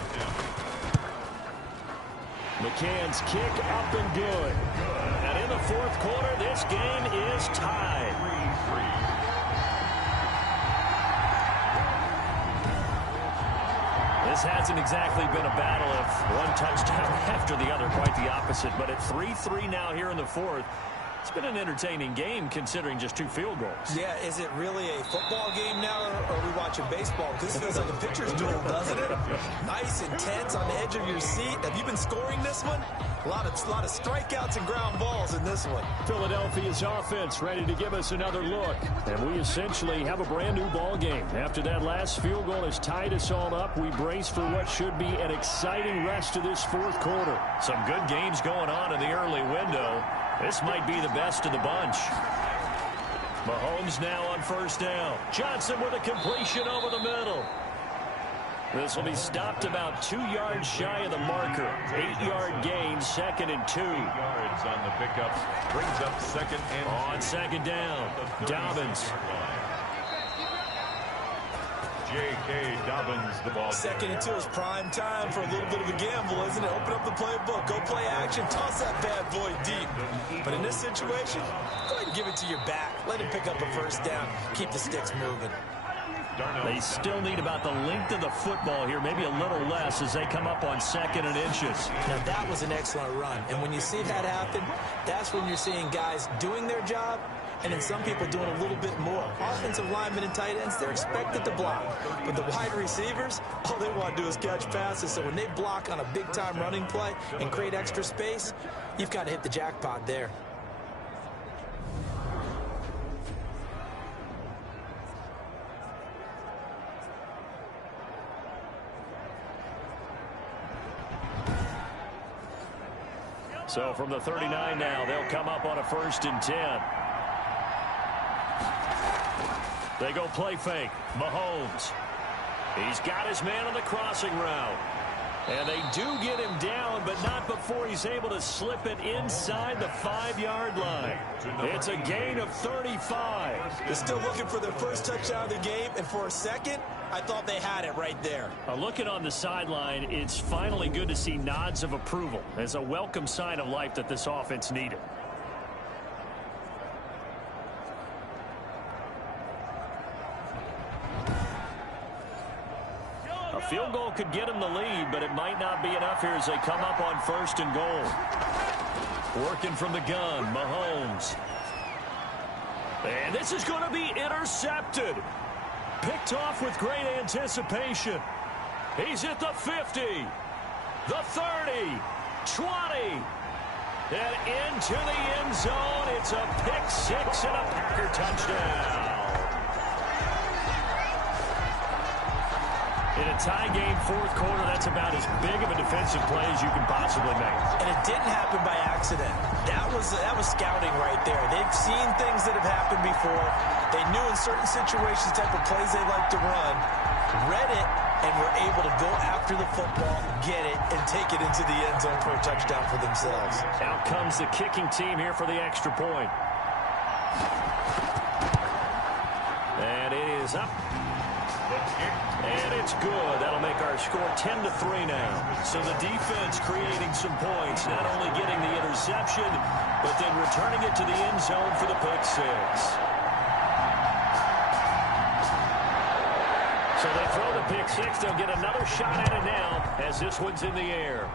McCann's kick up and good. And in the fourth quarter, this game is tied. This hasn't exactly been a battle of one touchdown after the other, quite the opposite. But at 3-3 now here in the fourth, it's been an entertaining game considering just 2 field goals. Yeah, is it really a football game now, or are we watching baseball? Because this feels like a pitcher's duel, doesn't it? Nice, intense, on the edge of your seat. Have you been scoring this one? A lot of strikeouts and ground balls in this one. Philadelphia's offense ready to give us another look. And we essentially have a brand new ball game. After that last field goal has tied us all up, we brace for what should be an exciting rest of this fourth quarter. Some good games going on in the early window. This might be the best of the bunch. Mahomes now on first down. Johnson with a completion over the middle. This will be stopped about 2 yards shy of the marker. 8-yard gain, second and 2. 8 yards on the pickup. Brings up second and 2. On second down, Dobbins. J.K. Dobbins, the ball. 2nd and 2 is prime time for a little bit of a gamble, isn't it? Open up the playbook, go play action, toss that bad boy deep. But in this situation, go ahead and give it to your back. Let him pick up a first down. Keep the sticks moving. They still need about the length of the football here, maybe a little less as they come up on 2nd and inches. Now, that was an excellent run. And when you see that happen, that's when you're seeing guys doing their job and then some people doing a little bit more. Offensive linemen and tight ends, they're expected to block. But the wide receivers, all they want to do is catch passes. So when they block on a big-time running play and create extra space, you've got to hit the jackpot there. So from the 39 now, they'll come up on a 1st and 10. They go play fake. Mahomes. He's got his man on the crossing route. And they do get him down, but not before he's able to slip it inside the 5-yard line. It's a gain of 35. They're still looking for their first touchdown of the game, and for a second, I thought they had it right there. Looking on the sideline, it's finally good to see nods of approval as a welcome sign of life that this offense needed. A field goal could get them the lead, but it might not be enough here as they come up on 1st and goal. Working from the gun, Mahomes. And this is going to be intercepted. Picked off with great anticipation. He's at the 50, the 30, 20, and into the end zone. It's a pick six and a Packer touchdown. In a tie game 4th quarter, that's about as big of a defensive play as you can possibly make. And it didn't happen by accident. That was scouting right there. They've seen things that have happened before. They knew in certain situations the type of plays they like to run, read it, and were able to go after the football, get it, and take it into the end zone for a touchdown for themselves. Out comes the kicking team here for the extra point. And it is up. And it's good. That'll make our score 10-3 now. So the defense creating some points, not only getting the interception, but then returning it to the end zone for the pick six. So they throw the pick six. They'll get another shot at it now as this one's in the air.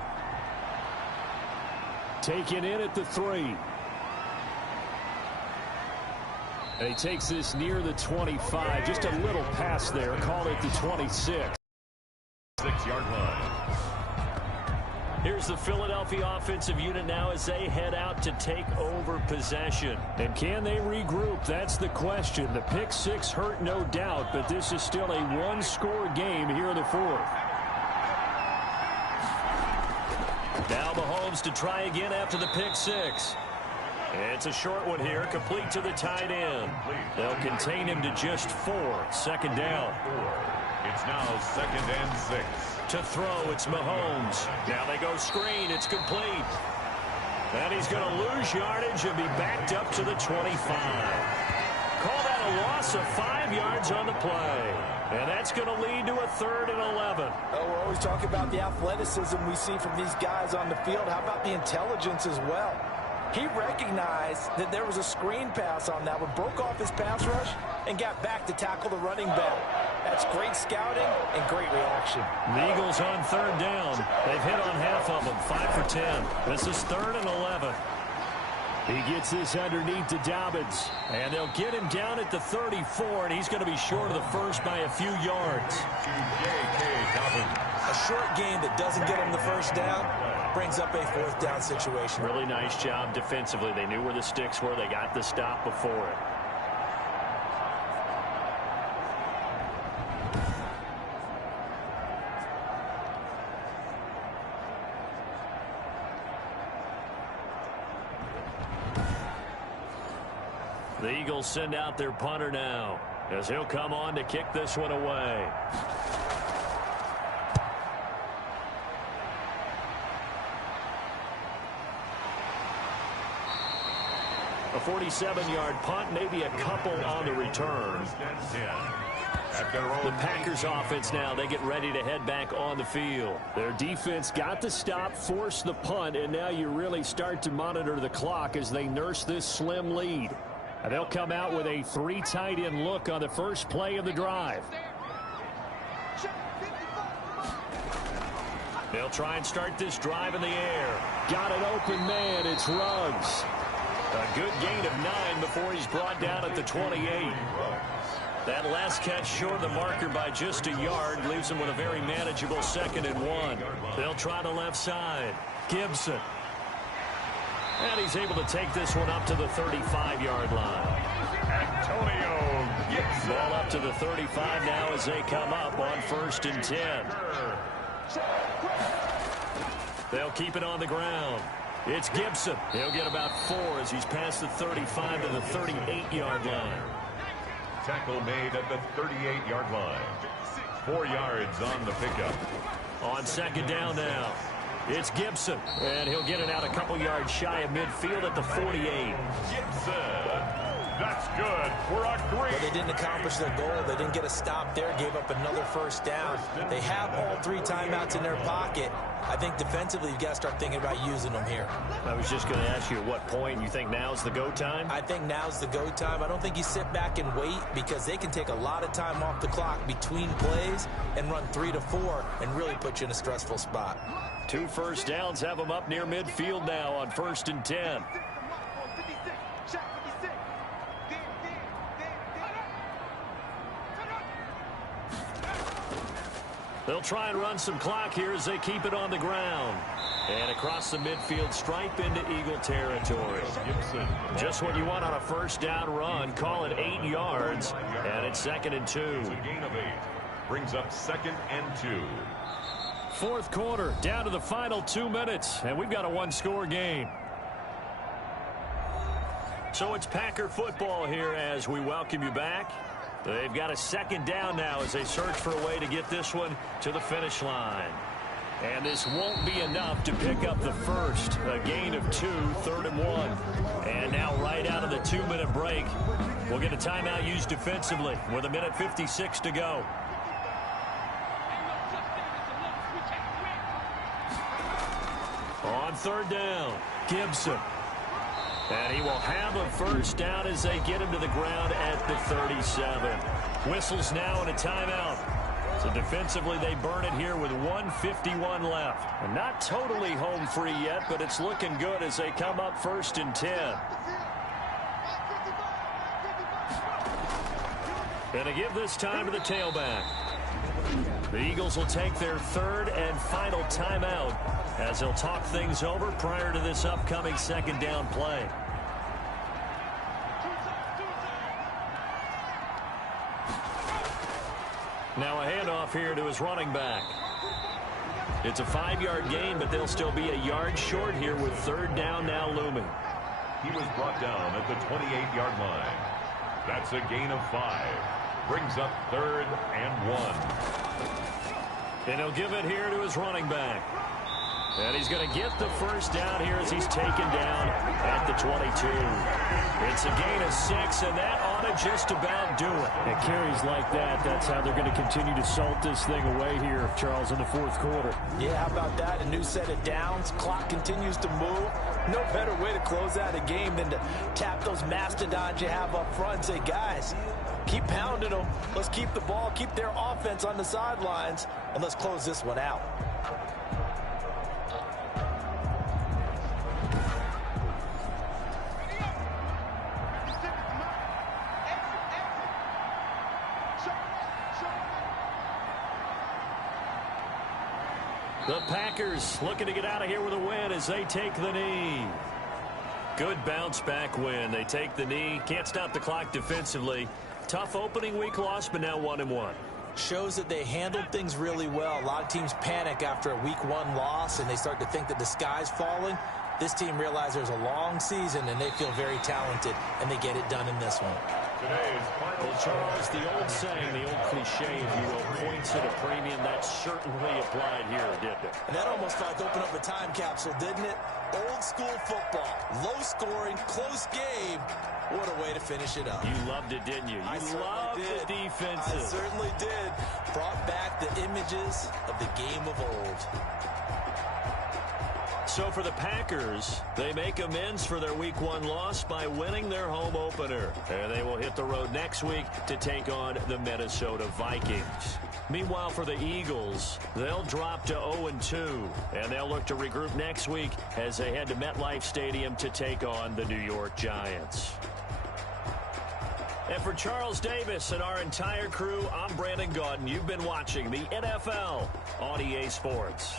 Taken in at the 3. And he takes this near the 25. Just a little pass there. Call it the 26. 6-yard line. Here's the Philadelphia offensive unit now as they head out to take over possession. And can they regroup? That's the question. The pick six hurt, no doubt, but this is still a one-score game here in the 4th. Now Mahomes to try again after the pick six. It's a short one here, complete to the tight end. They'll contain him to just 4. 2nd down. It's now 2nd and 6. To throw, it's Mahomes. Now they go screen. It's complete. And he's going to lose yardage and be backed up to the 25. Call that a loss of 5 yards on the play. And that's going to lead to a 3rd and 11. Oh, we're always talking about the athleticism we see from these guys on the field. How about the intelligence as well? He recognized that there was a screen pass on that one, broke off his pass rush, and got back to tackle the running back. That's great scouting and great reaction. The Eagles on 3rd down. They've hit on half of them, 5 for 10. This is 3rd and 11. He gets this underneath to Dobbins, and they'll get him down at the 34, and he's going to be short of the first by a few yards. J.K. Dobbins. A short game that doesn't get him the first down brings up a 4th down situation. Really nice job defensively. They knew where the sticks were. They got the stop before it. The Eagles send out their punter now as he'll come on to kick this one away. A 47-yard punt, maybe a couple on the return. The Packers offense now, they get ready to head back on the field. Their defense got the stop, forced the punt, and now you really start to monitor the clock as they nurse this slim lead. And they'll come out with a 3 tight end look on the first play of the drive. They'll try and start this drive in the air. Got an open man. It's Ruggs. A good gain of 9 before he's brought down at the 28. That last catch short of the marker by just a yard leaves him with a very manageable 2nd and 1. They'll try the left side. Gibson. And he's able to take this one up to the 35-yard line. Antonio Gibson. Ball up to the 35 now as they come up on 1st and 10. They'll keep it on the ground. It's Gibson. He'll get about 4 as he's past the 35 to the 38-yard line. Tackle made at the 38-yard line. 4 yards on the pickup. On 2nd down now. It's Gibson, and he'll get it out a couple yards shy of midfield at the 48. Gibson. That's good for a great. But they didn't accomplish their goal. They didn't get a stop there, gave up another 1st down. They have all 3 timeouts in their pocket. I think defensively you've got to start thinking about using them here. I was just going to ask you at what point you think now's the go time? I think now's the go time. I don't think you sit back and wait because they can take a lot of time off the clock between plays and run 3 to 4 and really put you in a stressful spot. 2 first downs have them up near midfield now on 1st and 10. They'll try and run some clock here as they keep it on the ground. And across the midfield stripe into Eagle territory. Just what you want on a 1st down run. Call it 8 yards. And it's 2nd and 2. It's a gain of 8. Brings up 2nd and 2. 4th quarter, down to the final 2 minutes. And we've got a 1-score game. So it's Packer football here as we welcome you back. They've got a 2nd down now as they search for a way to get this one to the finish line. And this won't be enough to pick up the first. A gain of 2, 3rd and 1. And now right out of the 2-minute break, we'll get a timeout used defensively with 1:56 to go. On 3rd down, Gibson. And he will have a 1st down as they get him to the ground at the 37. Whistles now and a timeout. So defensively they burn it here with 1:51 left. And not totally home free yet, but it's looking good as they come up 1st and 10. And to give this time to the tailback. The Eagles will take their 3rd and final timeout as they'll talk things over prior to this upcoming 2nd down play. Now a handoff here to his running back. It's a 5-yard gain, but they'll still be a yard short here with 3rd down now looming. He was brought down at the 28-yard line. That's a gain of 5. Brings up 3rd and 1. And he'll give it here to his running back. And he's going to get the 1st down here as he's taken down at the 22. It's a gain of 6, and that ought to just about do it. And carries like that, that's how they're going to continue to salt this thing away here, Charles, in the 4th quarter. Yeah, how about that? A new set of downs. Clock continues to move. No better way to close out a game than to tap those mastodons you have up front and say, guys, keep pounding them. Let's keep the ball, keep their offense on the sidelines, and let's close this one out. The Packers looking to get out of here with a win as they take the knee. Good bounce back win. They take the knee. Can't stop the clock defensively. Tough opening week loss, but now 1-1. Shows that they handled things really well. A lot of teams panic after a week 1 loss and they start to think that the sky's falling. This team realized there's a long season and they feel very talented and they get it done in this one. Well, Charles, the old saying, the old cliche, if you will, points at a premium. That certainly applied here, didn't it? And that almost felt like opened up a time capsule, didn't it? Old school football, low scoring, close game. What a way to finish it up. You loved it, didn't you? You loved the defenses. I certainly did. Brought back the images of the game of old. So for the Packers, they make amends for their Week 1 loss by winning their home opener. And they will hit the road next week to take on the Minnesota Vikings. Meanwhile, for the Eagles, they'll drop to 0-2. And they'll look to regroup next week as they head to MetLife Stadium to take on the New York Giants. And for Charles Davis and our entire crew, I'm Brandon Gaudin. You've been watching the NFL on EA Sports.